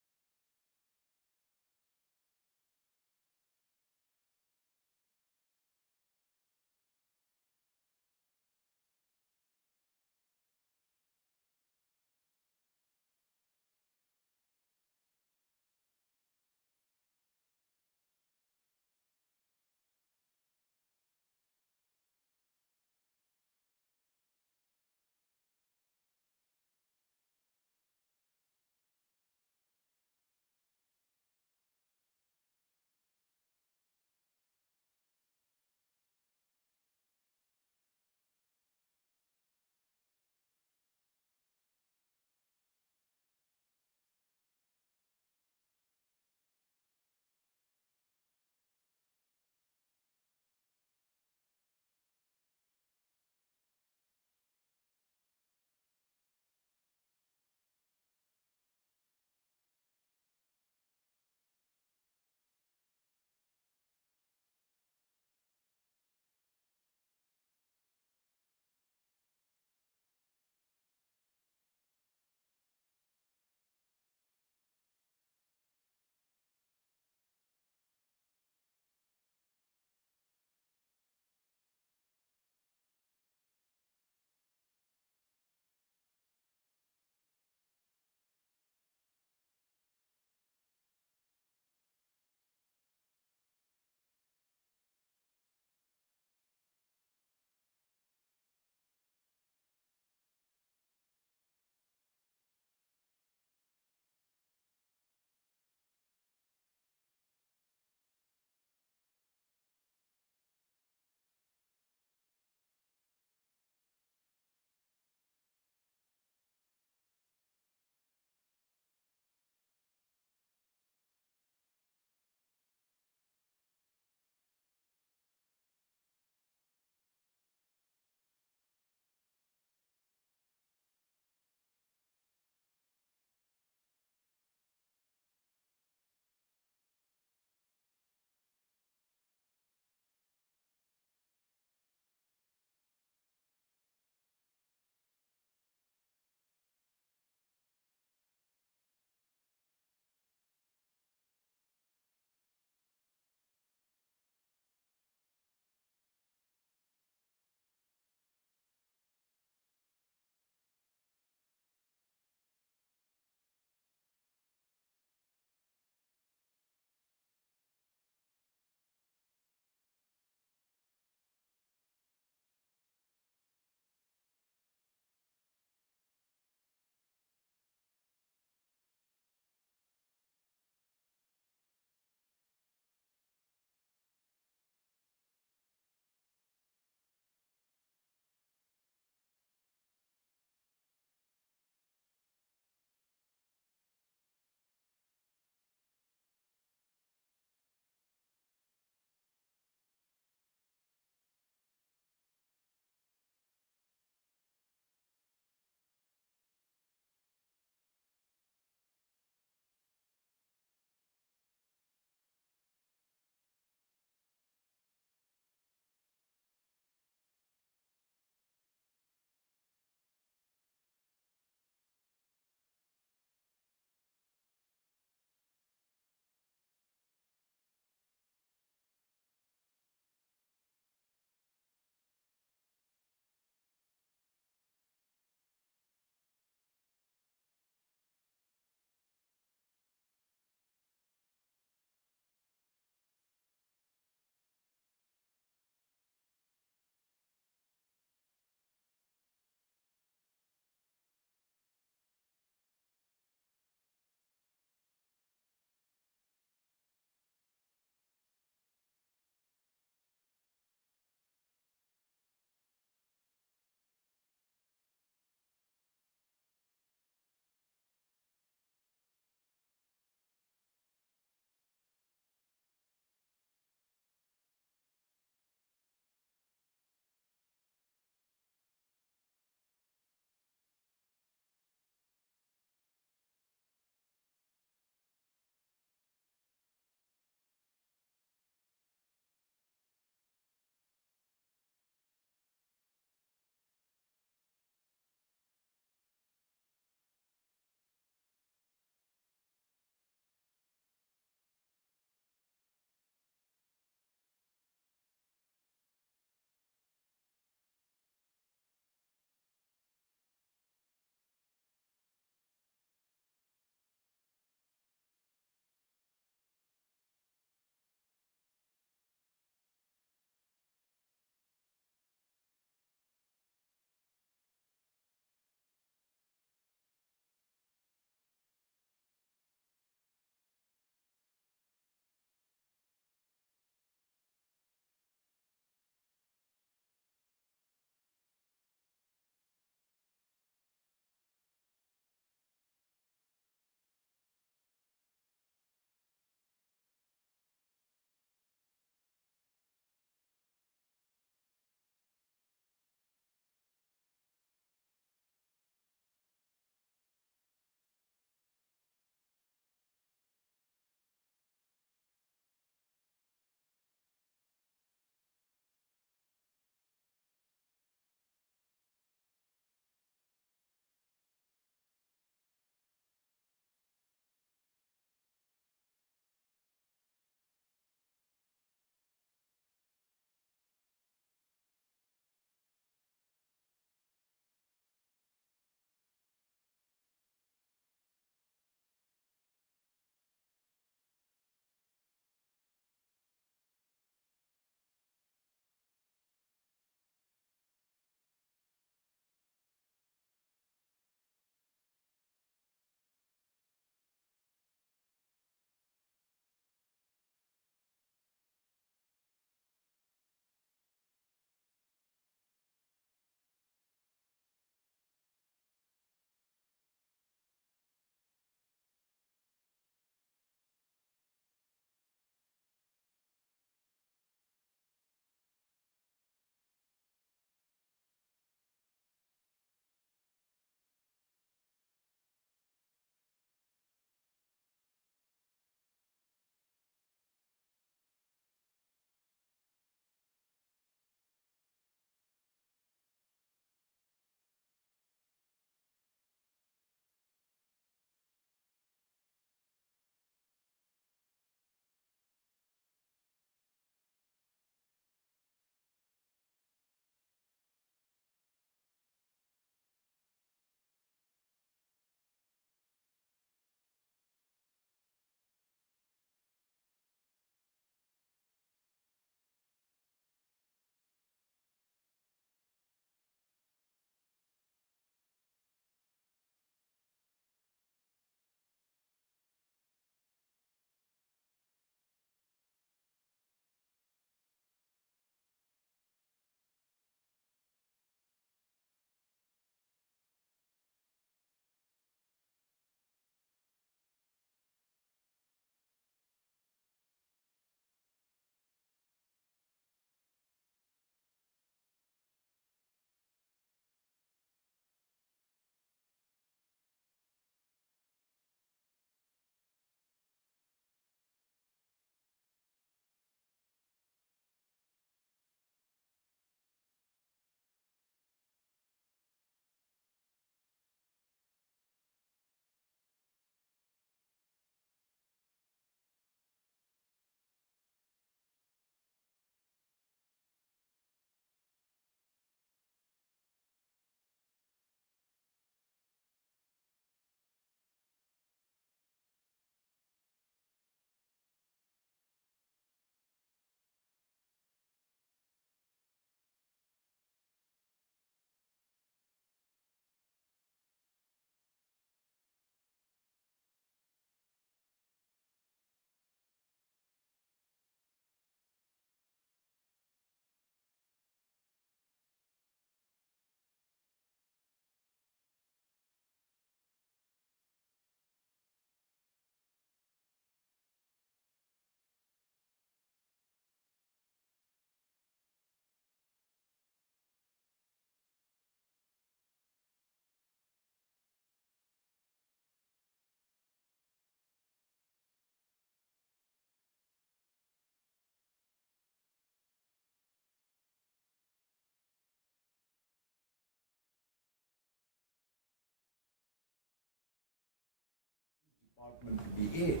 He aired.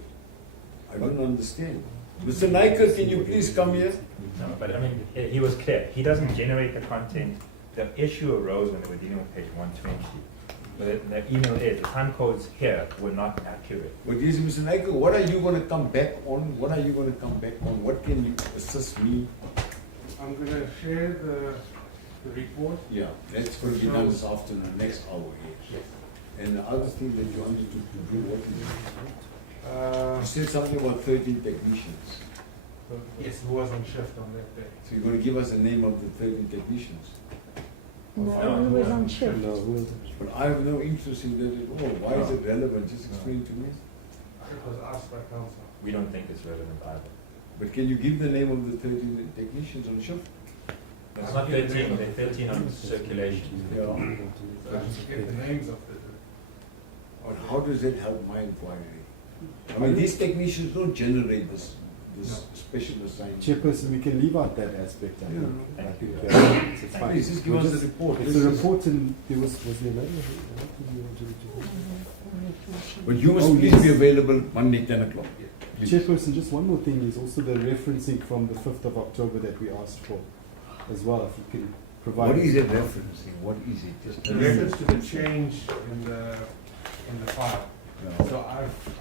I don't understand. Mr. Naika, can you please come here? No, but I mean, he was clear. He doesn't generate the content. The issue arose when they were dealing with page 120. But the email is, the time codes here were not accurate. But yes, Mr. Naika, what are you going to come back on? What are you going to come back on? What can you assist me? I'm going to share the report. Yeah, that's going to be done this afternoon, next hour. Yes. And the other thing that you wanted to do, what is it? You said something about 13 technicians. Yes, who was on shift on that day? So you're going to give us the name of the 13 technicians. No, who was on shift? No, who- But I have no interest in that at all. Why is it relevant? Just explain to me. It was asked by council. We don't think it's relevant either. But can you give the name of the 13 technicians on shift? It's not 13, they're 13 on circulation. Yeah. Get the names of the. But how does that help my inquiry? I mean, these technicians don't generate this special assignment. Chairperson, we can leave out that aspect, I Yeah. think. I think it's fine. Please, just give We'll us just- the report. It's This a is- report and there was there another? What did you want to do? But you must Oh, please yes. be available Monday, 10 o'clock. Please. Chairperson, just one more thing is also the referencing from the 5th of October that we asked for as well, if you can provide. What is it referencing? What is it? Just In reference to the change in the file. Yeah. So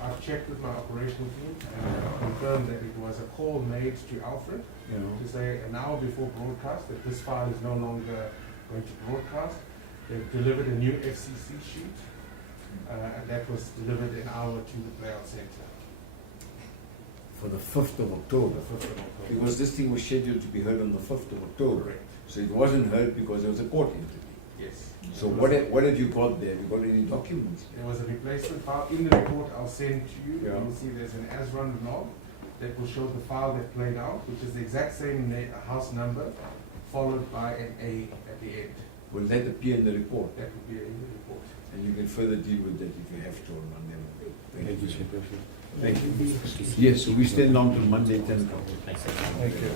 I've checked with my operational team and confirmed that it was a call made to Alfred You know. to say an hour before broadcast that this file is no longer going to broadcast. They've delivered a new FCC sheet and that was delivered an hour to the playout center. For the 5th of October. The 5th of October. Because this thing was scheduled to be heard on the 5th of October. Correct. So it wasn't heard because there was a court interview. Yes. So what have you got there? Have you got any documents? There was a replacement file in the report I'll send to you. Yeah. You will see there's an as-run log that will show the file that played out, which is the exact same house number, followed by an A at the end. Will that appear in the report? That would be in the report. And you can further deal with that if you have to on Monday. Thank you, Chairperson. Thank you. Yes, so we stand down till Monday, 10 o'clock. Thank you.